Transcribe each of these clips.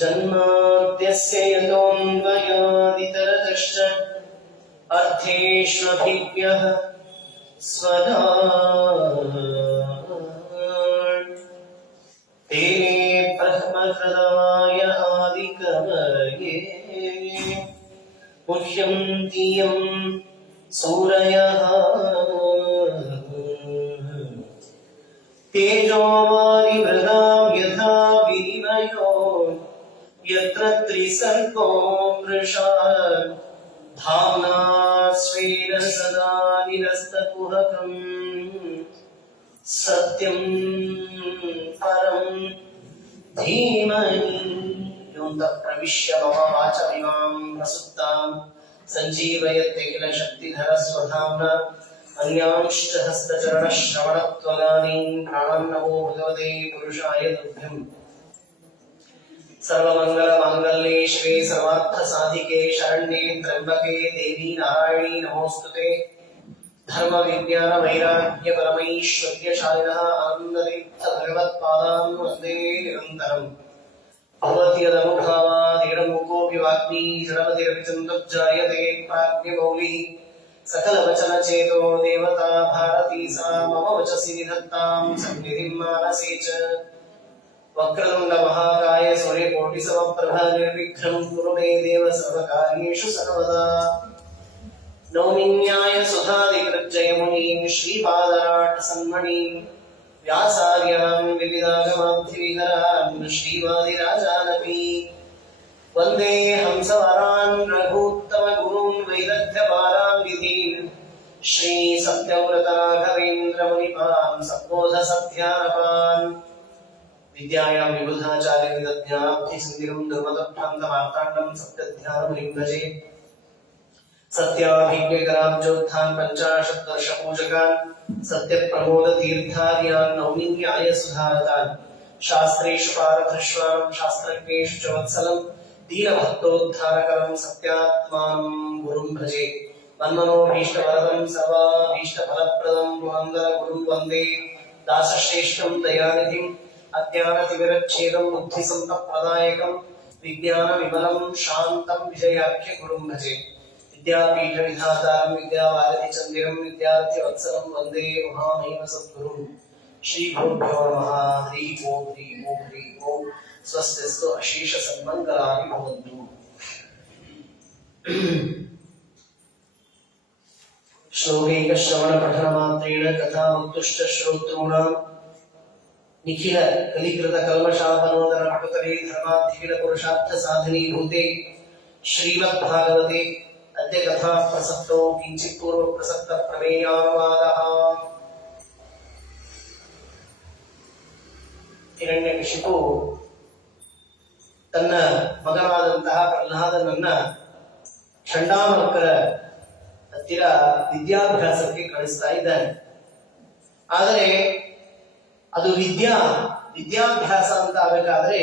जन्माद्यस्य यतोऽन्वयादितरतश्च अर्थेष्वभिज्ञः स्वधात् तेने ब्रह्महृदाय आदिकमये मुह्यन्ति यं सूरयः तेजोवारिमृदां यथा विनिमयो यत्र त्रिसर्गो मृषा धाम्ना स्वेन सदा निरस्तकुहकम् सत्यं परं धीमहि योऽन्तः प्रविश्य मम वाचमिमां प्रसुप्तां सञ्जीवयत्य किल शक्तिधरस्वधाम्ना अन्यांश्च हस्तचरणश्रवणत्वगादीन् प्राणान् नमो भगवते पुरुषाय तुभ्यम् सर्वमंगलमांगल्ये शिवे सर्वार्थसाधिके शरण्ये त्र्यंबके देवी नारायणी नमोस्तुते धर्म विज्ञान वैराग्य परमैश्वर्यशालिनः आनन्दतीर्थ भगवत्पादान् वन्दे निरन्तरम् भगवत्यदनुभावादिडमुकोऽपि वाग्मी जडमतिरपि चन्दुज्जायते प्राज्ञमौलिः सकलवचनचेतो देवता भारती सा मम वचसि निधत्तां सन्निधिं मानसे च वक्रतुंड महाकाय सूर्यकोटि समप्रभ निर्विघ्नं कुरु मे देव सर्वकार्येषु सर्वदा नौमिन्याय सुधादिकृज्जयमुनीं श्रीपादराट सन्मणीं व्यासार्यां विविधागमाब्धिविहरान् श्रीवादिराजानपि वन्दे हंसवरान् रघूत्तमगुरून् वैदग्ध्यपारां विधीन् श्री सत्यव्रतराघवेन्द्रमुनिपां सद्बोधसत्यानपान् विद्यायां विबुधाचार्य विदध्याब्धिसुन्दरं दुर्मदभ्रान्तमार्ताण्डं सत्यध्यानमुनिं भजे सत्याभिज्ञकराब्जोत्थान् पञ्चाशत् वर्षपूजकान् सत्यप्रमोदतीर्थार्यान् नौमिन्याय सुधारतान् शास्त्रेषु पारधृष्वान् शास्त्रज्ञेषु च वत्सलं दीनभक्तोद्धारकरं सत्यात्मानं गुरुं भजे मन्मनोभीष्टवरदं सर्वाभीष्टफलप्रदं पुरन्दरगुरुं वन्दे दासश्रेष्ठं दयानिधिं अज्ञानतिमिरच्छेदं बुद्धिसम्पत्प्रदायकं विज्ञानविमलं शान्तं विजयाख्यगुरुं भजे विद्यापीठविधातारं विद्यावारिधिचन्दिरं विद्यार्थिवत्सलं वन्दे महामहिमसद्गुरुं श्रीगुरुभ्यो नमः हरि ओं हरि ओं हरि ओं स्वस्तिस्तु अशेषसन्मङ्गलानि भवन्तु श्लोकैकश्रवणपठनमात्रेण कथामुत्तुष्ट श्रोतॄणां निखिल कलिकृत कल्मषापनोदर पटुतले धर्माधिकिल पुरुषार्थ साधनी भूते श्रीमद्भागवते अद्य कथा प्रसक्तो किंचित् पूर्व प्रसक्त प्रमेयानुवादः ಹಿರಣ್ಯಕಶಿಪು ತನ್ನ ಮಗನಾದಂತಹ ಪ್ರಹ್ಲಾದನನ್ನ ಚಂಡಾಮರ್ಕರ ಹತ್ತಿರ ವಿದ್ಯಾಭ್ಯಾಸಕ್ಕೆ ಕಳಿಸ್ತಾ ಇದ್ದಾನೆ. ಆದರೆ ಅದು ವಿದ್ಯಾಭ್ಯಾಸ ಅಂತ ಆಗಬೇಕಾದ್ರೆ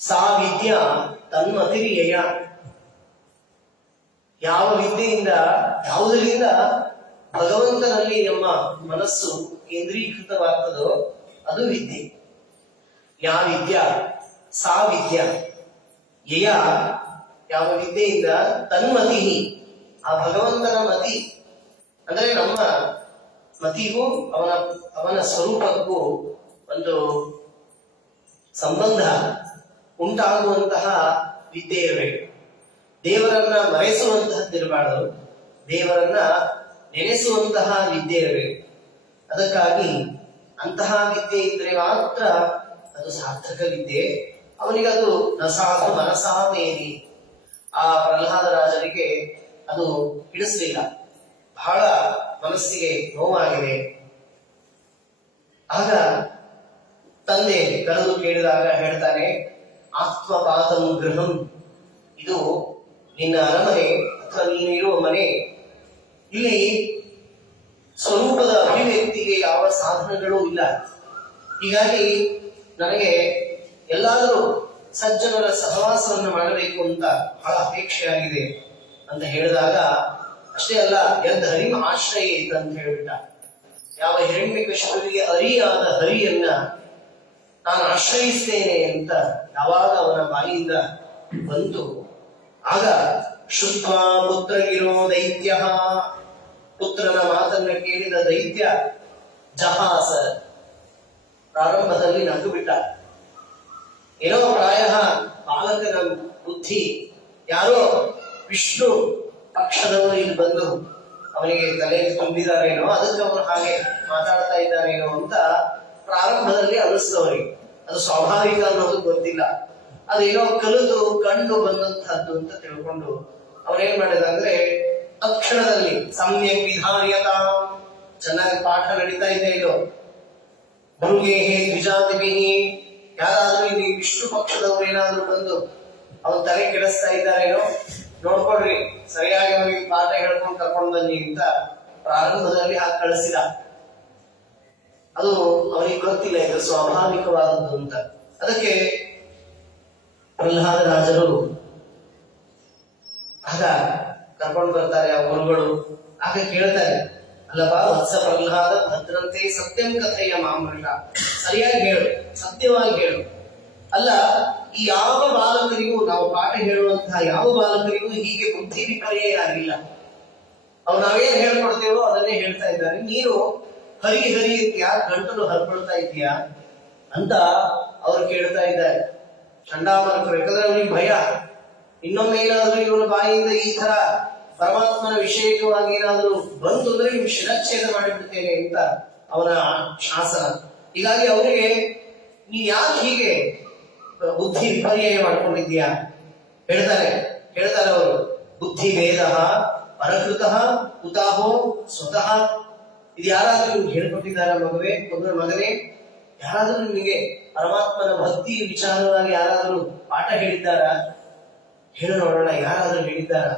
ಸಾ ವಿದ್ಯಾ ತನ್ಮತಿರಿಯ ಯಾವುದರಿಂದ ಭಗವಂತನಲ್ಲಿ ನಮ್ಮ ಮನಸ್ಸು ಕೇಂದ್ರೀಕೃತವಾಗ್ತದೋ ಅದು ವಿದ್ಯೆ. ಯಾ ವಿದ್ಯಾ ಸಾ ವಿದ್ಯಾ ಯಯ, ಯಾವ ವಿದ್ಯೆಯಿಂದ ತನ್ಮತಿ, ಆ ಭಗವಂತನ ಮತಿ ಅಂದ್ರೆ ನಮ್ಮ ಮತಿಗೂ ಅವನ ಸ್ವರೂಪಕ್ಕೂ ಒಂದು ಸಂಬಂಧ ಉಂಟಾಗುವಂತಹ ವಿದ್ಯೆ ಇರಬೇಕು. ದೇವರನ್ನ ಮರೆಸುವಂತಹದ್ದಿರಬಾರದು, ದೇವರನ್ನ ನೆನೆಸುವಂತಹ ವಿದ್ಯೆ ಇರಬೇಕು. ಅದಕ್ಕಾಗಿ ಅಂತಹ ವಿದ್ಯೆ ಇದ್ರೆ ಮಾತ್ರ ಅದು ಸಾರ್ಥಕ ವಿದ್ಯೆ. ಅವನಿಗದು ನಸಾಧು ಮನಸಾ ಮೇರಿ, ಆ ಪ್ರಹ್ಲಾದರಾಜರಿಗೆ ಅದು ಹಿಡಿಸಲಿಲ್ಲ, ಬಹಳ ಮನಸ್ಸಿಗೆ ನೋವಾಗಿದೆ. ಆಗ ತಂದೆ ಕರೆದು ಕೇಳಿದಾಗ ಹೇಳ್ತಾನೆ, ಆತ್ಮಪಾತಂ ಗೃಹಂ, ಇದು ನಿನ್ನ ಅರಮನೆ ಅಥವಾ ನೀನು ಇರುವ ಮನೆ. ಇಲ್ಲಿ ಸ್ವರೂಪದ ಅಭಿವ್ಯಕ್ತಿಗೆ ಯಾವ ಸಾಧನಗಳೂ ಇಲ್ಲ. ಹೀಗಾಗಿ ನನಗೆ ಎಲ್ಲಾದರೂ ಸಜ್ಜನರ ಸಹವಾಸವನ್ನು ಮಾಡಬೇಕು ಅಂತ ಬಹಳ ಅಪೇಕ್ಷೆ ಆಗಿದೆ ಅಂತ ಹೇಳಿದಾಗ, ಅಷ್ಟೇ ಅಲ್ಲ, ಎದ್ ಹರಿಂ ಆಶ್ರಯ ಅಂತ ಹೇಳ್ಬಿಟ್ಟ. ಯಾವ ಹಿರಣ್ಯಕಶಿಪುವಿಗೆ ಅರಿಯಾದ ಹರಿಯನ್ನ ನಾನು ಆಶ್ರಯಿಸ್ತೇನೆ ಅಂತ ಯಾವಾಗ ಅವನ ಬಾಯಿಯಿಂದ ಬಂತು, ಆಗ ಶುದ್ವಾ ಪುತ್ರಗಿರೋ ದೈತ್ಯ, ಪುತ್ರನ ಮಾತನ್ನ ಕೇಳಿದ ದೈತ್ಯ ಜಹಾಸ, ಪ್ರಾರಂಭದಲ್ಲಿ ನಗು ಬಿಟ್ಟ. ಏನೋ ಪ್ರಾಯ ಬಾಲಕನ ಬುದ್ಧಿ, ಯಾರೋ ವಿಷ್ಣು ಪಕ್ಷದವರು ಇಲ್ಲಿ ಬಂದು ಅವನಿಗೆ ತಲೆ ತುಂಬಿದಾರೇನೋ, ಅದಕ್ಕೆ ಅವನು ಹಾಗೆ ಮಾತಾಡ್ತಾ ಇದ್ದಾನೇನೋ ಅಂತ ಪ್ರಾರಂಭದಲ್ಲಿ ಅನಿಸ್ತವರಿಗೆ. ಅದು ಸ್ವಾಭಾವಿಕ ಅನ್ನೋದು ಗೊತ್ತಿಲ್ಲ, ಅದೇನೋ ಕಲಿತು ಕಂಡು ಬಂದಂತಹದ್ದು ಅಂತ ತಿಳ್ಕೊಂಡು ಅವನೇನ್ ಮಾಡಿದ ಅಂದ್ರೆ, ತಕ್ಷಣದಲ್ಲಿ ಸಮ್ಯಕ್ ವಿಧಾರ್ಯತ, ಚೆನ್ನಾಗಿ ಪಾಠ ನಡೀತಾ ಇದೆ ಇದು, ಮುರುಗೇ ದ್ವಿಜಾತಿಭಿ, ಯಾರಾದ್ರೂ ಇಲ್ಲಿ ವಿಷ್ಣು ಪಕ್ಷದವ್ರು ಏನಾದ್ರು ಬಂದು ಅವನ್ ತಲೆ ಕೆಡಿಸ್ತಾ ಇದ್ದಾರೇನೋ ನೋಡ್ಕೊಡ್ರಿ, ಸರಿಯಾಗಿ ಅವನಿಗೆ ಪಾಠ ಹೇಳ್ಕೊಂಡು ಕರ್ಕೊಂಡು ಬನ್ನಿ ಅಂತ ಪ್ರಾರಂಭದಲ್ಲಿ ಹಾಕಿ ಕಳಿಸಿದ. ಅದು ಅವನಿಗೆ ಗೊತ್ತಿಲ್ಲ ಇದು ಸ್ವಾಭಾವಿಕವಾದದ್ದು ಅಂತ. ಅದಕ್ಕೆ ಪ್ರಹ್ಲಾದರಾಜರು ಆಗ ಕರ್ಕೊಂಡು ಬರ್ತಾರೆ ಆ ಗುರುಗಳು. ಆಗ ಕೇಳ್ತಾರೆ, ಅಲ್ಲಪ್ಪ ವತ್ಸ ಪ್ರಹ್ಲಾದ ಭದ್ರಂತೆ ಸತ್ಯಂ ಕಥೆಯ ಮಾಮೃಷ, ಸರಿಯಾಗಿ ಹೇಳು, ಸತ್ಯವಾಗಿ ಹೇಳು. ಅಲ್ಲ, ಈ ಯಾವ ಬಾಲಕರಿಗೂ, ನಾವು ಪಾಠ ಹೇಳುವಂತಹ ಯಾವ ಬಾಲಕರಿಗೂ ಹೀಗೆ ಬುದ್ಧಿ ವಿಪರ್ಯ ಆಗಿಲ್ಲ. ಅವ್ ನಾವೇನ್ ಹೇಳ್ಕೊಡ್ತೇವೋ ಅದನ್ನೇ ಹೇಳ್ತಾ ಇದ್ದಾರೆ. ನೀನು ಹರಿ ಹರಿ ಯಾಕೆ ಗಂಟಲು ಹರ್ಕೊಳ್ತಾ ಇದೀಯಾ ಅಂತ ಅವ್ರು ಕೇಳ್ತಾ ಇದ್ದಾರೆ ಚಂಡಾಮರುಕರು. ಯಾಕಂದ್ರೆ ಅವ್ರಿಗೆ ಭಯ, ಇನ್ನೊಮ್ಮೆ ಏನಾದ್ರೂ ಇವರ ಬಾಯಿಯಿಂದ ಈ ತರ ಪರಮಾತ್ಮನ ವಿಷಯಕವಾಗಿ ಏನಾದ್ರೂ ಬಂತು ಅಂದ್ರೆ ನೀವು ಶಿರಚ್ಛೇದ ಮಾಡಿಬಿಡ್ತೇನೆ ಅಂತ ಅವನ ಶಾಸನ. ಹೀಗಾಗಿ ಅವರಿಗೆ ನೀ ಯಾಕೆ ಹೀಗೆ ಬುದ್ಧಿ ವಿಪರ್ಯಯ ಮಾಡ್ಕೊಂಡಿದ್ಯಾ ಹೇಳ್ತಾರೆ ಅವರು, ಬುದ್ಧಿ ಭೇದ ಪರಕೃತ ಕುತಾಹೋ ಸ್ವತಃ, ಇದು ಯಾರಾದ್ರೂ ನಿಮ್ಗೆ ಹೇಳ್ಕೊಟ್ಟಿದ್ದಾರ ಮಗನೇ? ಯಾರಾದ್ರೂ ನಿಮಗೆ ಪರಮಾತ್ಮನ ಭಕ್ತಿ ವಿಚಾರವಾಗಿ ಯಾರಾದ್ರೂ ಪಾಠ ಹೇಳಿದ್ದಾರ? ಹೇಳು ನೋಡೋಣ, ಯಾರಾದ್ರೂ ಹೇಳಿದ್ದಾರ?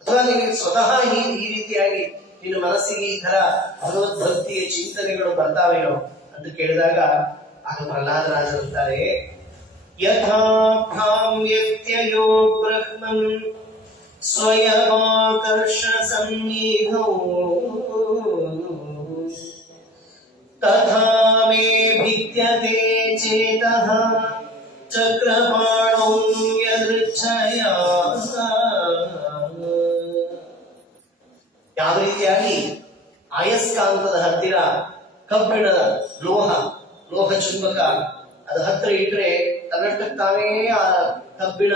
ಅಥವಾ ನಿಮಗೆ ಸ್ವತಃ ಈ ರೀತಿಯಾಗಿ ನಿನ್ನ ಮನಸ್ಸಿಗೆ ಈ ತರ ಭಗವದ್ಭಕ್ತಿಯ ಚಿಂತನೆಗಳು ಬರ್ತಾವೇನೋ ಅಂತ ಕೇಳಿದಾಗ ಆಗ ಪ್ರಹ್ಲಾದರಾಜರಂತಾರೆ, ಯಥಾ ಭ್ರಾಮ್ಯತ್ಯಯೋ ಬ್ರಹ್ಮನ್ ಸ್ವಯಮಾಕರ್ಷ ಸನ್ನಿಧೌ ತಥಾ ಮೇ ಭಿದ್ಯತೆ ಚೇತಃ ಚಕ್ರಪಾಣೌ ಯದೃಚ್ಛಯ. ಯಾವ ರೀತಿಯಾಗಿ ಅಯಸ್ಕಾಂತದ ಹತ್ತಿರ ಕಬ್ಬಿಣದ ಲೋಹ ಚುಂಬಕ ಅದು ಹತ್ರ ಇಟ್ರೆ ತನ್ನಷ್ಟಕ್ಕೆ ತಾನೇ ಆ ಕಬ್ಬಿಣ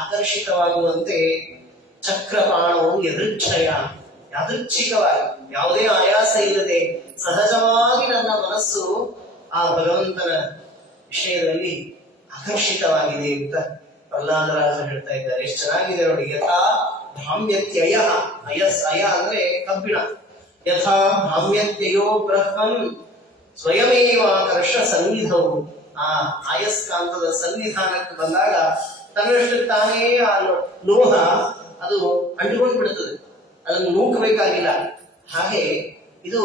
ಆಕರ್ಷಿತವಾಗುವಂತೆ ಚಕ್ರಪಾಣವು ಯದೃಚ್ಛಯ, ಯಾದೃಚ್ಛಿಕವಾಗಿ ಯಾವುದೇ ಆಯಾಸ ಇಲ್ಲದೆ ಸಹಜವಾಗಿ ನನ್ನ ಮನಸ್ಸು ಆ ಭಗವಂತನ ವಿಷಯದಲ್ಲಿ ಆಕರ್ಷಿತವಾಗಿದೆ ಅಂತ ಪ್ರಹ್ಲಾದರಾಜರು ಹೇಳ್ತಾ ಇದ್ದಾರೆ. ಎಷ್ಟು ಚೆನ್ನಾಗಿದೆ ನೋಡಿ. ಯಥಾ ಭ್ರಾಮ್ಯತ್ಯಯ, ಅಯ ಅಂದ್ರೆ ಕಬ್ಬಿಣ. ಯಥಾ ಭ್ರಾಮ್ಯತ್ಯಯೋ ಬ್ರಹ್ಮನ್ ಸ್ವಯಮೇವಾಕರ್ಷ ಸನ್ನಿಧವು, ಆ ಅಯಸ್ಕಾಂತದ ಸನ್ನಿಧಾನಕ್ಕೆ ಬಂದಾಗ ತನ್ನಷ್ಟಕ್ಕೆ ತಾನೇ ಆ ಲೋಹ ಅದು ಅಂಟಿಕೊಂಡು ಬಿಡುತ್ತದೆ, ಅದನ್ನು ನೂಕಬೇಕಾಗಿಲ್ಲ. ಹಾಗೆ ಇದು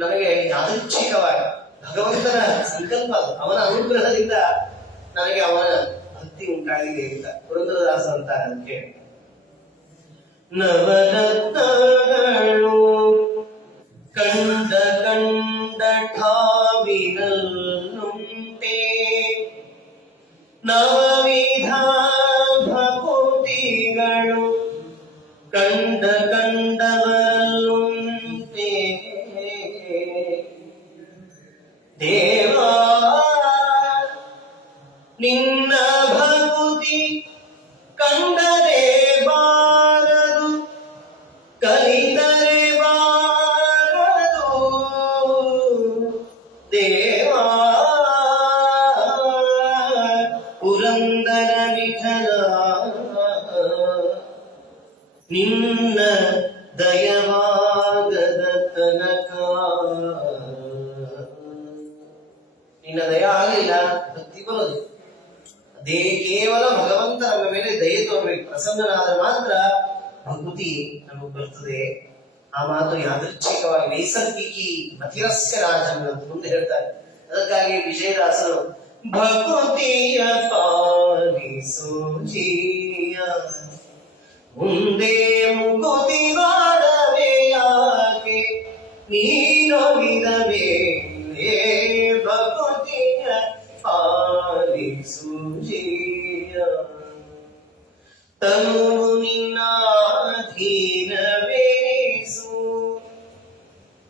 ನನಗೆ ಯಾದೃಚ್ಛಿಕವಾಗಿ ಭಗವಂತನ ಸಂಕಲ್ಪ, ಅವನ ಅನುಗ್ರಹದಿಂದ ನನಗೆ ಅವನ ಭಕ್ತಿ ಉಂಟಾಗಿದೆ ಅಂತ ಪುರಂದರದಾಸ ಅಂತಾರೆ. ಅದಕ್ಕೆ ನವರತ್ನಗಳು ಕಂಡ ಠಾವಿನಲ್ಲುಂಟೆ ನವವಿಧ ಭಕುತಿಗಳು ಕಂಡವರಲ್ಲುಂಟೆ ದೇವಾ ನಿನ್ನ ಭಕುತಿ ಕಂಡರೆ ಬಾರದು ಕಲಿತರೆ ಬಾರದು ದೇವಾ ಪುರಂದರ ವಿಠಲ ನಿನ್ನ ದಯವಾಗದ ತನಕ ನಿನ್ನ ದಯ ಆಗಲಿಲ್ಲ ಭಕ್ತಿ ಬರೋದು ಅದೇ ಕೇವಲ ಭಗವಂತ ನಮ್ಮ ಮೇಲೆ ದಯೆ ತೋರ್ಬೇಕು ಪ್ರಸನ್ನನಾದ ಮಾತ್ರ ಭಕ್ತಿ ನಮಗೆ ಬರ್ತದೆ ಆ ಮಾತು ಯಾದೃಚ್ಛಿಕವಾಗಿ ನೈಸರ್ಗಿಕಿ ಮತಿರಸ್ಯ ರಾಜನ್ ಅಂತ ಮುಂದೆ ಹೇಳ್ತಾರೆ ಅದಕ್ಕಾಗಿ ವಿಜಯದಾಸರು ಭಕುತಿಯ ಪಾಲಿಸು ಜೀಯ ಮುಂದೆ ಮುಕುತಿ ಮಾಡವೇ ಯಾಕೆ ನೀನೊಲಿದ ಮೇಲೆ ಭಕುತಿಯ ಪಾಲಿಸು ಜೀಯ ತನು ನಿನ್ನಾಧೀನವೇಸು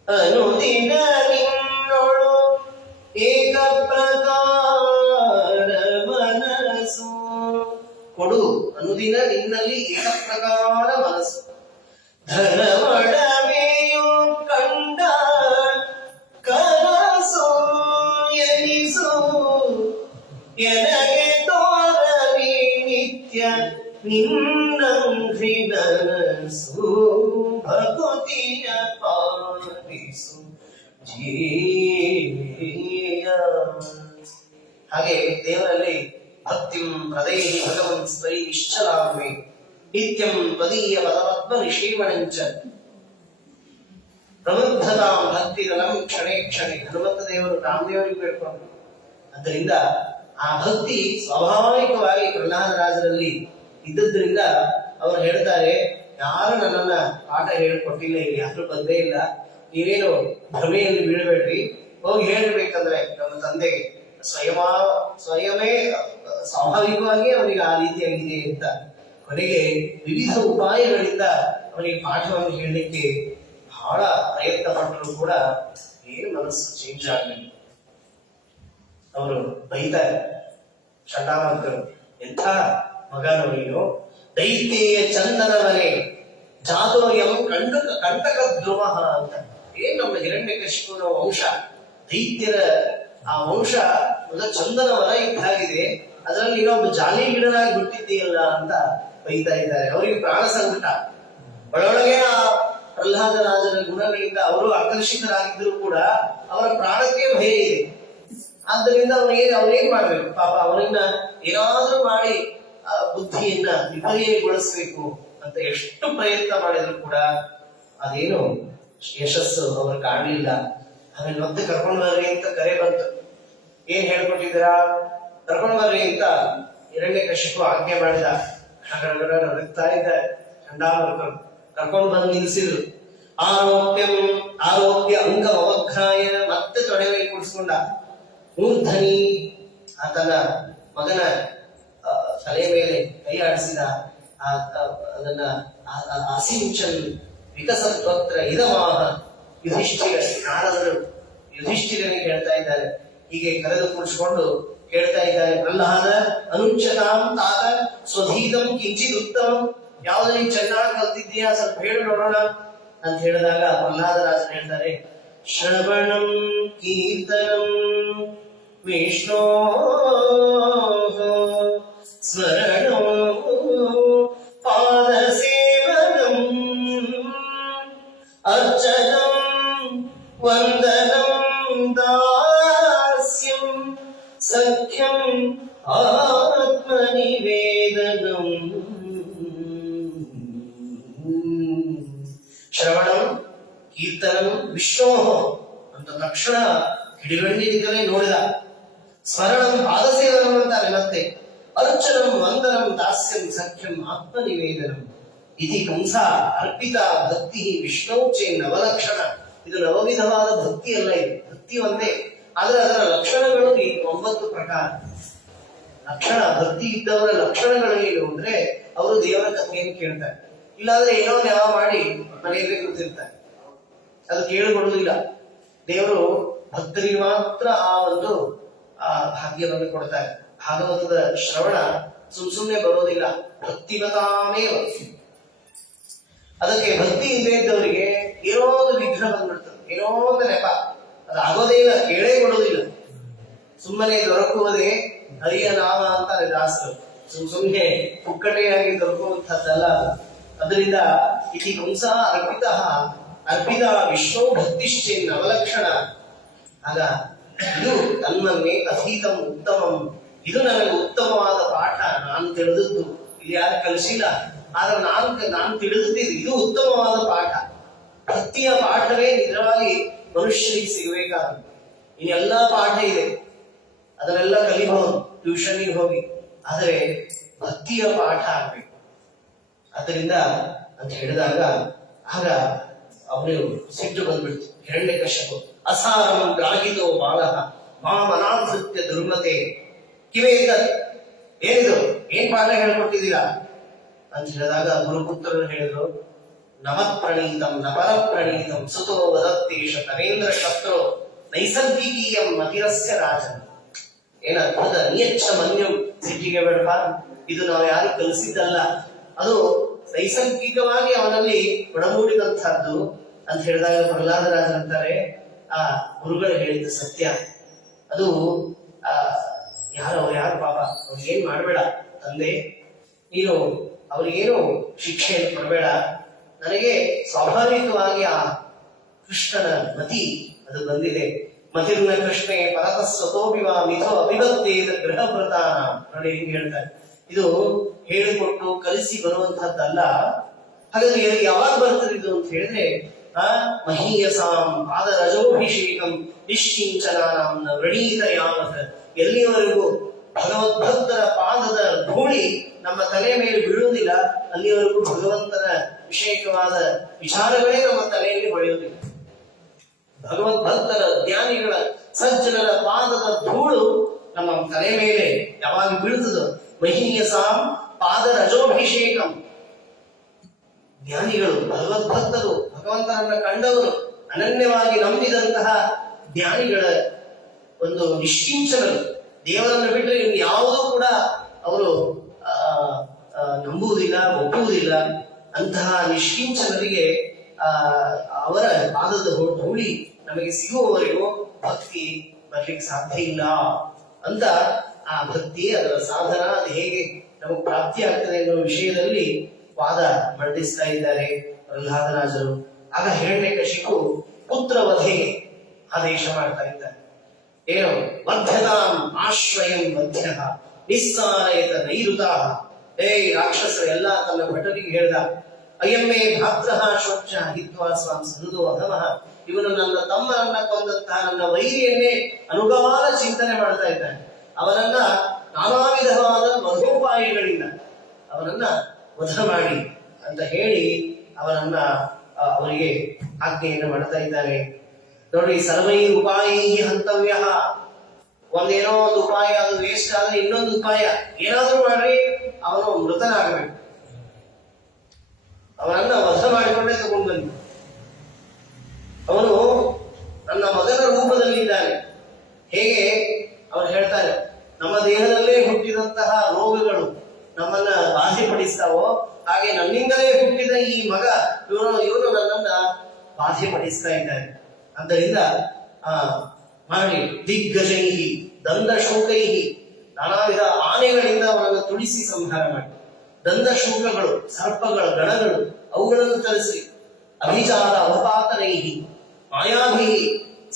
ಅನುದಿನ ನಿನ್ನೊಳು ಏಕ ಪ್ರಕಾರ ಮನಸ್ಸು ಕೊಡು ಅನುದಿನ ನಿನ್ನಲ್ಲಿ ಏಕ ಪ್ರಕಾರ ಮನಸ್ಸು ಧನವಡವೆಯು ಕಂಡ ಕನಸು ಎನಿಸು ಎನಗೆ ತೋರಲಿ ನಿತ್ಯ ನಿನ್ನಂಘ್ರಿನಸು ಭಕುತಿಯ ಪಾಲಿಸು ಜೀಯ ಹಾಗೆ ದೇವರಲ್ಲಿ ಭಕ್ತಿಂ ಹೃದಯ ಭಗವನ್ ಸ್ವೈ ನಿಶ್ಚಲಾಮೆ ನಿತ್ಯಂ ತ್ವದೀಯ ಪದಪದ್ಮ ನಿಷೇವಣಂಚ ಪ್ರಬುದ್ಧತಾಂ ಭಕ್ತಿದಲಂ ಕ್ಷಣೇ ಕ್ಷಣೆ ಹನುಮಂತ ದೇವರು ರಾಮದೇವರಿಗೆ ಬೇಡ್ಕೊಂಡ್ರು ಆದ್ದರಿಂದ ಆ ಭಕ್ತಿ ಸ್ವಾಭಾವಿಕವಾಗಿ ಪ್ರಹ್ಲಾದರಾಜರಲ್ಲಿ ಇದ್ದದ್ರಿಂದ ಅವರು ಹೇಳ್ತಾರೆ ಯಾರು ನನ್ನನ್ನ ಪಾಠ ಹೇಳಿಕೊಟ್ಟಿಲ್ಲ ಇಲ್ಲಿ ಯಾರು ಬಂದೇ ಇಲ್ಲ ನೀವೇನು ಭ್ರಮೆಯಲ್ಲಿ ಬೀಳಬೇಡ್ರಿ ಹೋಗಿ ಹೇಳ್ಬೇಕಂದ್ರೆ ನಮ್ಮ ತಂದೆಗೆ ಸ್ವಯಮೇ ಸ್ವಾಭಾವಿಕವಾಗಿ ಅವನಿಗೆ ಆ ರೀತಿಯಾಗಿದೆ ಅಂತ ಕೊನೆಗೆ ವಿವಿಧ ಉಪಾಯಗಳಿಂದ ಅವನಿಗೆ ಪಾಠವನ್ನು ಹೇಳಲಿಕ್ಕೆ ಬಹಳ ಪ್ರಯತ್ನ ಪಟ್ಟರು ಕೂಡ ಏನು ಮನಸ್ಸು ಚೇಂಜ್ ಆಗಲಿಲ್ಲ ಅವರು ಬೈತಾರೆ ಚಂಡಾಮಂತರು ಎಂಥ ಮಗನ ನೀನು ದೈತ್ಯೇಯ ಚಂದನವನೇ ಜಾತೋಯಂ ಕಂಟಕ ಧ್ರುವ ಅಂತ ಏನ್ ನಮ್ಮ ಹಿರಣ್ಯಕಶಿಪುನ ವಂಶ ದೈತ್ಯರ ಆ ವಂಶ ಚಂದನವನ ಇದ್ದಾಗಿದೆ ಅದರಲ್ಲಿ ಇನ್ನೊಬ್ಬ ಜಾಲಿ ಗಿಡನಾಗಿ ಬಿಟ್ಟಿದ್ದೀಯಲ್ಲ ಅಂತ ಬೈತಾ ಇದ್ದಾರೆ ಅವರಿಗೆ ಪ್ರಾಣ ಸಂಕಟ ಒಳೊಳಗೆ ಆ ಪ್ರಹ್ಲಾದರಾಜನ ಗುಣಗಳಿಂದ ಅವರು ಆಕರ್ಷಿತರಾಗಿದ್ದರೂ ಕೂಡ ಅವರ ಪ್ರಾಣಕ್ಕೆ ಭಯ ಇದೆ ಆದ್ದರಿಂದ ಅವ್ರೇನ್ ಮಾಡ್ಬೇಕು ಪಾಪ ಅವನನ್ನ ಏನಾದ್ರೂ ಮಾಡಿ ಬುದ್ಧಿಯನ್ನ ವಿಪರ್ಯಗೊಳಿಸ್ಬೇಕು ಅಂತ ಎಷ್ಟು ಪ್ರಯತ್ನ ಮಾಡಿದ್ರು ಕೂಡ ಅದೇನು ಯಶಸ್ಸು ಅವರು ಕಾಣಲಿಲ್ಲ ಆಮೇಲೆ ಮತ್ತೆ ಕರ್ಕೊಂಡು ಬರ್ರಿ ಅಂತ ಕರೆ ಬಂತು ಏನ್ ಹೇಳ್ಕೊಟ್ಟಿದ್ದೀರಾ ಕರ್ಕೊಂಡು ಬರ್ರಿ ಅಂತ ಹಿರಣ್ಯಕಶಿಪು ಆಜ್ಞೆ ಮಾಡಿದ ನಡುತ್ತಾ ಇದ್ದಾರೆ ಚಂಡಾಮರುಕರು ಕರ್ಕೊಂಡು ಬಂದು ನಿಲ್ಸಿದ್ರು ಆರೋಗ್ಯ ಅಂಗ ಅವಘ್ರಾಯ ಮತ್ತೆ ತೊಡೆವೈ ಕೂಡಿಸ್ಕೊಂಡ ಮೂರ್ಧನಿ ಆತನ ಮಗನ ತಲೆ ಮೇಲೆ ಕೈ ಆಡಿಸಿದ ಅದನ್ನ ಆಸಿಂಚನ್ ವಿಕಸತ್ವತ್ರ ಇದಮಾಹ ಯುಧಿಷ್ಠಿರ ನಾರದರು ಯುಧಿಷ್ಠಿರನಿಗೆ ಹೇಳ್ತಾ ಇದ್ದಾರೆ ಹೀಗೆ ಕರೆದು ಕೂಡಿಸಿಕೊಂಡು ಹೇಳ್ತಾ ಇದ್ದಾರೆ ಪ್ರಹ್ಲಾದ ಅನುಚ್ಯತಾಂ ತಾತ ಸ್ವಧೀತಂ ಕಿಂಚಿತ್ ಉತ್ತಮಂ ಯಾವ್ದು ನೀನ್ ಚೆನ್ನಾಗಿ ಕಲ್ತಿದ್ದೀಯಾ ಸ್ವಲ್ಪ ಹೇಳು ನೋಡೋಣ ಅಂತ ಹೇಳಿದಾಗ ಪ್ರಹ್ಲಾದರಾಜರು ಹೇಳ್ತಾರೆ ಶ್ರವಣಂ ಕೀರ್ತನಂ ವಿಷ್ಣೋ ಸ್ಮರಣೋ ಪಾದ ಸೇವನಂ ಅರ್ಚನಂ ವಂದನಂ ದಾಸ್ಯಂ ಸಖ್ಯಂ ಆತ್ಮನಿವೇದನಂ ಶ್ರವಣಂ ಕೀರ್ತನಂ ವಿಷ್ಣೋ ಅಂತ ತಕ್ಷಣ ಹಿಡಿಗಣ್ಣಿನಿಂದಲೇ ನೋಡಿದ ಸ್ಮರಣಂ ಪಾದಸೇವನಂ ಅಂತಾರೆ ಮತ್ತೆ ಅರ್ಚನಂ ವಂದನಂ ದಾಸ್ಯಂ ಸಖ್ಯಂ ಆತ್ಮನಿವೇದನಂ ಇತಿ ಕಂಸ ಅರ್ಪಿತ ಭಕ್ತಿ ವಿಷ್ಣು ಚೇ ನವಲಕ್ಷಣ ಇದು ನವವಿಧವಾದ ಭಕ್ತಿ ಅಲ್ಲ ಇದು ಭಕ್ತಿ ಒಂದೇ, ಆದ್ರೆ ಅದರ ಲಕ್ಷಣಗಳು ಈ 9 ಪ್ರಕಾರ. ಲಕ್ಷಣ, ಭಕ್ತಿ ಇದ್ದವರ ಲಕ್ಷಣಗಳು ಏನು ಅಂದ್ರೆ ಅವರು ದೇವರ ಕಥೆಯನ್ನು ಕೇಳ್ತಾರೆ, ಇಲ್ಲಾಂದ್ರೆ ಏನೋ ನೆವ ಮಾಡಿ ಮನೆಯಲ್ಲೇ ಕೂತಿರ್ತಾರೆ, ಅದು ಕೇಳಿಕೊಡುವುದಿಲ್ಲ. ದೇವರು ಭಕ್ತರಿಗೆ ಮಾತ್ರ ಆ ಒಂದು ಭಾಗ್ಯವನ್ನು ಕೊಡ್ತಾರೆ. ಭಾಗವತದ ಶ್ರವಣ ಸುಮ್ನೆ ಬರೋದಿಲ್ಲ, ಭಕ್ತಿಮತಾಮೇವ. ಅದಕ್ಕೆ ಭಕ್ತಿ ಇಲ್ಲದೆ ಇದ್ದವರಿಗೆ ಏನೋ ಒಂದು ವಿಘ್ನ ಬಂದ್ಬಿಡ್ತದೆ, ಏನೋ ಒಂದು ನೆಪ, ಅದು ಆಗೋದೇ ಇಲ್ಲ, ಕೇಳೇ ಕೊಡುವುದಿಲ್ಲ. ಸುಮ್ಮನೆ ದೊರಕುವುದೇ ಹರಿಯ ನಾಮ ಅಂತಾರೆ ದಾಸರು, ಸುಮ್ಮನೆ ಪುಕ್ಕಟೆಯಾಗಿ ದೊರಕುವಂತಹದ್ದಲ್ಲ. ಅದರಿಂದ ಇತಿ ಪುಂಸ ಅರ್ಪಿತ ವಿಶ್ವ ಭಕ್ತಿಶ್ಚೇ ನವಲಕ್ಷಣ. ಆಗ ಇದು ತನ್ಮನ್ನೇ ಅಧೀತಂ ಉತ್ತಮಂ, ಇದು ನನಗೆ ಉತ್ತಮವಾದ ಪಾಠ. ನಾನು ತಿಳಿದದ್ದು, ಇದು ಯಾರು ಕಲಿಸಿಲ್ಲ, ಆದ್ರೆ ನಾನು ತಿಳಿದಿದ್ದು ಇದು ಉತ್ತಮವಾದ ಪಾಠ. ಭಕ್ತಿಯ ಪಾಠವೇ ನಿಜವಾಗಿ ಮನುಷ್ಯರಿಗೆ ಸಿಗಬೇಕಾದ. ಇನ್ನೆಲ್ಲಾ ಪಾಠ ಇದೆ, ಅದನ್ನೆಲ್ಲ ಕಲಿಬಹುದು ಟ್ಯೂಷನ್ಗೆ ಹೋಗಿ, ಆದರೆ ಭಕ್ತಿಯ ಪಾಠ ಆಗ್ಬೇಕು. ಅದರಿಂದ ಅಂತ ಹೇಳಿದಾಗ ಆಗ ಅವನು ಸಿಟ್ಟು ಬಂದ್ಬಿಡ್ತು. ಹಿರಣ್ಯಕಶ್ಯಪು ಅಸಾರಂ ಗ್ರಾಹಿತೋ ಬಾಲಃ ಮಾಮನಾಧೃತ್ಯ ದುರ್ಮತೆ. ಕಿವೇತ, ಏನಿದು, ಏನ್ ಪಾಠ ಹೇಳ್ಕೊಟ್ಟಿದ್ದೀರಾ ಅಂತ ಹೇಳಿದಾಗ ಗುರುಪುತ್ರರು ಹೇಳಿದ್ರು, ನಮತ್ ಪ್ರಣೀತಂ ನಪರ ಪ್ರಣೀತಂ ಸುತೋ ವದತ್ತೇಶ ತರೇಂದ್ರ ಶತ್ರು ನೈಸರ್ಗಿಕೀಯಂ ಮತಿರಸ್ಯ ರಾಜನ್. ಏನ ಅದ್ಭುತ, ನಿಯಚ್ಛ ಮನ್ಯಂ, ಸಿಟ್ಟಿಗೆ ಬೇಡಪ್ಪ, ಇದು ನಾವು ಯಾರು ಕಲಿಸಿದ್ದಲ್ಲ, ಅದು ನೈಸರ್ಗಿಕವಾಗಿ ಅವನಲ್ಲಿ ಒಡಮೂಡಿದಂತಹದ್ದು ಅಂತ ಹೇಳಿದಾಗ ಪ್ರಹ್ಲಾದರಾಜರಂತಾರೆ, ಆ ಗುರುಗಳು ಹೇಳಿದ್ದು ಸತ್ಯ. ಅದು ಯಾರು ಪಾಪ, ಅವ್ರಿಗೇನ್ ಮಾಡಬೇಡ ತಂದೆ, ನೀನು ಅವ್ರಿಗೇನು ಶಿಕ್ಷೆಯನ್ನು ಕೊಡಬೇಡ, ನನಗೆ ಸ್ವಾಭಾವಿಕವಾಗಿ ಆ ಕೃಷ್ಣನ ಮತಿ ಅದು ಬಂದಿದೆ. ಮತಿರ್ನ ಕೃಷ್ಣೆ ಪರತ ಸ್ವತೋಪಿವ ಮಿಥೋ ಅಭಿಭಕ್ತೇದ ಗೃಹವ್ರತಾನ. ನೋಡಿ ಹಿಂಗೆ ಹೇಳ್ತಾರೆ, ಇದು ಹೇಳಿಕೊಟ್ಟು ಕಲಿಸಿ ಬರುವಂತಹದ್ದಲ್ಲ. ಹಾಗಾದ್ರೆ ಯಾವಾಗ ಬರ್ತದೆ ಇದು ಅಂತ ಹೇಳಿದ್ರೆ, ಮಹೀಯಸಾಂ ಪಾದ ರಜೋಭಿಷೇಕಂ ನಿಶ್ಚಿಂಚನಾಂ ವ್ರಣೀತ ಯಾವತ್. ಎಲ್ಲಿಯವರೆಗೂ ಭಗವದ್ಭಕ್ತರ ಪಾದದ ಧೂಳಿ ನಮ್ಮ ತಲೆ ಮೇಲೆ ಬೀಳುವುದಿಲ್ಲ, ಅಲ್ಲಿಯವರೆಗೂ ಭಗವಂತನ ವಿಷಯಕವಾದ ವಿಚಾರಗಳೇ ನಮ್ಮ ತಲೆಯಲ್ಲಿ ಹೊಳೆಯುವುದಿಲ್ಲ. ಭಗವದ್ಭಕ್ತರ ಜ್ಞಾನಿಗಳ ಸಜ್ಜನರ ಪಾದದ ಧೂಳು ನಮ್ಮ ತಲೆ ಮೇಲೆ ಯಾವಾಗ ಬೀಳುತ್ತದೋ, ಮಹೀಯಸಾಂ ಪಾದ ರಜೋಭಿಷೇಕಂ. ಜ್ಞಾನಿಗಳು, ಭಗವದ್ಭಕ್ತರು, ಭಗವಂತನನ್ನ ಕಂಡವರು, ಅನನ್ಯವಾಗಿ ನಂಬಿದಂತಹ ಜ್ಞಾನಿಗಳ ಒಂದು ನಿಷ್ಕಿಂಚನರು, ದೇವರನ್ನು ಬಿಟ್ಟರೆ ಇನ್ನು ಯಾವುದೂ ಕೂಡ ಅವರು ನಂಬುವುದಿಲ್ಲ, ಒಪ್ಪುವುದಿಲ್ಲ. ಅಂತಹ ನಿಷ್ಕಿಂಚನರಿಗೆ ಅವರ ಪಾದದ ಧೂಳಿ ನಮಗೆ ಸಿಗುವವರೆಗೂ ಭಕ್ತಿ ಬರ್ಲಿಕ್ಕೆ ಸಾಧ್ಯ ಇಲ್ಲ ಅಂತ. ಆ ಭಕ್ತಿ, ಅದರ ಸಾಧನ, ಅದು ಹೇಗೆ ನಮಗೆ ಪ್ರಾಪ್ತಿ ಆಗ್ತದೆ ಎನ್ನುವ ವಿಷಯದಲ್ಲಿ ವಾದ ಮಂಡಿಸ್ತಾ ಇದ್ದಾರೆ ಪ್ರಹ್ಲಾದರಾಜರು. ಆಗ ಹಿರಣ್ಯಕಶಿಪು ಪುತ್ರ ವಧೆಗೆ ಆದೇಶ ಮಾಡ್ತಾ ಇದ್ದಾರೆ. ಏನು, ವರ್ಧತಾಂ ಆಶ್ರಯಂ ಮಧ್ಯ ನಿಸ್ಸಾರಯತ ನೈರುತ. ರಾಕ್ಷಸರು ಎಲ್ಲ ತನ್ನ ಭಟರಿಗೆ ಹೇಳ್ದ, ಅಯಮ್ಮೆ ಭಾತ್ರ ಶೋಚ ಹಿತ್ವಾ ಸ್ವಾಂ ಸಹೃದೋ ಅಧಮಃ. ಇವನು ನನ್ನ ತಮ್ಮನನ್ನ ಕೊಂದಂತಹ ನನ್ನ ವೈರಿಯನ್ನೇ ಅನುಗಾಲ ಚಿಂತನೆ ಮಾಡ್ತಾ ಇದ್ದಾನೆ. ಅವನನ್ನ ನಾನಾ ವಿಧವಾದ ವಧೋಪಾಯಗಳಿಂದ ಅವನನ್ನ ವಧ ಮಾಡಿ ಅಂತ ಹೇಳಿ ಅವನನ್ನ ಅವರಿಗೆ ಆಜ್ಞೆಯನ್ನು ಮಾಡ್ತಾ ಇದ್ದಾರೆ. ನೋಡಿ, ಸರ್ವೈ ಉಪಾಯ ಹಂತವ್ಯ. ಒಂದೇನೋ ಒಂದು ಉಪಾಯ ಅದು ವೇಸ್ಟ್ ಆದ್ರೆ ಇನ್ನೊಂದು ಉಪಾಯ ಏನಾದ್ರೂ ಮಾಡ್ರಿ, ಅವನು ಮೃತನಾಗಬೇಕು. ಅವನನ್ನ ವಧ ಮಾಡಿಕೊಂಡೇ ತಗೊಂಡು ಬನ್ನಿ. ಅವನು ನನ್ನ ಮಗನ ರೂಪದಲ್ಲಿದ್ದಾನೆ. ಹೇಗೆ ಅವನು ಹೇಳ್ತಾನೆ, ನಮ್ಮ ದೇಹದಲ್ಲೇ ಹುಟ್ಟಿದಂತಹ ರೋಗಗಳು ನಮ್ಮನ್ನ ಬಾಧೆಪಡಿಸ್ತಾವೋ ಹಾಗೆ ನನ್ನಿಂದಲೇ ಹುಟ್ಟಿದ ಈ ಮಗ ಇವನು ನನ್ನನ್ನ ಬಾಧೆಪಡಿಸ್ತಾ ಇದ್ದಾನೆ. ಆದ್ದರಿಂದ ಮಾಡಿ ದಿಗ್ಗಜೈಹಿ ದಂದಶೂಕೈಹಿ, ನಾನಾ ವಿಧ ಆನೆಗಳಿಂದ ಅವನನ್ನು ತುಳಿಸಿ ಸಂಹಾರ ಮಾಡಿ. ದಂದಶೂಕಗಳು, ಸರ್ಪಗಳ ಗಣಗಳು, ಅವುಗಳನ್ನು ತರಿಸಿ. ಅಭಿಚಾರ ಅವಪಾತನೈಹಿ ಮಾಯಾಭಿಹಿ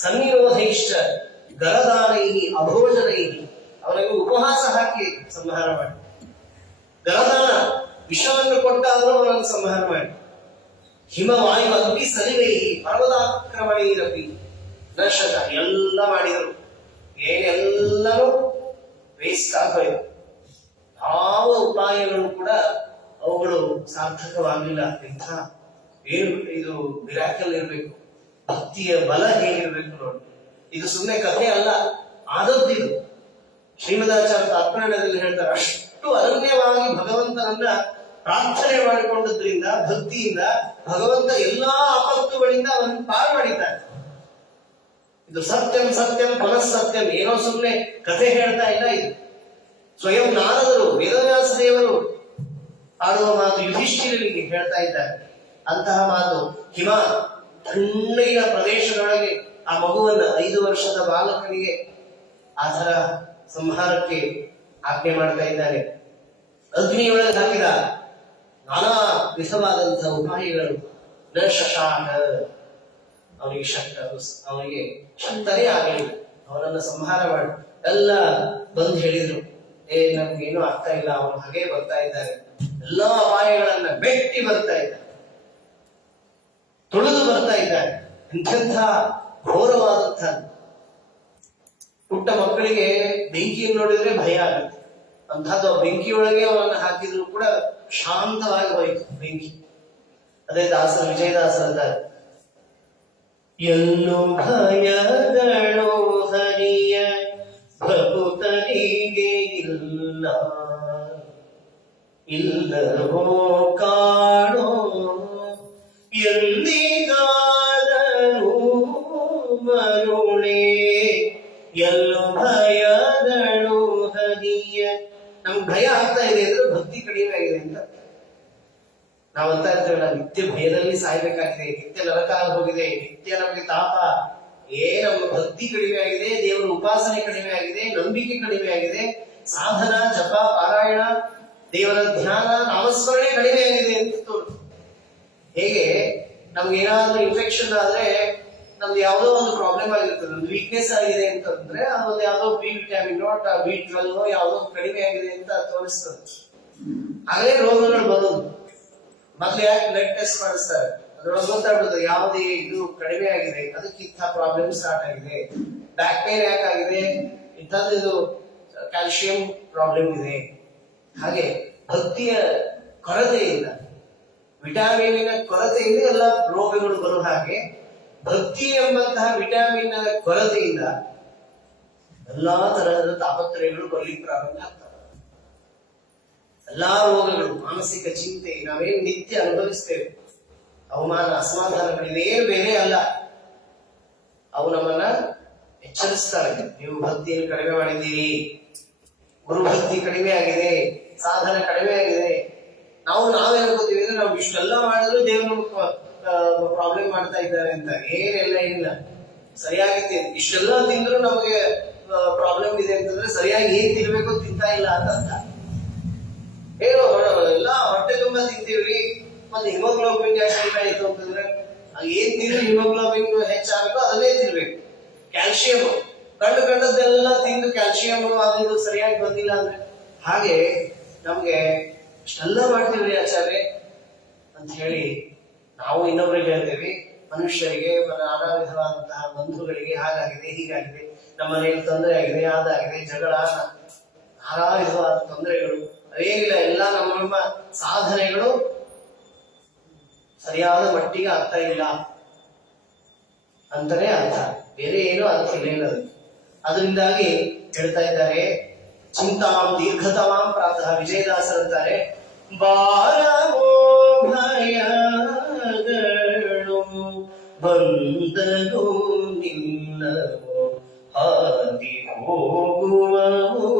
ಸನ್ನಿರೋಧೈಶ್ಚ ಗರದಾನೈಹಿ ಅಭೋಜನೈಹಿ, ಅವನಿಗೆ ಉಪಹಾಸ ಹಾಕಿ ಸಂಹಾರ ಮಾಡಿ. ಗರದಾನ, ವಿಷವನ್ನು ಕೊಟ್ಟಾದರೂ ಅವನನ್ನು ಸಂಹಾರ ಮಾಡಿ. ಹಿಮವಾಯು ಅಗ್ನಿ ಸಲಿವೈಹಿ ಪರ್ವತಾಕ್ರಮಣೈರಪಿ ನಶಕ, ಎಲ್ಲ ಮಾಡಿದರು, ಏನೆಲ್ಲರೂ ವೇಸ್ಟ್ ಆಗೋಯ್ತು. ಯಾವ ಉಪಾಯಗಳು ಕೂಡ ಅವುಗಳು ಸಾರ್ಥಕವಾಗಿಲ್ಲ. ಇಂಥ ಏನು ಇದು ಮಿರಾಕಲ್ ಇರಬೇಕು, ಭಕ್ತಿಯ ಬಲ ಹೇಗಿರ್ಬೇಕು ನೋಡಿ. ಇದು ಸುಮ್ಮನೆ ಕಥೆ ಅಲ್ಲ, ಆದದ್ದಿದು. ಶ್ರೀಮದಾಚಾರ್ಯ ತಾತ್ಪರ್ಯದಲ್ಲಿ ಹೇಳ್ತಾರೆ, ಅಷ್ಟು ಅನನ್ಯವಾಗಿ ಭಗವಂತನನ್ನ ಪ್ರಾರ್ಥನೆ ಮಾಡಿಕೊಂಡದ್ರಿಂದ, ಭಕ್ತಿಯಿಂದ ಭಗವಂತ ಎಲ್ಲಾ ಆಪತ್ತುಗಳಿಂದ ಅವನನ್ನು ಪಾರು ಮಾಡಿದ್ದಾನೆ. ಇದು ಸತ್ಯಂ ಸತ್ಯಂ ಪುನಃ ಸತ್ಯಂ, ಏನೋ ಸುಮ್ಮನೆ ಕಥೆ ಹೇಳ್ತಾ ಇಲ್ಲ. ಇದು ಸ್ವಯಂ ನಾರದರು, ವೇದವ್ಯಾಸ ದೇವರು ಆಡುವ ಮಾತು ಯುಧಿಷ್ಠಿರನಿಗೆ ಹೇಳ್ತಾ ಇದ್ದಾರೆ. ಅಂತಹ ಮಾತು ಹಿಮ ತಣ್ಣಗಿನ ಪ್ರದೇಶದೊಳಗೆ ಆ ಮಗುವನ್ನ 5 ವರ್ಷದ ಬಾಲಕನಿಗೆ ಆ ತರ ಸಂಹಾರಕ್ಕೆ ಆಜ್ಞೆ ಮಾಡ್ತಾ ಇದ್ದಾನೆ. ಅಗ್ನಿಯೊಳಗೆ ಹಾಕಿದ ನಾನಾ ವಿಧವಾದಂತಹ ಉಪಾಯಗಳು. ನ ಶಶಾಕ, ಅವನಿಗೆ ಅವನಿಗೆ ಶಕ್ತನೇ ಆಗಲಿಲ್ಲ. ಅವನನ್ನ ಸಂಹಾರ ಮಾಡಿ ಎಲ್ಲ ಬಂದು ಹೇಳಿದ್ರು, ನಮ್ಗೇನು ಆಗ್ತಾ ಇಲ್ಲ, ಅವನು ಹಾಗೆ ಬರ್ತಾ ಇದ್ದಾನೆ. ಎಲ್ಲಾ ಅಪಾಯಗಳನ್ನ ಮೆಟ್ಟಿ ಬರ್ತಾ ಇದ್ದಾನೆ, ತುಳಿದು ಬರ್ತಾ ಇದ್ದಾನೆ. ಇಂಥ ಘೋರವಾದಂಥ ಪುಟ್ಟ ಮಕ್ಕಳಿಗೆ ಬೆಂಕಿಯನ್ನು ನೋಡಿದ್ರೆ ಭಯ ಆಗುತ್ತೆ. ಅಂಥದ್ದು ಬೆಂಕಿಯೊಳಗೆ ಅವನನ್ನು ಹಾಕಿದ್ರು ಕೂಡ ಶಾಂತವಾಗಿ ಹೋಯಿತು ಬೆಂಕಿ. ಅದೇ ದಾಸರ ವಿಜಯದಾಸರ ಅಂತಾರೆ, ಎಲ್ಲೂ ಭಯಗಳು ಹರಿಯ ಭಕ್ತರಿಗೆ ಇಲ್ಲ, ಇಲ್ಲವೋ ಕಾಣೋ ಎಂದಿಗಾದರೂ ಮರುಳೇ. ಎಲ್ಲೂ ಭಯಗಳು ಹರಿಯ. ನಮ್ಗೆ ಭಯ ಆಗ್ತಾ ಇದೆ ಅಂದ್ರೆ ಭಕ್ತಿ ಕಡಿಮೆ ಆಗಿದೆ ಅಂತ ನಾವಂತ ಇರ್ತೇವಲ್ಲ. ನಿತ್ಯ ಭಯದಲ್ಲಿ ಸಾಯ್ಬೇಕಾಗಿದೆ, ನಿತ್ಯ ನರಕ ಹೋಗಿದೆ, ನಿತ್ಯ ನಮಗೆ ತಾಪ. ನಮ್ಮ ಭಕ್ತಿ ಕಡಿಮೆ ಆಗಿದೆ, ದೇವರ ಉಪಾಸನೆ ಕಡಿಮೆ ಆಗಿದೆ, ನಂಬಿಕೆ ಕಡಿಮೆ ಆಗಿದೆ, ಸಾಧನ ಜಪ ಪಾರಾಯಣ ದೇವರ ಧ್ಯಾನ ನಾಮಸ್ಮರಣೆ ಕಡಿಮೆ ಆಗಿದೆ ಅಂತ ತೋರು. ಹೇಗೆ ನಮ್ಗೆ ಏನಾದ್ರೂ ಇನ್ಫೆಕ್ಷನ್ ಆದ್ರೆ ನಮ್ದು ಯಾವುದೋ ಒಂದು ಪ್ರಾಬ್ಲಮ್ ಆಗಿರ್ತದೆ, ಒಂದು ವೀಕ್ನೆಸ್ ಆಗಿದೆ ಅಂತಂದ್ರೆ ಅದೊಂದು ಯಾವುದೋ ಬಿ ವಿಟಾಮಿನ್ B12 ಯಾವುದೋ ಕಡಿಮೆ ಆಗಿದೆ ಅಂತ ತೋರಿಸ್ತದೆ. ಆಗಲೇ ರೋಗಗಳು ಬರೋದು. ಮೊದ್ಲು ಯಾಕೆ ಬ್ಲಡ್ ಟೆಸ್ಟ್ ಮಾಡಿಸ್ತಾರೆ, ಅದ್ರೊಳಗೆ ಗೊತ್ತಾಗ್ಬಿಡುತ್ತೆ ಯಾವುದೇ ಇದು ಕಡಿಮೆ ಆಗಿದೆ, ಅದಕ್ಕೆ ಇಂಥ ಪ್ರಾಬ್ಲಮ್ ಸ್ಟಾರ್ಟ್ ಆಗಿದೆ. ಬ್ಯಾಕ್ ಪೇನ್ ಯಾಕಾಗಿದೆ, ಇಂಥದ್ದು ಇದು ಕ್ಯಾಲ್ಸಿಯಂ ಪ್ರಾಬ್ಲಮ್ ಇದೆ. ಹಾಗೆ ಭಕ್ತಿಯ ಕೊರತೆಯಿಂದ, ವಿಟಾಮಿನ್ ಕೊರತೆಯಿಂದ ಎಲ್ಲ ರೋಗಗಳು ಬರುವ ಹಾಗೆ ಭಕ್ತಿ ಎಂಬಂತಹ ವಿಟಾಮಿನ್ ಕೊರತೆಯಿಂದ ಎಲ್ಲಾ ತರಹದ ತಾಪತ್ರಯಗಳು ಬರ್ಲಿಕ್ಕೆ ಪ್ರಾರಂಭ ಆಗ್ತವೆ. ಎಲ್ಲಾ ರೋಗಗಳು, ಮಾನಸಿಕ ಚಿಂತೆ, ನಾವೇನು ನಿತ್ಯ ಅನುಭವಿಸ್ತೇವೆ, ಅವಮಾನ ಅಸಮಾಧಾನಗಳು, ಇವೇನು ಬೇರೆ ಅಲ್ಲ. ಅವು ನಮ್ಮನ್ನ ಎಚ್ಚರಿಸ್ತಾರೆ. ನೀವು ಭಕ್ತಿಯನ್ನು ಕಡಿಮೆ ಮಾಡಿದ್ದೀರಿ, ಗುರುಭಕ್ತಿ ಕಡಿಮೆ ಆಗಿದೆ, ಸಾಧನ ಕಡಿಮೆ ಆಗಿದೆ. ನಾವೇ ಅನ್ಕೋತೀವಿ ಅಂದ್ರೆ ನಾವು ಇಷ್ಟೆಲ್ಲ ಮಾಡಿದ್ರು ದೇವರು ಪ್ರಾಬ್ಲಮ್ ಮಾಡ್ತಾ ಇದ್ದಾರೆ ಅಂತ. ಏನೆಲ್ಲ ಇಲ್ಲ, ಸರಿಯಾಗಿ ಇಷ್ಟೆಲ್ಲ ತಿಂದ್ರು ನಮಗೆ ಪ್ರಾಬ್ಲಮ್ ಇದೆ ಅಂತಂದ್ರೆ ಸರಿಯಾಗಿ ಏನ್ ತಿನ್ಬೇಕು ತಿಂತಾ ಇಲ್ಲ ಅಂತ ಅರ್ಥ. ಏನೋ ಎಲ್ಲ ಹೊಟ್ಟೆ ತುಂಬಾ ತಿಂತೀವ್ರಿ, ಮತ್ತೆ ಹಿಮೋಗ್ಲೋಬಿನ್ ಜಾಸ್ತಿ ಆಯ್ತು ಅಂತಂದ್ರೆ ಏನ್ ತಿಂದ್ರೆ ಹಿಮೋಗ್ಲೋಬಿನ್ ಹೆಚ್ಚಾಗಬೇಕು ಅದನ್ನೇ ತಿನ್ಬೇಕು. ಕ್ಯಾಲ್ಸಿಯಂ ಕಂಡದ್ದೆಲ್ಲ ತಿಂದು ಕ್ಯಾಲ್ಸಿಯಂ ಅದು ಸರಿಯಾಗಿ ಬಂದಿಲ್ಲ ಅಂದ್ರೆ ಹಾಗೆ ನಮ್ಗೆ ಇಷ್ಟೆಲ್ಲ ಮಾಡ್ತೀವ್ರಿ ಆಚಾರ್ಯ ಅಂತ ಹೇಳಿ ನಾವು ಇನ್ನೊಬ್ರಿಗೆ ಹೇಳ್ತೇವೆ. ಮನುಷ್ಯರಿಗೆ, ನಾನಾ ವಿಧವಾದಂತಹ ಬಂಧುಗಳಿಗೆ ಹಾಗಾಗಿದೆ, ಹೀಗಾಗಿದೆ, ನಮ್ಮ ಮನೆಯಲ್ಲಿ ತೊಂದರೆ ಆಗಿದೆ, ಅದಾಗಿದೆ, ಜಗಳ, ನಾನಾ ವಿಧವಾದ ತೊಂದರೆಗಳು. ಅದೇನಿಲ್ಲ, ಎಲ್ಲ ನಮ್ಮ ಸಾಧನೆಗಳು ಸರಿಯಾದ ಮಟ್ಟಿಗೆ ಆಗ್ತಾ ಇಲ್ಲ ಅಂತಾನೆ ಅರ್ಥ, ಬೇರೆ ಏನೂ ಅರ್ಥ ಇಲ್ಲ ಅದಕ್ಕೆ. ಅದರಿಂದಾಗಿ ಹೇಳ್ತಾ ಇದ್ದಾರೆ, ಚಿಂತಾಂ ದೀರ್ಘತಮಾಂ ಪ್ರಾತಃ. ವಿಜಯದಾಸರಂತಾರೆ, ಬಾರವೋ ಭಯಗಳು ಬಂದನು ನಿಲ್ಲವೋ ಹಾದಿ ಹೋಗುವವು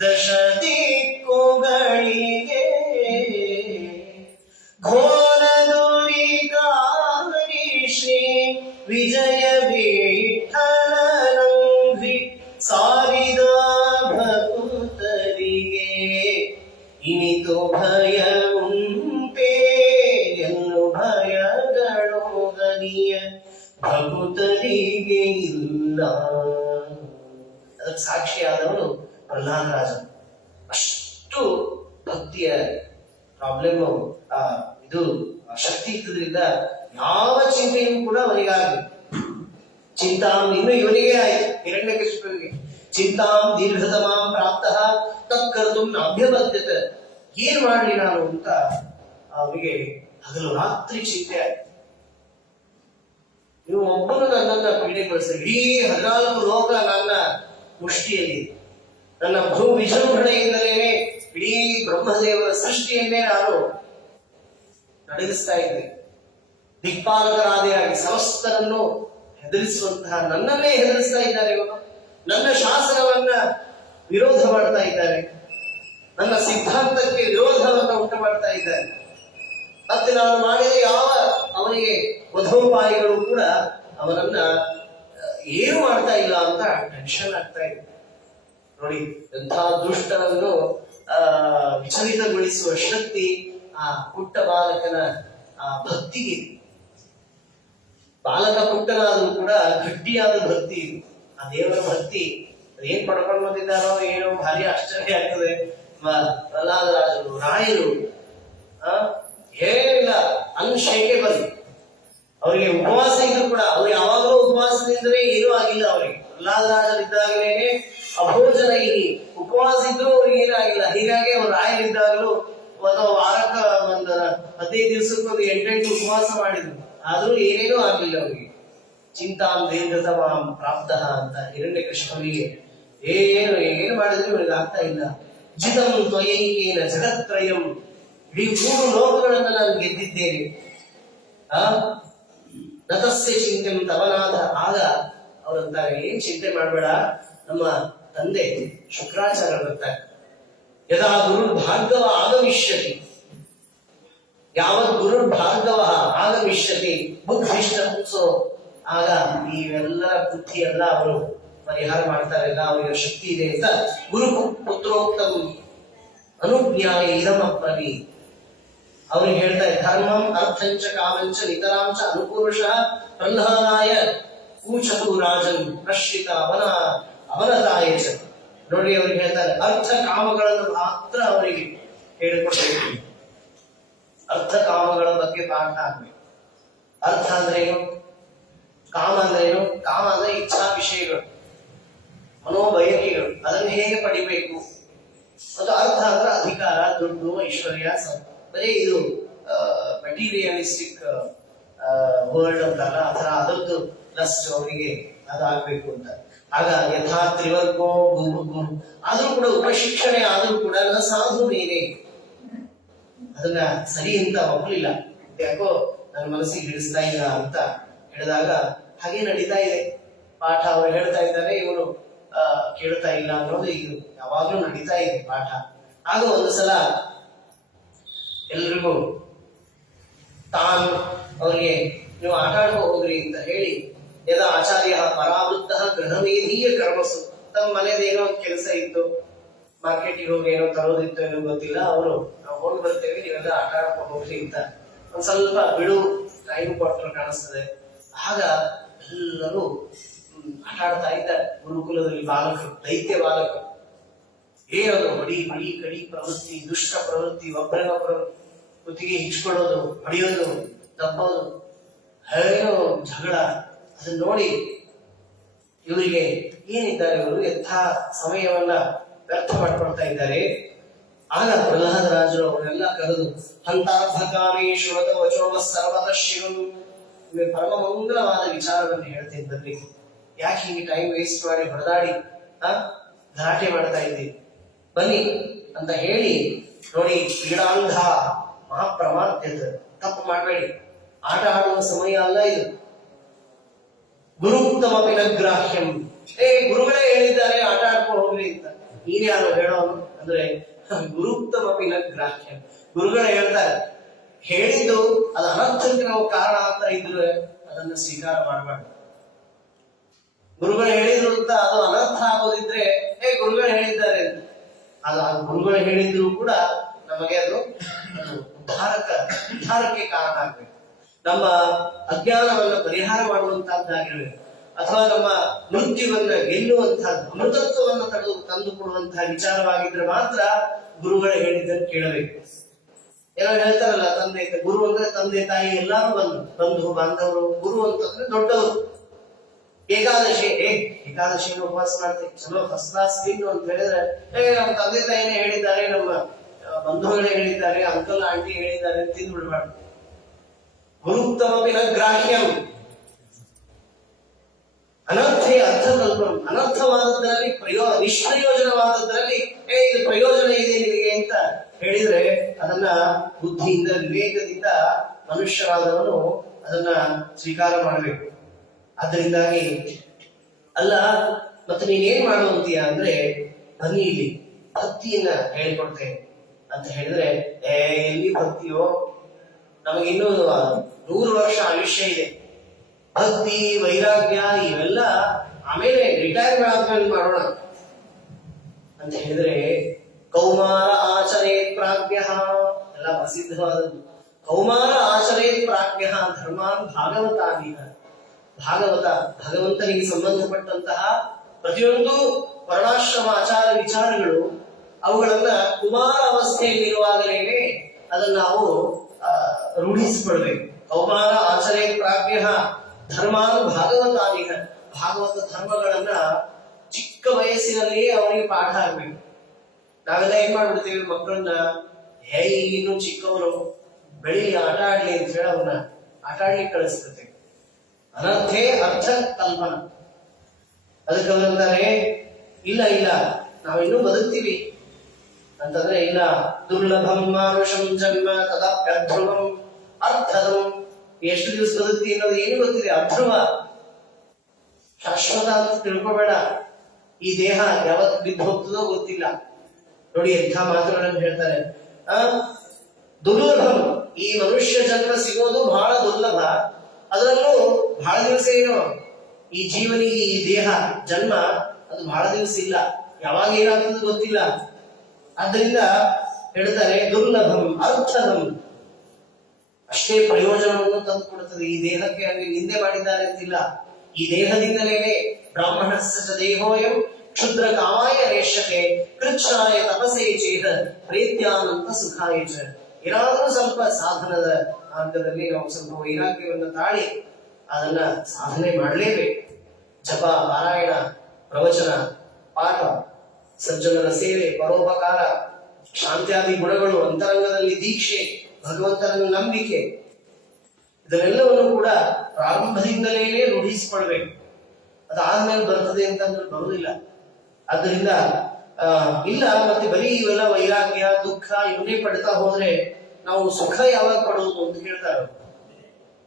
ದಶ ದಿಕ್ಕುಗಳಿಗೆ ಘೋರ ದುರಿಗಾರಿ ಶ್ರೀ ವಿಜಯ ವಿಠಲನಂಘ್ರಿ ಸಾರಿದ ಭಕ್ತರಿಗೆ ಇನಿತು ಭಯ ಉಂಟೆ ಎನ್ನು ಭಯಗಳು ಗನಿಯ ಭಕ್ತರಿಗೆ ಇಲ್ಲ. ಅದಕ್ಕೆ ಸಾಕ್ಷಿಯಾದವನು ಪ್ರಹ್ಲಾದರಾಜ. ಅಷ್ಟು ಭಕ್ತಿಯ ಪ್ರಾಬ್ಲಮ್, ಇದು ಶಕ್ತಿ ಇದ್ದುದರಿಂದ ಯಾವ ಚಿಂತೆಯೂ ಕೂಡ ಅವನಿಗಾಗಲಿ. ಚಿಂತಾಂ, ಇನ್ನು ಇವನಿಗೆ ಆಯ್ತು ಹಿರಣ್ಯಕಶಿಪುವಿಗೆ, ಚಿಂತಾಂ ದೀರ್ಘತಮಾಂ ಪ್ರಾಪ್ತಃ ತತ್ಕರ್ತು ಅಭ್ಯಬದ್ಧತೆ. ಏನ್ ಮಾಡ್ಲಿ ನಾನು ಅಂತ ಅವನಿಗೆ ಹಗಲು ರಾತ್ರಿ ಚಿಂತೆ ಆಯ್ತು. ನೀವು ಒಬ್ಬನು ನನ್ನನ್ನ ಪೀಡೆಗೊಳಿಸಿ, ಇಡೀ 14 ಲೋಕ ನನ್ನ ಮುಷ್ಟಿಯಲ್ಲಿ, ನನ್ನ ಭೂ ವಿಜೃಂಭಣೆಯಿಂದಲೇ ಇಡೀ ಬ್ರಹ್ಮದೇವರ ಸೃಷ್ಟಿಯನ್ನೇ ನಾನು ನಡಗಿಸ್ತಾ ಇದ್ದೆ. ದಿಕ್ಪಾಲಕರಾದಿಯಾಗಿ ಸಮಸ್ತರನ್ನು ಹೆದರಿಸುವಂತಹ ನನ್ನನ್ನೇ ಹೆದರಿಸ್ತಾ ಇದ್ದಾರೆ ಇವರು. ನನ್ನ ಶಾಸನವನ್ನ ವಿರೋಧ ಮಾಡ್ತಾ ಇದ್ದಾರೆ, ನನ್ನ ಸಿದ್ಧಾಂತಕ್ಕೆ ವಿರೋಧವನ್ನ ಉಂಟು ಮಾಡ್ತಾ ಇದ್ದಾರೆ. ಮತ್ತೆ ನಾನು ಮಾಡಿದ ಯಾವ ಅವನಿಗೆ ವಧೋಪಾಯಗಳು ಕೂಡ ಅವನನ್ನ ಏನು ಮಾಡ್ತಾ ಇಲ್ಲ ಅಂತ ಟೆನ್ಷನ್ ಆಗ್ತಾ ಇದೆ. ನೋಡಿ, ಎಂಥ ದುಷ್ಟರನ್ನು ವಿಚಲಿತಗೊಳಿಸುವ ಶಕ್ತಿ ಆ ಪುಟ್ಟ ಬಾಲಕನ ಆ ಭಕ್ತಿಗೆ. ಬಾಲಕ ಪುಟ್ಟನಾದ್ರೂ ಕೂಡ ಗಟ್ಟಿಯಾದ ಭಕ್ತಿ ಇದು. ಆ ದೇವರ ಭಕ್ತಿ ಏನ್ ಪಡ್ಕೊಂಡು ಬಂದಿದ್ದಾರೋ ಏನೋ ಭಾರಿ ಆಶ್ಚರ್ಯ ಆಗ್ತದೆ. ಪ್ರಹ್ಲಾದರಾಜರು, ರಾಯರು ಏನಿಲ್ಲ ಅನ್ಶೇಕೇಬಲ್. ಅವರಿಗೆ ಉಪವಾಸ ಇದ್ರು ಕೂಡ ಅವ್ರು ಯಾವಾಗಲೂ ಉಪವಾಸದಿಂದಲೇ ಏನೂ ಆಗಿಲ್ಲ ಅವರಿಗೆ. ಪ್ರಹ್ಲಾದರಾಜರಿದ್ದಾಗಲೇ ಅಭೋಜನ ಇಲ್ಲಿ ಉಪವಾಸ ಇದ್ರು ಅವ್ರಿಗೆ ಏನಾಗಿಲ್ಲ. ಹೀಗಾಗಿ ಅವ್ರು ರಾಯರಿದ್ದಾಗಲೂ ಒಂದು ವಾರಕ್ಕ ಒಂದು 15 ದಿವಸಕ್ಕೊಂದು 8 ಉಪವಾಸ ಮಾಡಿದ್ರು, ಆದ್ರೂ ಏನೇನೂ ಆಗ್ಲಿಲ್ಲ ಅವರಿಗೆ. ಚಿಂತಾಂ ದೀರ್ಘತಮಾಂ ಪ್ರಾಪ್ತ ಅಂತ ಹಿರಣ್ಯಕಶಿಪುವಿಗೆ ಏನು ಮಾಡಿದ್ರು ಇವನಿಗೆ ಆಗ್ತಾ ಇಲ್ಲ. ಜಿತಂ ತ್ವಯೈಕೇನ ಜಗತ್ರಯಂ, ಇಡೀ 3 ಲೋಕಗಳನ್ನ ನಾನು ಗೆದ್ದಿದ್ದೇನೆ. ನತಸ್ಯ ಚಿಂತೆಂ ತವನಾಥ. ಆಗ ಅವರಂತಾರೆ, ಏನ್ ಚಿಂತೆ ಮಾಡ್ಬೇಡ, ನಮ್ಮ ತಂದೆ ಶುಕ್ರಾಚಾರ್ಯ ಬರ್ತಾರೆ. ಯದಾ ಗುರುರ್ಭಾರ್ಗವ ಆಗಮಿಷ್ಯತಿ, ಯಾವತ್ ಗುರುರ್ಭಾರ್ಗವ ಆಗಮಿಷ್ಯತಿ ಬುದ್ಧಿಷ್ಟ ಪುತ್ಸೋ, ಆಗ ಇವೆಲ್ಲರ ಬುದ್ಧಿ ಎಲ್ಲ ಅವರು ಪರಿಹಾರ ಮಾಡ್ತಾರೆ, ಎಲ್ಲ ಅವರಿಗೆ ಶಕ್ತಿ ಇದೆ ಅಂತ ಗುರು ಪುತ್ರೋಕ್ತಂ ಅನುಜ್ಞಾಯ ಇದಮಪ್ರವಿ ಅವ್ರಿಗೆ ಹೇಳ್ತಾ ಇದ್ದಾರೆ. ಧರ್ಮಂ ಅರ್ಥಂಚ ಕಾಮಂಚ ನಿತರಾಂಚ ಅನುಪುರುಷಃ ಪ್ರಹ್ಲಾದಾಯ ಕೂಚತು ರಾಜನ್ ಪ್ರಶ್ರಿತ ಅವನತಾಯ ಚ. ನೋಡಿ, ಅವ್ರಿಗೆ ಹೇಳ್ತಾರೆ ಅರ್ಥ ಕಾಮಗಳನ್ನು ಮಾತ್ರ ಅವರಿಗೆ ಹೇಳಿಕೊಡ್ಬೇಕು. ಅರ್ಥ ಕಾಮಗಳ ಬಗ್ಗೆ ಪಾಠ ಆಗ್ಬೇಕು. ಅರ್ಥ ಅಂದ್ರೆ ಏನು, ಕಾಮ ಅಂದ್ರೆ ಏನು? ಕಾಮ ಅಂದ್ರೆ ಇಚ್ಛಾ ವಿಷಯಗಳು, ಮನೋಬಯಕೆಗಳು, ಅದನ್ನು ಹೇಗೆ ಪಡಿಬೇಕು. ಮತ್ತು ಅರ್ಥ ಅಂದ್ರೆ ಅಧಿಕಾರ, ದುಡ್ಡು, ಐಶ್ವರ್ಯ, ಬರೀ ಇದು ಮೆಟೀರಿಯಲಿಸ್ಟಿಕ್ ವರ್ಲ್ಡ್ ಅಂತಲ್ಲ, ಅದರ ಅದರದ್ದು ಲಸ್ಟ್ ಅವರಿಗೆ ಅದಾಗಬೇಕು ಅಂತ. ಆಗ ಯಥಾ ತ್ರಿವರ್ಗೋ ಆದ್ರೂ ಕೂಡ ಉಪಶಿಕ್ಷಣೆ ಆದ್ರೂ ಕೂಡ ಸಾಧು ನೀನೇ ಅದನ್ನ ಸರಿ ಅಂತ ಒಪ್ಪಲಿಲ್ಲ. ಯಾಕೋ ನನ್ನ ಮನಸ್ಸಿಗೆ ಹಿಡಿಸ್ತಾ ಇಲ್ಲ ಅಂತ ಹೇಳಿದಾಗ ಹಾಗೆ ನಡೀತಾ ಇದೆ ಪಾಠ. ಅವರು ಹೇಳ್ತಾ ಇದ್ದಾರೆ, ಇವರು ಕೇಳ್ತಾ ಇಲ್ಲ ಅನ್ನೋದು ಇದು ಯಾವಾಗ್ಲೂ ನಡೀತಾ ಇದೆ ಪಾಠ. ಆಗ ಒಂದು ಸಲ ಎಲ್ರಿಗೂ ಅವರಿಗೆ ನೀವು ಆಟ ಆಡ್ಕೊ ಹೋಗ್ರಿ ಅಂತ ಹೇಳಿ, ಯದಾ ಆಚಾರ್ಯ ಪರಾವೃತ್ತ ಗೃಹಮೇಧೀಯ ಕರ್ಮಸು, ತಮ್ಮ ಮನೆಯದೇನೋ ಒಂದು ಕೆಲಸ ಇತ್ತು, ಮಾರ್ಕೆಟಿಗೆ ಹೋಗಿ ಏನೋ ತರೋದಿತ್ತು, ಏನೋ ಗೊತ್ತಿಲ್ಲ. ಅವರು ನಾವು ಹೋಗಿ ಬರ್ತೇವೆ, ನೀವೆಲ್ಲ ಆಟ ಆಡ್ಕೊ ಹೋಗ್ರಿ ಅಂತ ಒಂದ್ ಸ್ವಲ್ಪ ಬಿಡು ಟೈಮ್ ಕೊಟ್ಟರು ಕಾಣಿಸ್ತದೆ. ಆಗ ಎಲ್ಲರೂ ಆಟ ಆಡ್ತಾ ಇದ್ದಾರೆ. ಗುರುಕುಲದಲ್ಲಿ ಬಾಲಕರು, ದೈತ್ಯ ಬಾಲಕರು, ಏನದು ಹೊಡಿ ಬಡಿ ಕಡಿ ಪ್ರವೃತ್ತಿ, ದುಷ್ಟ ಪ್ರವೃತ್ತಿ, ಒಬ್ಬರನ್ನೊಬ್ಬರು ಕುತ್ತಿಗೆ ಹಿಚ್ಕೊಳ್ಳೋದು, ಹೊಡೆಯೋದು, ತಪ್ಪೋದು, ಏನೋ ಜಗಳ. ಅದನ್ನ ನೋಡಿ ಇವರಿಗೆ ಏನಿದ್ದಾರೆ, ಇವರು ಎಂಥ ಸಮಯವನ್ನ ವ್ಯರ್ಥ ಮಾಡ್ಕೊಳ್ತಾ ಇದ್ದಾರೆ. ಆಗ ಪ್ರಹ್ಲಾದರಾಜರು ಅವರೆಲ್ಲ ಕರೆದು ಹಂತಾರ್ಥಕಾಮೇಶ್ವರದ ವಚೋಮ ಸರ್ವತಃ ಶಿವಂ, ಪರಮ ಮಂಗಲವಾದ ವಿಚಾರವನ್ನು ಹೇಳ್ತೇನೆ ಬನ್ನಿ, ಯಾಕೆ ಹೀಗೆ ಟೈಮ್ ವೇಸ್ಟ್ ಮಾಡಿ ಹೊಡೆದಾಡಿ ಗಲಾಟೆ ಮಾಡ್ತಾ ಇದ್ದೀವಿ, ಬನ್ನಿ ಅಂತ ಹೇಳಿ. ನೋಡಿ, ಕ್ರೀಡಾಂಧ ಮಹಾಪ್ರಮಾದ್ಯತೆ, ತಪ್ಪು ಮಾಡಬೇಡಿ, ಆಟ ಆಡುವ ಸಮಯ ಅಲ್ಲ ಇದು. ಗುರುಕ್ತಮಪಿ ನ ಗ್ರಾಹ್ಯಂ, ಗುರುಗಳೇ ಹೇಳಿದ್ದಾರೆ ಆಟ ಆಡ್ಕೊಂಡು ಹೋಗ್ರಿ ಅಂತ, ನೀನ್ ಯಾರು ಹೇಳೋನು ಅಂದ್ರೆ ಗುರುಕ್ತಮಪಿ ನ ಗ್ರಾಹ್ಯಂ. ಗುರುಗಳೇ ಹೇಳ್ತಾರೆ, ಹೇಳಿದ್ದು ಅದು ಅನರ್ಥಕ್ಕೆ ನಾವು ಕಾರಣ ಅಂತ ಇದ್ರೆ ಅದನ್ನ ಸ್ವೀಕಾರ ಮಾಡಬಾರ್ದು. ಗುರುಗಳು ಹೇಳಿದ್ರು ಅಂತ ಅದು ಅನರ್ಥ ಆಗೋದಿದ್ರೆ ಗುರುಗಳು ಹೇಳಿದ್ದಾರೆ ಅಂತ, ಅದು ಗುರುಗಳು ಹೇಳಿದ್ರು ಕೂಡ ನಮಗೆ ಅದು ಉದ್ಧಾರಕ್ಕೆ ಕಾರಣ ಆಗ್ಬೇಕು. ನಮ್ಮ ಅಜ್ಞಾನವನ್ನ ಪರಿಹಾರ ಮಾಡುವಂತಹದ್ದಾಗಿರ್ಬೇಕು, ಅಥವಾ ನಮ್ಮ ಮೃತ್ಯುವನ್ನ ಗೆಲ್ಲುವಂತಹದ್ದು, ಅಮೃತತ್ವವನ್ನು ತಂದುಕೊಡುವಂತಹ ವಿಚಾರವಾಗಿದ್ರೆ ಮಾತ್ರ ಗುರುಗಳು ಹೇಳಿದ್ದನ್ನು ಕೇಳಬೇಕು. ಏನೋ ಹೇಳ್ತಾರಲ್ಲ, ತಂದೆ ಗುರು ಅಂದ್ರೆ ತಂದೆ ತಾಯಿ ಎಲ್ಲಾರು ಬಂಧು ಬಾಂಧವರು. ಗುರು ಅಂತಂದ್ರೆ ದೊಡ್ಡವರು. ಏಕಾದಶಿಯನ್ನು ಉಪವಾಸ ಮಾಡ್ತೀವಿ, ಚಲೋ ಫಸ್ಟ್ ಕ್ಲಾಸ್ ತಿನ್ನು ಅಂತ ಹೇಳಿದ್ರೆ ನಮ್ಮ ತಂದೆ ತಾಯಿನೇ ಹೇಳಿದ್ದಾರೆ, ನಮ್ಮ ಬಂಧುಗಳೇ ಹೇಳಿದ್ದಾರೆ, ಅಂಕಲ್ ಆಂಟಿ ಹೇಳಿದ್ದಾರೆ, ತಿಂದು ಬಿಡಬಾರ್ದು. ಗುರುಕ್ತಮಪಿ ನ ಗ್ರಾಹ್ಯಂ, ಅನರ್ಥೇ ಅರ್ಥ ಕಲ್ಪನೆ, ಅನರ್ಥವಾದದ್ರಲ್ಲಿ ನಿಷ್ಪ್ರಯೋಜನವಾದದ್ರಲ್ಲಿ ಇದು ಪ್ರಯೋಜನ ಇದೆ ನಿಮಗೆ ಅಂತ ಹೇಳಿದ್ರೆ ಅದನ್ನ ಬುದ್ಧಿಯಿಂದ ವಿವೇಕದಿಂದ ಮನುಷ್ಯರಾದವನು ಅದನ್ನ ಸ್ವೀಕಾರ ಮಾಡಬೇಕು. ಆದ್ರಿಂದಾಗಿ ಅಲ್ಲ ಮತ್ತೆ ನೀನೇನ್ ಮಾಡುವಂತೀಯ ಅಂದ್ರೆ ಬನ್ನಿ ಇಲ್ಲಿ ಭಕ್ತಿಯನ್ನ ಹೇಳಿಕೊಡ್ತೇನೆ ಅಂತ ಹೇಳಿದ್ರೆ ಎಲ್ಲಿ ಭಕ್ತಿಯೋ, ನಮಗಿನ್ನೂ 100 ವರ್ಷ ಆಯುಷ್ಯ ಇದೆ. ಭಕ್ತಿ ವೈರಾಗ್ಯ ಇವೆಲ್ಲ ಆಮೇಲೆ ರಿಟೈರ್ ಆದ್ಮೇಲೆ ಮಾಡೋಣ ಅಂತ ಹೇಳಿದ್ರೆ ಕೌಮಾರ ಆಚರೇ ಪ್ರಾಜ್ಞ ಎಲ್ಲ ಪ್ರಸಿದ್ಧವಾದದ್ದು. ಕೌಮಾರ ಆಚರೇ ಪ್ರಾಜ್ಞ ಧರ್ಮಾನ್ ಭಾಗವತಾದೀನ. ಭಾಗವತ ಭಗವಂತನಿಗೆ ಸಂಬಂಧಪಟ್ಟಂತಹ ಪ್ರತಿಯೊಂದು ವರ್ಣಾಶ್ರಮ ಆಚಾರ ವಿಚಾರಗಳು ಅವುಗಳನ್ನ ಕುಮಾರ ಅವಸ್ಥೆಯಲ್ಲಿರುವಾಗಲೇನೆ ಅದನ್ನ ನಾವು ರೂಢಿಸಿಕೊಳ್ಬೇಕು. ಕೌಮಾರ ಆಚರೇ ಪ್ರಾಜ್ಞ ಧರ್ಮಾನ್ ಭಾಗವತಾದೀನ. ಭಾಗವತ ಧರ್ಮಗಳನ್ನ ಚಿಕ್ಕ ವಯಸ್ಸಿನಲ್ಲಿಯೇ ಅವನಿಗೆ ಪಾಠ ಆಗ್ಬೇಕು. ನಾವೆಲ್ಲ ಏನ್ ಮಾಡ್ಬಿಡ್ತೀವಿ, ಮಕ್ಕಳನ್ನ ಇನ್ನು ಚಿಕ್ಕವರು ಬೆಳಿಲಿ ಆಟ ಆಡ್ಲಿ ಅಂತ ಹೇಳಿ ಅವನ್ನ ಆಟ ಆಡ್ಲಿಕ್ಕೆ ಕಳಿಸ್ಬಿಡ್ತೇವೆ. ಅನರ್ಥೇ ಅರ್ಥ ಕಲ್ಪನಾ. ಅದಕ್ಕೆ ಅವರಂತಾರೆ ಇಲ್ಲ ಇಲ್ಲ ನಾವಿನ್ನೂ ಬದುಕ್ತೀವಿ ಅಂತಂದ್ರೆ ಇಲ್ಲ. ದುರ್ಲಭಂ ಮಾನುಷಂ ಜನ್ಮ ತದಾಪ್ಯಧ್ರುವಂ ಅರ್ಥದಂ. ಎಷ್ಟು ದಿವಸ ಬದುಕ್ತಿ ಅನ್ನೋದು ಏನು ಗೊತ್ತಿದೆ, ಅಧ್ರುವ ಶಾಶ್ವತ ಅಂತ ತಿಳ್ಕೊಬೇಡ. ಈ ದೇಹ ಯಾವತ್ ಬಿದ್ದು ಹೋಗ್ತದೋ ಗೊತ್ತಿಲ್ಲ. ನೋಡಿ ಎಂಥ ಮಾತುಗಳನ್ನು ಹೇಳ್ತಾರೆ. ದುರ್ಲಭಂ, ಈ ಮನುಷ್ಯ ಜನ್ಮ ಸಿಗೋದು ಬಹಳ ದುರ್ಲಭ. ಅದರಲ್ಲೂ ಬಹಳ ದಿವಸ ಏನು, ಈ ಜೀವನಿಗೆ ಈ ದೇಹ ಜನ್ಮ ಅದು ಬಹಳ ದಿವಸ ಇಲ್ಲ, ಯಾವಾಗ ಏನಾಗ್ತದೆ ಗೊತ್ತಿಲ್ಲ. ಆದ್ರಿಂದ ಹೇಳ್ತಾರೆ ದುರ್ಲಭಂ ಅರ್ಥದಂ. ಅಷ್ಟೇ ಪ್ರಯೋಜನವನ್ನು ತಂದು ಕೊಡುತ್ತದೆ. ಈ ದೇಹಕ್ಕೆ ಅಲ್ಲಿ ನಿಂದೆ ಮಾಡಿದ್ದಾರೆ ಅಂತಿಲ್ಲ. ಈ ದೇಹದಿಂದಲೇ ಬ್ರಾಹ್ಮಣಸ್ಸ ದೇಹೋಯಂ ಕ್ಷುದ್ರ ಕಾಮಾಯ ರೇಷತೆ ಕೃಚ್ಛಾಯ ತಪಸೇ ಚೇತ ಪ್ರೇತ್ಯಾನಂತ ಸುಖಾಯ ಚ. ಏನಾದ್ರೂ ಸ್ವಲ್ಪ ಸಾಧನದ ಮಾರ್ಗದಲ್ಲಿ ನಾವು ಸ್ವಲ್ಪ ವೈರಾಗ್ಯವನ್ನು ತಾಳಿ ಅದನ್ನ ಸಾಧನೆ ಮಾಡಲೇಬೇಕು. ಜಪ, ಪಾರಾಯಣ, ಪ್ರವಚನ, ಪಾಠ, ಸಜ್ಜನರ ಸೇವೆ, ಪರೋಪಕಾರ, ಶಾಂತ್ಯಾದಿ ಗುಣಗಳು, ಅಂತರಂಗದಲ್ಲಿ ದೀಕ್ಷೆ, ಭಗವಂತನ ನಂಬಿಕೆ, ಇದನ್ನೆಲ್ಲವನ್ನು ಕೂಡ ಪ್ರಾರಂಭದಿಂದಲೇ ರೂಢಿಸಿಕೊಳ್ಬೇಕು. ಅದಾದ್ಮೇಲೆ ಬರ್ತದೆ ಅಂತಂದ್ರೆ ಬರುವುದಿಲ್ಲ. ಆದ್ದರಿಂದ ಇಲ್ಲ ಮತ್ತೆ ಬರೀ ಇವೆಲ್ಲ ವೈರಾಗ್ಯ ದುಃಖ ಇವನ್ನೇ ಪಡ್ತಾ ಹೋದ್ರೆ ನಾವು ಸುಖ ಯಾವಾಗ ಪಡುವುದು ಅಂತ ಕೇಳ್ತಾರೆ.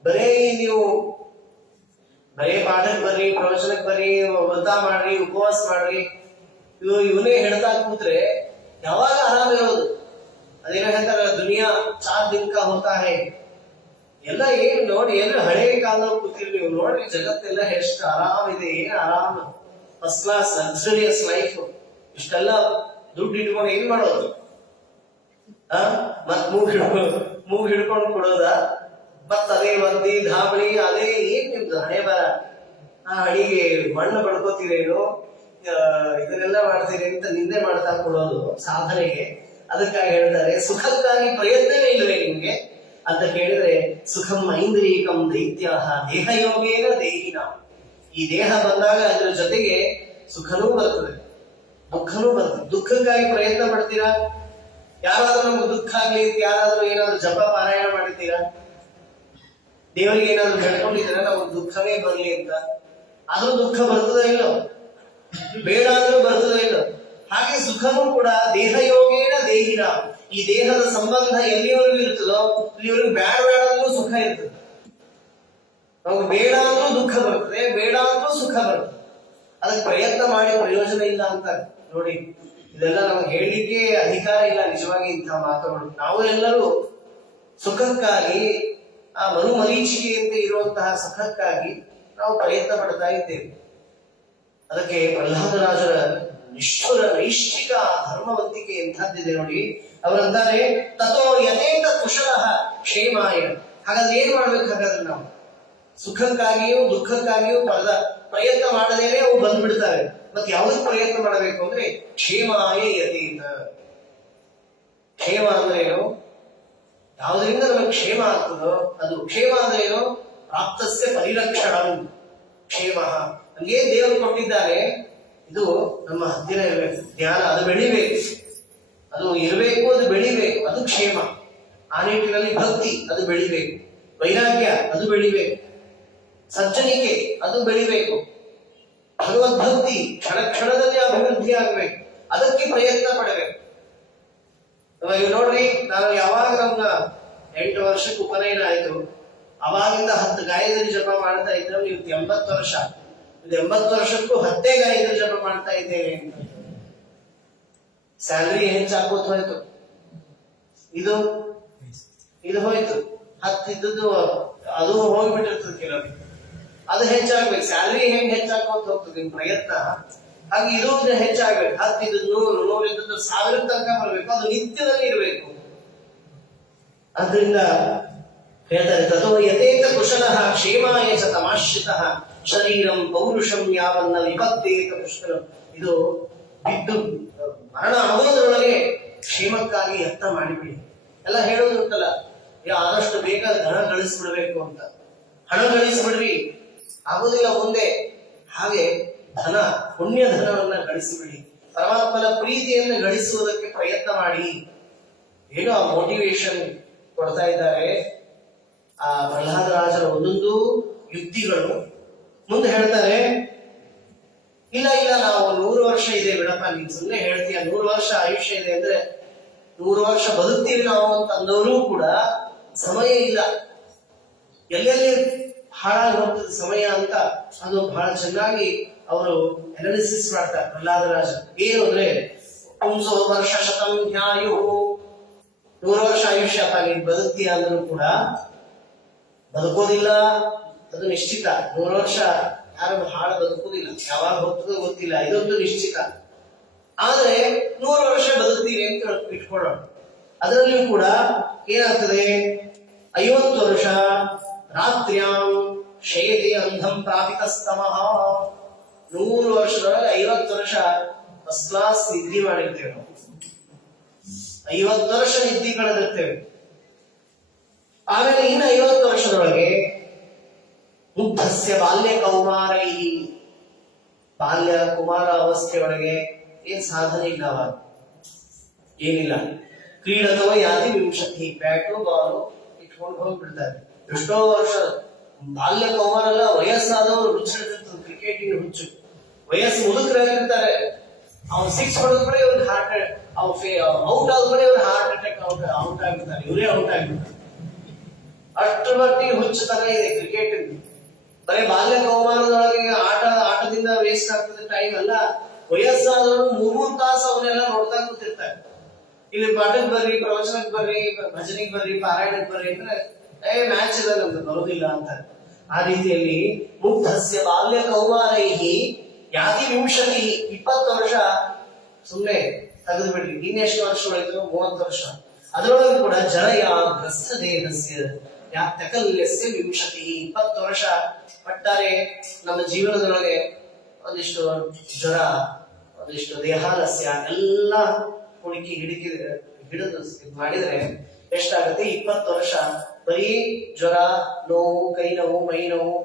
ಬರೇ ನೀವು ಬರೇ ಪಾಠಕ್ಕೆ ಬರ್ರಿ, ಪ್ರವಚನಕ್ಕೆ ಬರ್ರಿ, ವ್ರತ ಮಾಡ್ರಿ, ಉಪವಾಸ ಮಾಡ್ರಿ, ಇವನೇ ಹೇಳ್ತಾ ಕೂತ್ರೆ ಯಾವಾಗ ಆರಾಮಿರೋದು? ಅದೇನೋ ಹೇಳ್ತಾರ ದುನಿಯಾ 4 ದಿನ ಕಾ ಹೋತಾ ಹೈ. ಎಲ್ಲ ಏನು ನೋಡಿ, ಏನು ಹಳೆ ಕಾಲದಲ್ಲಿ ಕೂತಿರಿ ನೀವು ನೋಡ್ರಿ, ಜಗತ್ತೆಲ್ಲ ಎಷ್ಟು ಆರಾಮ್ ಇದೆ. ಏನ್ ಆರಾಮ್, ಫಸ್ಟ್ ಕ್ಲಾಸ್ ಲಕ್ಸುರಿಯಸ್ ಲೈಫ್. ಇಷ್ಟೆಲ್ಲ ದುಡ್ಡು ಇಟ್ಕೊಂಡು ಏನ್ ಮಾಡೋದು? ಮತ್ ಮೂಗ್ ಹಿಡ್ಕೊಂಡು ಕೊಡೋದ? ಮತ್ ಅದೇ ಮಂದಿ ಧಾಬಳಿ ಅದೇ ಏನ್ ನಿಮ್ದು ಹಣೆ ಬರ? ಹಣಿಗೆ ಮಣ್ಣು ಬಡ್ಕೋತೀರೇನು, ಇದನ್ನೆಲ್ಲ ಮಾಡ್ತೀರಿ ಅಂತ ನಿಂದೆ ಮಾಡ್ತಾ ಕೊಡೋದು ಸಾಧನೆಗೆ. ಅದಕ್ಕಾಗಿ ಹೇಳ್ತಾರೆ ಸುಖಕ್ಕಾಗಿ ಪ್ರಯತ್ನವೇ ಇಲ್ಲವೇ ನಿಮ್ಗೆ ಅಂತ ಕೇಳಿದ್ರೆ ಸುಖಂ ಐಂದ್ರಿಯಕಂ ದೈತ್ಯ ದೇಹಯೋಗೇನ ದೇಹಿನ. ಈ ದೇಹ ಬಂದಾಗ ಅದ್ರ ಜೊತೆಗೆ ಸುಖನೂ ಬರ್ತದೆ, ದುಃಖನೂ ಬರ್ತದೆ. ದುಃಖಕ್ಕಾಗಿ ಪ್ರಯತ್ನ ಪಡ್ತೀರಾ? ಯಾರಾದ್ರೂ ನಮ್ಗೆ ದುಃಖ ಆಗ್ಲಿ ಅಂತ ಯಾರಾದ್ರೂ ಏನಾದ್ರು ಜಪ ಪಾರಾಯಣ ಮಾಡಿದ್ದೀರಾ? ದೇವರಿಗೆ ಏನಾದ್ರು ಹೇಳ್ಕೊಂಡಿದ್ದೀರಾ ನಮ್ಗೆ ದುಃಖವೇ ಬರ್ಲಿ ಅಂತ? ಆದ್ರೂ ದುಃಖ ಬರ್ತದೋ ಇಲ್ಲೋ, ಬೇಡ ಅಂದ್ರೂ ಬರ್ತದೋ ಇಲ್ಲೋ. ಹಾಗೆ ಸುಖನೂ ಕೂಡ ದೇಹಯೋಗೇನ ದೇಹಿನ. ಈ ದೇಹದ ಸಂಬಂಧ ಎಲ್ಲಿವರೆಗೂ ಇರ್ತದೋ ಇಲ್ಲಿವರೆಗೂ ಬೇಡ ಅಂದ್ರೂ ಸುಖ ಇರ್ತದೆ. ನಮ್ಗೆ ಬೇಡ ಅಂದ್ರೂ ದುಃಖ ಬರ್ತದೆ, ಬೇಡ ಅಂದ್ರೂ ಸುಖ ಬರ್ತದೆ. ಅದಕ್ಕೆ ಪ್ರಯತ್ನ ಮಾಡಿ ಪ್ರಯೋಜನ ಇಲ್ಲ ಅಂತ ನೋಡಿ. ಇದೆಲ್ಲ ನಮ್ಗೆ ಹೇಳಲಿಕ್ಕೆ ಅಧಿಕಾರ ಇಲ್ಲ ನಿಜವಾಗಿ ಇಂತಹ ಮಾತುಗಳು. ನಾವು ಎಲ್ಲರೂ ಸುಖಕ್ಕಾಗಿ, ಆ ಮರುಮರೀಚಿಕೆಯಂತೆ ಇರುವಂತಹ ಸುಖಕ್ಕಾಗಿ ನಾವು ಪ್ರಯತ್ನ ಪಡ್ತಾ ಇದ್ದೇವೆ. ಅದಕ್ಕೆ ಪ್ರಹ್ಲಾದರಾಜರ ನಿಷ್ಠುರ ನೈಷ್ಠಿಕ ಧರ್ಮವಂತಿಕೆ ಎಂಥದ್ದಿದೆ ನೋಡಿ. ಅವರಂತಾರೆ ತಥೋ ಯಥೇತ ಕುಶಲಃ ಕ್ಷೇಮಾಯ. ಹಾಗಾದ್ರೆ ಏನ್ ಮಾಡ್ಬೇಕು? ಹಾಗಾದ್ರೆ ನಾವು ಸುಖಕ್ಕಾಗಿಯೂ ದುಃಖಕ್ಕಾಗಿಯೂ ಪ್ರಯತ್ನ ಮಾಡದೇನೆ ಅವು ಬಂದ್ಬಿಡ್ತವೆ. ಮತ್ತೆ ಯಾವ್ದಕ್ ಪ್ರಯತ್ನ ಮಾಡಬೇಕು ಅಂದ್ರೆ ಕ್ಷೇಮಾಯ ಯಥೇತ. ಕ್ಷೇಮ ಅಂದ್ರೆ ಏನು? ಯಾವುದರಿಂದ ನಮಗೆ ಕ್ಷೇಮ ಆಗ್ತದೋ ಅದು. ಕ್ಷೇಮ ಅಂದ್ರೆ ಏನು? ಪ್ರಾಪ್ತಸ್ಯ ಪರಿರಕ್ಷಣ ಕ್ಷೇಮ. ಹಂಗೆ ದೇವರು ಕೊಟ್ಟಿದ್ದಾರೆ, ಇದು ನಮ್ಮ ಹತ್ತಿರ ಇರಬೇಕು. ಜ್ಞಾನ ಅದು ಬೆಳಿಬೇಕು, ಅದು ಇರಬೇಕು, ಅದು ಬೆಳಿಬೇಕು, ಅದು ಕ್ಷೇಮ. ಆ ನಿಟ್ಟಿನಲ್ಲಿ ಭಕ್ತಿ ಅದು ಬೆಳಿಬೇಕು, ವೈರಾಗ್ಯ ಅದು ಬೆಳಿಬೇಕು, ಸಜ್ಜನಿಕೆ ಅದು ಬೆಳಿಬೇಕು. ಭಗವದ್ಭಕ್ತಿ ಕ್ಷಣ ಕ್ಷಣದಲ್ಲಿ ಅಭಿವೃದ್ಧಿ ಆಗ್ಬೇಕು, ಅದಕ್ಕೆ ಪ್ರಯತ್ನ ಪಡಬೇಕು. ಇವಾಗ ನೋಡ್ರಿ, ನಾನು ಯಾವಾಗ ನಮ್ಮ 8 ವರ್ಷಕ್ಕೆ ಉಪನಯನ ಆಯ್ತು, ಅವಾಗಿಂದ 10 ಗಾಯತ್ರಿ ಜಪ ಮಾಡ್ತಾ ಇದ್ದೇವೆ. ನೀವು 80 ವರ್ಷ, 80 ವರ್ಷಕ್ಕೂ 10 ಗಾಯತ್ರಿ ಜಪ ಮಾಡ್ತಾ ಇದ್ದೇವೆ ಅಂತ. ಸ್ಯಾಲರಿ ಹೆಚ್ಚಾಕೋತ್ ಹೋಯ್ತು, ಇದು ಹೋಯ್ತು. 10 ಇದ್ದದ್ದು ಅದು ಹೋಗ್ಬಿಟ್ಟಿರ್ತದೆ ಕೆಲವು. ಅದು ಹೆಚ್ಚಾಗ್ಬೇಕು. ಸ್ಯಾಲರಿ ಹೆಂಗ್ ಹೆಚ್ಚಾಕೋತ್ ಹೋಗ್ತದೆ ನಿಮ್ ಪ್ರಯತ್ನ, ಹಾಗೆ ಇದು ಹೆಚ್ಚಾಗ್ಬೇಕು. 10 ಇದ್ದದ್ದು 100, 100 ಇದ್ದದ್ದು 1000 ತನಕ ಬರ್ಬೇಕು. ಅದು ನಿತ್ಯದಲ್ಲಿ ಇರಬೇಕು. ಆದ್ರಿಂದ ಹೇಳ್ತಾರೆ, ತಥೋ ಯಥೇತ ಕುಶಲಃ ಕ್ಷೇಮಾಯ ಚ ತಮಾಶ್ರಿತಃ ಶರೀರಂ ಪೌರುಷಂ ಯಾವನ್ನ ವಿಪತ್ತೇತ ಪುಷ್ಕರಂ. ಇದು ಬಿದ್ದು ಮರಣ ಆಗೋದ್ರೊಳಗೆ ಕ್ಷೇಮಕ್ಕಾಗಿ ಯತ್ನ ಮಾಡಿಬಿಡಿ. ಎಲ್ಲ ಹೇಳೋದು ಉಂಟಲ್ಲ, ಆದಷ್ಟು ಬೇಗ ಧನ ಗಳಿಸ್ಬಿಡ್ಬೇಕು ಅಂತ. ಹಣ ಗಳಿಸ್ಬಿಡ್ರಿ, ಆಗೋದಿಲ್ಲ ಮುಂದೆ. ಹಾಗೆ ಧನ, ಪುಣ್ಯ ಧನವನ್ನ ಗಳಿಸಿಬಿಡಿ. ಪರಮಾತ್ಮನ ಪ್ರೀತಿಯನ್ನು ಗಳಿಸುವುದಕ್ಕೆ ಪ್ರಯತ್ನ ಮಾಡಿ. ಏನೋ ಆ ಮೋಟಿವೇಶನ್ ಕೊಡ್ತಾ ಇದ್ದಾರೆ ಆ ಪ್ರಹ್ಲಾದರಾಜರ ಒಂದೊಂದು ಯುಕ್ತಿಗಳು. ಮುಂದೆ ಹೇಳ್ತಾರೆ, ಇಲ್ಲ ನಾವು 100 ವರ್ಷ ಇದೆ ಬಿಡಪ್ಪ, ನೀನ್ ಸುಮ್ಮನೆ ಹೇಳ್ತೀಯ, 100 ವರ್ಷ ಆಯುಷ್ಯ ಇದೆ ಅಂದ್ರೆ 100 ವರ್ಷ ಬದುಕ್ತೀವಿ ನಾವು ಅಂತ ಅಂದವರು ಕೂಡ ಸಮಯ ಇಲ್ಲ, ಎಲ್ಲೆಲ್ಲಿ ಹಾಳಾಗಿ ಹೋಗ್ತದೆ ಸಮಯ ಅಂತ. ಅದು ಬಹಳ ಚೆನ್ನಾಗಿ ಅವರು ಅನಾಲಿಸಿಸ್ ಮಾಡ್ತಾರೆ ಪ್ರಹ್ಲಾದರಾಜ. ಏನು ಅಂದ್ರೆ, ಪುಂಸೋ ವರ್ಷ ಶತಂ ಜ್ಞಾಯು, 100 ವರ್ಷ ಆಯುಷ್ಯ ನೀನ್ ಬದುಕ್ತೀಯ ಅಂದ್ರೂ ಕೂಡ ಬದುಕೋದಿಲ್ಲ, ಅದು ನಿಶ್ಚಿತ. 100 ವರ್ಷ ಯಾರು ಹಾಳ ಬದುಕುವುದಿಲ್ಲ, ಯಾವಾಗ ಹೋಗ್ತದೋ ಗೊತ್ತಿಲ್ಲ, ಇದೊಂದು ನಿಶ್ಚಿತ. ಆದ್ರೆ 100 ವರ್ಷ ಬದುಕ್ತೀವಿ ಅಂತ ಇಟ್ಕೊಳ್ಳೋಣ. ಅದರಲ್ಲಿಯೂ ಕೂಡ ಏನಾಗ್ತದೆ, 50 ವರ್ಷ ರಾತ್ರ್ಯಾಂ ಶಯತೆ ಅಂಧಂ ಪ್ರಾಪಿತಸ್ತಮಃ. 100 ವರ್ಷದೊಳಗೆ 50 ವರ್ಷ ಫಸ್ಟ್ ಕ್ಲಾಸ್ ನಿದ್ದೆ ಮಾಡಿರ್ತೇವೆ ನಾವು. 50 ವರ್ಷ ನಿದ್ದೆ ಕಳೆದಿರ್ತೇವೆ. ಆಮೇಲೆ ಇನ್ನು 50 ವರ್ಷದೊಳಗೆ ಮುಗ್ಧಸ್ಯ ಬಾಲ್ಯ ಕೌಮಾರೈ, ಬಾಲ್ಯ ಕುಮಾರ ಅವಸ್ಥೆಯೊಳಗೆ ಏನ್ ಸಾಧನೆ ಇಲ್ಲ, ಅವಾಗ ಏನಿಲ್ಲ. ಕ್ರೀಡತವ ಯಾತಿ ವಿಂಶತಿ, ಬ್ಯಾಟು ಬಾಲು ಇಟ್ಕೊಂಡು ಹೋಗ್ಬಿಡ್ತಾರೆ. ಎಷ್ಟೋ ವರ್ಷ ಬಾಲ್ಯ ಕೌಮಾರ ಅಲ್ಲ, ವಯಸ್ಸಾದವರು ಹುಚ್ಚು ಹಿಡಿದಿರ್ತದೆ, ಕ್ರಿಕೆಟಿಗೆ ಹುಚ್ಚು. ವಯಸ್ಸು ಮುದುಕರಾಗಿರ್ತಾರೆ, ಅವ್ನು 6 ಹೊಡೆದ್ಬಿಡಿ ಇವ್ರಿಗೆ ಹಾರ್ಟ್, ಔಟ್ ಆದ್ಬಿಡಿ ಇವ್ರು ಹಾರ್ಟ್ ಅಟ್ಯಾಕ್ ಔಟ್ ಆಗ್ಬಿಡ್ತಾರೆ, ಇವರೇ ಔಟ್ ಆಗ್ಬಿಡ್ತಾರೆ. ಅಷ್ಟು ಮಟ್ಟಿಗೆ ಹುಚ್ಚುತನ ಇದೆ ಕ್ರಿಕೆಟ್. ಬರೀ ಬಾಲ್ಯ ಕೌಮಾರದೊಳಗೆ ಆಟದಿಂದ ವೇಸ್ಟ್ ಆಗ್ತದೆ ಟೈಮ್ ಅಲ್ಲ. ವಯಸ್ಸಾದವರು 3 ತಾಸು ಅವನ್ನೆಲ್ಲ ನೋಡ್ತಾ ಕೂತಿರ್ತಾರೆ. ಇಲ್ಲಿ ಪಾಠಕ್ಕೆ ಬರ್ರಿ, ಪ್ರವಚನಕ್ಕೆ ಬರ್ರಿ, ಭಜನೆಗೆ ಬರ್ರಿ, ಪಾರಾಯಣಕ್ಕೆ ಬರ್ರಿ ಅಂದ್ರೆ ಮ್ಯಾಚ್ ಇಲ್ಲ ನಮ್ದು, ಬರೋದಿಲ್ಲ ಅಂತ. ಆ ರೀತಿಯಲ್ಲಿ ಮುಗ್ಧಸ್ಯ ಬಾಲ್ಯ ಕೌಮಾರೈಹಿ ಯಾತಿ ವಿಂಶತಿ, 20 ವರ್ಷ ಸುಮ್ಮನೆ ತೆಗೆದು ಬಿಡ್ರಿ. ಇನ್ನೆಷ್ಟು ವರ್ಷ ಉಳಿತು? 30 ವರ್ಷ. ಅದರೊಳಗೆ ಕೂಡ ಜರಯ ಗ್ರಸ್ತ ದೇಹಸ್ಯ ಯಾತಕಲ್ಯಸ್ಯ ವಿಂಶತಿ, 20 ವರ್ಷ ಒಟ್ಟಾರೆ ನಮ್ಮ ಜೀವನದೊಳಗೆ ಒಂದಿಷ್ಟು ಜ್ವರ, ಒಂದಿಷ್ಟು ದೇಹಾಲಸ್ಯ ಎಲ್ಲ ಹುಡುಕಿ ಹಿಡಿದು ಮಾಡಿದ್ರೆ ಎಷ್ಟಾಗುತ್ತೆ? 20 ವರ್ಷ ಬರೀ ಜ್ವರ, ನೋವು, ಕೈ ನೋವು, ಮೈ ನೋವು,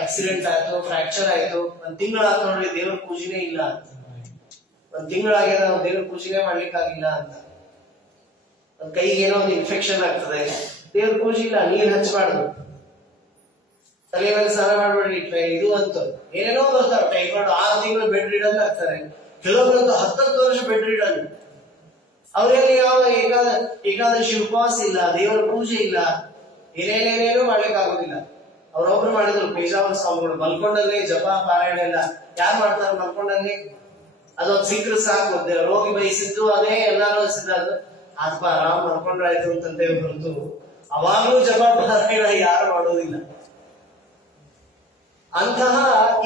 ಆಕ್ಸಿಡೆಂಟ್ ಆಯ್ತು, ಫ್ರಾಕ್ಚರ್ ಆಯ್ತು. 1 ತಿಂಗಳಾಯ್ತು ನೋಡ್ರಿ, ದೇವ್ರ ಪೂಜೆನೇ ಇಲ್ಲ ಅಂತ. 1 ತಿಂಗಳಾಗ್ಯದ, ನಾವು ದೇವ್ರ ಪೂಜೆನೇ ಮಾಡ್ಲಿಕ್ಕಾಗಿಲ್ಲ ಅಂತ. ಒಂದ್ ಕೈಗೆ ಏನೋ ಒಂದು ಇನ್ಫೆಕ್ಷನ್ ಆಗ್ತದೆ, ದೇವ್ರ ಪೂಜೆ ಇಲ್ಲ, ನೀರ್ ಹಚ್ಚಬಾರ್ದು, ತಲೆ ಮೇಲೆ ಸ್ನಾನ ಮಾಡ್ಬೇಡ್ರಿ, ಇದು ಅಂತ ಏನೇನೋ ಬರ್ತಾವ. ಟೈಫಾಯ್ಡ್ 6 ತಿಂಗಳು ಬೆಡ್ ರಿಡನ್ ಆಗ್ತಾರೆ. ಕೆಲವೊಬ್ಬರಂತೂ 10 ವರ್ಷ ಬೆಡ್ ರಿಡನ್. ಅವರಲ್ಲಿ ಯಾವ ಏಕಾದಶಿ ಉಪವಾಸ ಇಲ್ಲ, ದೇವರ ಪೂಜೆ ಇಲ್ಲ, ಏನೇನೇನೇನೋ ಮಾಡ್ಲಿಕ್ಕಾಗೋದಿಲ್ಲ. ಅವ್ರೊಬ್ರು ಮಾಡಿದ್ರು ಪೇಜಾವರ ಸ್ವಾಮಿಗಳು, ಮಲ್ಕೊಂಡಲ್ಲೇ ಜಪ ಪಾರಾಯಣ ಎಲ್ಲ ಯಾರು ಮಾಡ್ತಾರೆ ಮಲ್ಕೊಂಡಲ್ಲಿ? ಅದೊಂದು ಸಿಕ್ಕರು ಸಾಕು, ರೋಗಿ ಬಯಸಿದ್ದು ಅದೇ ಎಲ್ಲಾರು ಸಿದ್ದು, ಆತ್ಮ ಆರಾಮ್ ಮಲ್ಕೊಂಡ್ರಾಯ್ತು ಅಂತಂದೇ ಹೊರತು ಅವಾಗ್ಲೂ ಜಪ ಪಾರಾಯಣ ಯಾರು ಮಾಡೋದಿಲ್ಲ. ಅಂತಹ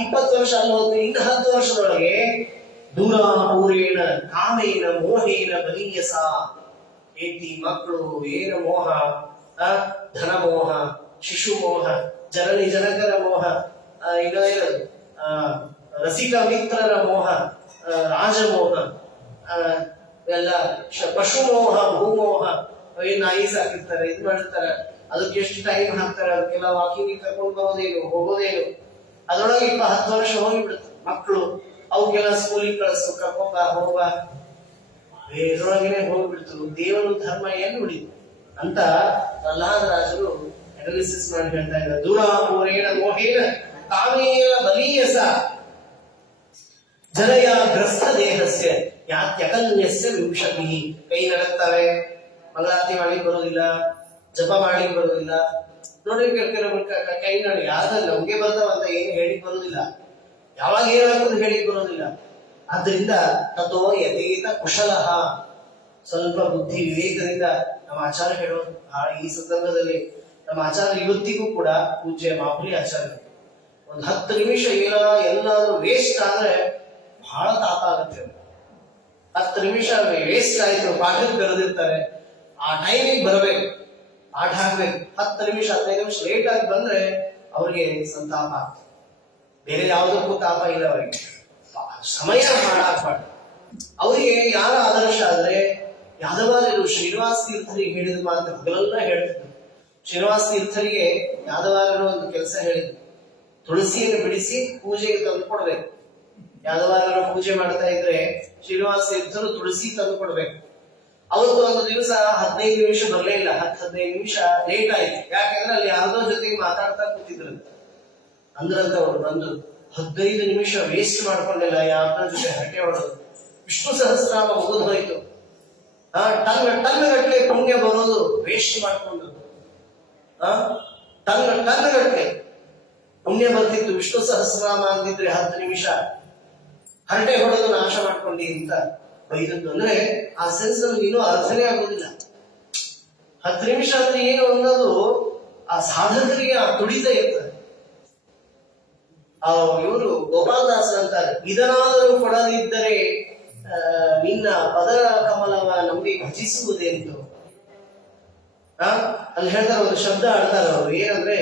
20 ವರ್ಷ ಅಲ್ಲಿ ಹೋದ್ರೆ ಇನ್ನು 10 ವರ್ಷದೊಳಗೆ ದೂರಾಪೂರೇಣ ಕಾಮೇನ ಮೋಹೇನ ಬಲೀಯಸ, ಹೆಂಡತಿ ಮಕ್ಕಳು ಏನ ಮೋಹ, ಧನ ಮೋಹ, ಶಿಶು ಮೋಹ, ಜನನಿ ಜನಕರ ಮೋಹ, ಇನ್ನೇನು ರಸಿಕ ಮಿತ್ರರ ಮೋಹ, ರಾಜಮೋಹ, ಎಲ್ಲ ಪಶು ಮೋಹ, ಭೂಮೋಹ. ನಾಯಿ ಸಾಕಿರ್ತಾರೆ, ಇದು ಮಾಡಿರ್ತಾರೆ, ಅದಕ್ಕೆ ಎಷ್ಟು ಟೈಮ್ ಹಾಕ್ತಾರೆ, ಅದಕ್ಕೆಲ್ಲ ವಾಕಿಂಗ್ ಕರ್ಕೊಂಡು ಬರೋದೇನು ಹೋಗೋದೇನು, ಅದರೊಳಗೆ 10 ವರ್ಷ ಹೋಗಿಬಿಡುತ್ತೆ. ಮಕ್ಕಳು ಅವಕ್ಕೆಲ್ಲ ಸ್ಕೂಲಿಗೆ ಕಳಿಸು, ಕರ್ಕೊಂಬ ಹೋಗ, ಇದ್ರೊಳಗೇನೆ ಹೋಗ್ಬಿಡ್ತು. ದೇವರು ಧರ್ಮ ಏನು ಉಳಿದು ಅಂತ ಪ್ರಹ್ಲಾದರಾಜರು ಅನಾಲಿಸಿಸ್ ಮಾಡಿ ಹೇಳ್ತಾ ಇದ್ದಾರೆ. ದೂರಾಪೂರೇಣ ಮೋಹೇನ ಕಾಮೇನ ಬಲೀಯಸ, ಜನಯ ಗ್ರಸ್ತ ದೇಹಸ್ಯ ಯಾತ್ಯಕನ್ಯಸ್ಯ ವಿಂಶತಿ. ಕೈ ನಡುತ್ತವೆ, ಮಂಗಳಾರತಿ ಮಾಡ್ಲಿಕ್ಕೆ ಬರೋದಿಲ್ಲ, ಜಪ ಮಾಡ್ಲಿಕ್ಕೆ ಬರೋದಿಲ್ಲ. ನೋಡಿ ಕೆಲವು ಕೈ ನಡಿ ಯಾವ್ದಲ್ಲ ನಮ್ಗೆ ಬರ್ತಾವಂತ ಏನು ಹೇಳಿಕ್ ಬರೋದಿಲ್ಲ, ಯಾವಾಗ ಏನಾಗ್ತದೆ ಹೇಳಿಕ್ ಬರೋದಿಲ್ಲ. ಆದ್ರಿಂದ ತಥೋ ಯಥೇತ ಕುಶಲಃ, ಸ್ವಲ್ಪ ಬುದ್ಧಿ ವಿವೇಕದಿಂದ ನಮ್ಮ ಆಚಾರ್ಯ ಹೇಳೋದು. ಈ ಸಂದರ್ಭದಲ್ಲಿ ನಮ್ಮ ಆಚಾರ್ಯ ಇವತ್ತಿಗೂ ಕೂಡ ಪೂಜ್ಯ ಮಾಮೂಲಿ ಆಚಾರ್ಯ ಒಂದು 10 ನಿಮಿಷ ಎಲ್ಲಾದ್ರೂ ವೇಸ್ಟ್ ಆದ್ರೆ ಬಹಳ ತಾಪ ಆಗುತ್ತೆ. 10 ನಿಮಿಷ ವೇಸ್ಟ್ ಆಯ್ತು, ಪಾಠಕ್ಕೆ ಕರೆದಿರ್ತಾರೆ, ಆ ಟೈಮಿಗೆ ಬರಬೇಕು, ಪಾಠ ಹಾಕ್ಬೇಕು. 10 ನಿಮಿಷ 15 ನಿಮಿಷ ಲೇಟ್ ಆಗಿ ಬಂದ್ರೆ ಅವ್ರಿಗೆ ಸಂತಾಪ ಆಗ್ತದೆ. ಬೇರೆ ಯಾವುದಕ್ಕೂ ತಾಪ ಇಲ್ಲ ಅವರಿಗೆ, ಸಮಯ ಹಾಳಾಗ್ಬಾರ್ದು. ಅವರಿಗೆ ಯಾರ ಆದರ್ಶ ಆದ್ರೆ ಯಾದವಾರರು ಶ್ರೀನಿವಾಸ ತೀರ್ಥರಿಗೆ ಹೇಳಿದ ಮಾತು ಹಗಲೆಲ್ಲ ಹೇಳ್ತಿದ್ರು. ಶ್ರೀನಿವಾಸ ತೀರ್ಥರಿಗೆ ಯಾದವಾರರು ಒಂದು ಕೆಲಸ ಹೇಳಿದ್ರು, ತುಳಸಿಯನ್ನು ಬಿಡಿಸಿ ಪೂಜೆಗೆ ತಂದು ಕೊಡ್ಬೇಕು. ಯಾದವಾರರು ಪೂಜೆ ಮಾಡ್ತಾ ಇದ್ರೆ ಶ್ರೀನಿವಾಸ ತೀರ್ಥರು ತುಳಸಿ ತಂದು ಕೊಡ್ಬೇಕು. ಅವತ್ತು ಒಂದು ದಿವಸ 15 ನಿಮಿಷ ಬರಲೇ ಇಲ್ಲ, 10-15 ನಿಮಿಷ ಲೇಟ್ ಆಯ್ತು. ಯಾಕಂದ್ರೆ ಅಲ್ಲಿ ಯಾರ್ದೋ ಜೊತೆಗೆ ಮಾತಾಡ್ತಾ ಕೂತಿದ್ರಂತ. ಅಂದ್ರಂತ ಅವ್ರು ಬಂದು 15 ನಿಮಿಷ ವೇಸ್ಟ್ ಮಾಡ್ಕೊಂಡಿಲ್ಲ, ಯಾರ ಜೊತೆ ಹರಟೆ ಹೊಡೋದು. ವಿಷ್ಣು ಸಹಸ್ರನಾಮ ಮುಗಿದು ಹೋಯ್ತು. ಟನ್ಗಟ್ಲೆ ಪುಣ್ಯ ಬರೋದು ವೇಸ್ಟ್ ಮಾಡ್ಕೊಂಡು, ಟನ್ಗಟ್ಲೆ ಪುಣ್ಯ ಬರ್ತಿತ್ತು. ವಿಷ್ಣು ಸಹಸ್ರನಾಮ ಅಂದಿದ್ರೆ 10 ನಿಮಿಷ ಹರಟೆ ಹೊಡೆದು ನಾಶ ಮಾಡ್ಕೊಂಡಿ ಅಂತ ಬೈದದ್ದು. ಅಂದ್ರೆ ಆ ಸೆನ್ಸ್ ನಮ್ಗೆ ಇನ್ನೂ ಅರ್ಥನೇ ಆಗೋದಿಲ್ಲ. 10 ನಿಮಿಷ ಅಂದ್ರೆ ಏನು ಅನ್ನೋದು ಆ ಸಾಧಕರಿಗೆ ಆ ತುಡಿತ ಇರ್ತದೆ. ಇವರು ಗೋಪಾಲದಾಸ ಅಂತಾರೆ, ಇದನಾದರೂ ಕೊಡದಿದ್ದರೆ ನಿನ್ನ ಪದ ಕಮಲವ ನಂಬಿ ಭಜಿಸುವುದೆಂದು. ಅಲ್ಲಿ ಹೇಳ್ತಾರೆ, ಒಂದು ಶಬ್ದ ಆಡ್ತಾರೆ ಅವರು, ಏನಂದ್ರೆ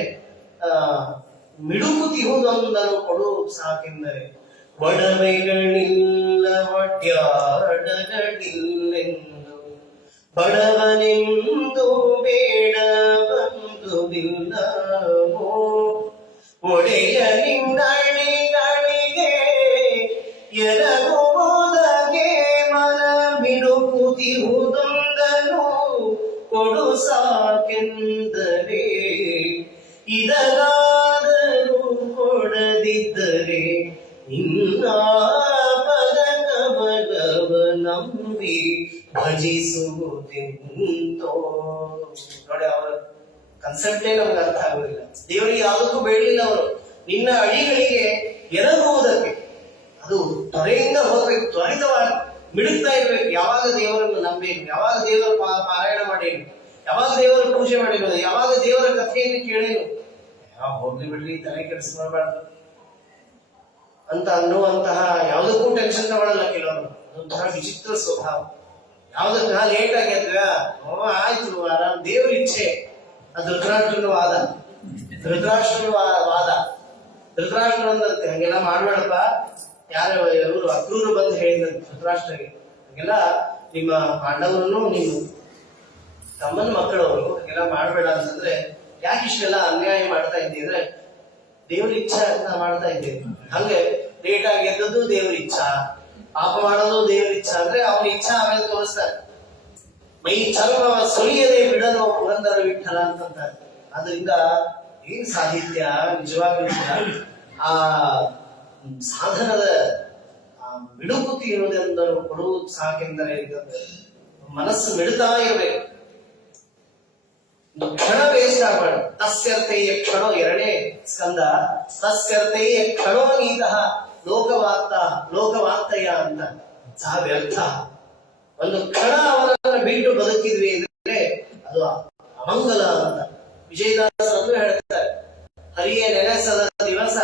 ಮಿಡುಕುತಿಹುದೊಂದನ್ನು ಕೊಡು ಸಾಕೆಂದರೆ ಒಡವೆಗಳಿಲ್ಲ ಒಡ್ಯಾಡಗಳಿಲ್ಲೆಂದು, ಬಡವನೆಂದು ಬೇಡವಂದುದಿಲ್ಲವೋ, ಒಡೆಯ ನಿನ್ನಳಿಗಳಿಗೆ ಎರಗುವುದಕ್ಕೆ ಮನ ಮಿಡುಕುತಿಹುದೊಂದನ್ನು ಕೊಡು ಸಾಕೆಂದರೆ, ಇದರಾದರೂ ಕೊಡದಿದ್ದರೆ ನಿನ್ನ ಪದ ಕಮಲವ ನಂಬಿ ಭಜಿಸುವುದೆಂತೋ. ನೋಡಿ, ಅವರ ಕನ್ಸೆಪ್ಟೇ ನಮ್ಗೆ ಅರ್ಥ ಆಗುದಿಲ್ಲ. ದೇವರಿಗೆ ಯಾವುದಕ್ಕೂ ಬೇಡಲಿಲ್ಲ ಅವರು. ನಿನ್ನ ಅಡಿಗಳಿಗೆ ಎರಗುವುದಕ್ಕೆ, ಅದು ತ್ವರೆಯಿಂದ ಹೋಗ್ಬೇಕು, ತ್ವರಿತವಾಗಿ ಮಿಡುಕ್ತಾ ಇರ್ಬೇಕು. ಯಾವಾಗ ದೇವರನ್ನು ನಂಬೇಕು, ಯಾವಾಗ ದೇವರ ಪಾರಾಯಣ ಮಾಡೇನು, ಯಾವಾಗ ದೇವರ ಪೂಜೆ ಮಾಡೇನು, ಯಾವಾಗ ದೇವರ ಕಥೆಯನ್ನು ಕೇಳೇನು, ಯಾವ ಹೋಗ್ಲಿ ಬಿಡ್ಲಿ ತಲೆ ಕೆಡಿಸ್ಕೊಳ್ಬಾರ್ದು ಅಂತ ಅನ್ನುವಂತಹ ಯಾವುದಕ್ಕೂ ಟೆನ್ಷನ್ ತಗೊಳ್ಳಲ್ಲ ಕೆಲವರು. ಅದೊಂಥರ ವಿಚಿತ್ರ ಸ್ವಭಾವ. ಯಾವ್ದಕ್ಕ ಲೇಟ್ ಆಗ್ಯದ್ವಾ, ಆಯ್ತು ಆರಾಮ್, ದೇವ್ರ ಇಚ್ಛೆ. ಅದು ಧೃತರಾಷ್ಟ್ರನ ವಾದ. ಧೃತರಾಷ್ಟ್ರ ಅಂದಂತೆ ಹಂಗೆಲ್ಲ ಮಾಡ್ಬೇಡಪ್ಪ. ಯಾರು ಇವರು ಅಕ್ರೂರು ಬಂದು ಹೇಳಿದಂತೆ ಧೃತರಾಷ್ಟ್ರಗೆ, ಹಂಗೆಲ್ಲ ನಿಮ್ಮ ಪಾಂಡವರನ್ನು ನಿಮ್ಮ ತಮ್ಮನ ಮಕ್ಕಳವರು ಹಂಗೆಲ್ಲ ಮಾಡ್ಬೇಡ ಅಂತಂದ್ರೆ, ಯಾಕೆ ಇಷ್ಟೆಲ್ಲ ಅನ್ಯಾಯ ಮಾಡ್ತಾ ಇದ್ದೀದ್ರೆ ದೇವ್ರ ಇಚ್ಛಾ ಅಂತ ಮಾಡ್ತಾ ಇದ್ದೇವೆ. ಹಂಗೆ ಲೇಟ್ ಆಗಿ ಎದ್ದದ್ದು ದೇವ್ರ ಇಚ್ಛಾ, ಪಾಪ ಮಾಡೋದು ದೇವ್ರ ಇಚ್ಛಾ. ಅಂದ್ರೆ ಅವನ ಇಚ್ಛಾ ಆಮೇಲೆ ತೋರಿಸ್ತಾರೆ. ಮೈ ಚರ್ಮ ಸುಲಿಯದೆ ಬಿಡಲು ಪುರಂದರ ವಿಠಲ ಅಂತಂತಾರೆ. ಆದ್ರಿಂದ ಏನ್ ಸಾಹಿತ್ಯ ನಿಜವಾಗ್ಲೂ ಆ ಸಾಧನದ ಮಿಡುಕುತಿ ಇರುವುದೆಂದರು ಕೊಡುವುದು ಸಾಕೆಂದರೆ ಮನಸ್ಸು ಮಿಡುತ್ತಾ ಇರಬೇಕು. ಕ್ಷಣ ವೇಸ್ಟ್ ಆಗಬಾರ್ದು. ತಸ್ಯರ್ಥೇಯ ಕ್ಷಣೋ, 2ನೇ ಸ್ಕಂದ, ತಸ್ಯರ್ಥೇಯ ಕ್ಷಣೋ ನೀತಃ ಲೋಕವಾರ್ತಯ ಅಂತ ಸಹ ವ್ಯರ್ಥ. ಒಂದು ಕ್ಷಣ ಅವರನ್ನು ಬಿಟ್ಟು ಬದುಕಿದ್ವಿ ಅಂದ್ರೆ ಅದು ಅಮಂಗಲ ಅಂತ ವಿಜಯದಾಸರು ಹೇಳ್ತಾರೆ. ಹರಿಯೇ ನೆನೆಸದ ದಿವಸ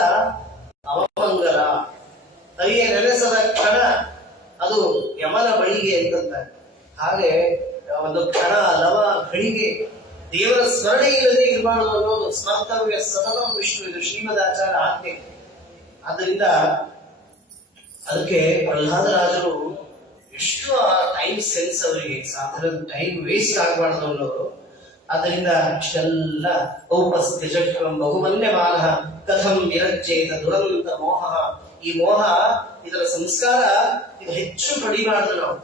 ಅವಮಂಗಲ, ಹರಿಯೇ ನೆನೆಸದ ಕ್ಷಣ ಅದು ಯಮನ ಬಳಿಗೆ ಅಂತಂತಾರೆ. ಹಾಗೆ ಒಂದು ಕ್ಷಣ ಲವ ಘಳಿಗೆ ದೇವರ ಸ್ಮರಣೆ ಇಲ್ಲದೆ ಇರಬಾರದು ಅನ್ನೋದು ಸ್ಮರ್ತವ್ಯ ಸತತಂ ವಿಷ್ಣು, ಇದು ಶ್ರೀಮದಾಚಾರ ಆಜ್ಞೆ. ಆದ್ದರಿಂದ ಅದಕ್ಕೆ ಪ್ರಹ್ಲಾದರಾಜರು ಎಷ್ಟು ಟೈಮ್ ಸೆನ್ಸ್ ಅವರಿಗೆ, ಸಾಧಾರಣ ಟೈಮ್ ವೇಸ್ಟ್ ಆಗಬಾರ್ದು ಅನ್ನೋರು. ಆದ್ದರಿಂದ ಇಷ್ಟೆಲ್ಲ ಔಪಸ್ಥ್ಯಜಂ ಬಹುಮನ್ಯ ಮಾನ ಕಥಂ ವಿರಜ್ಯೇತ ದುರಂತ ಮೋಹ. ಈ ಮೋಹ, ಇದರ ಸಂಸ್ಕಾರ ಇದು ಹೆಚ್ಚು ಪಡಿಬಾರ್ದು. ನಾವು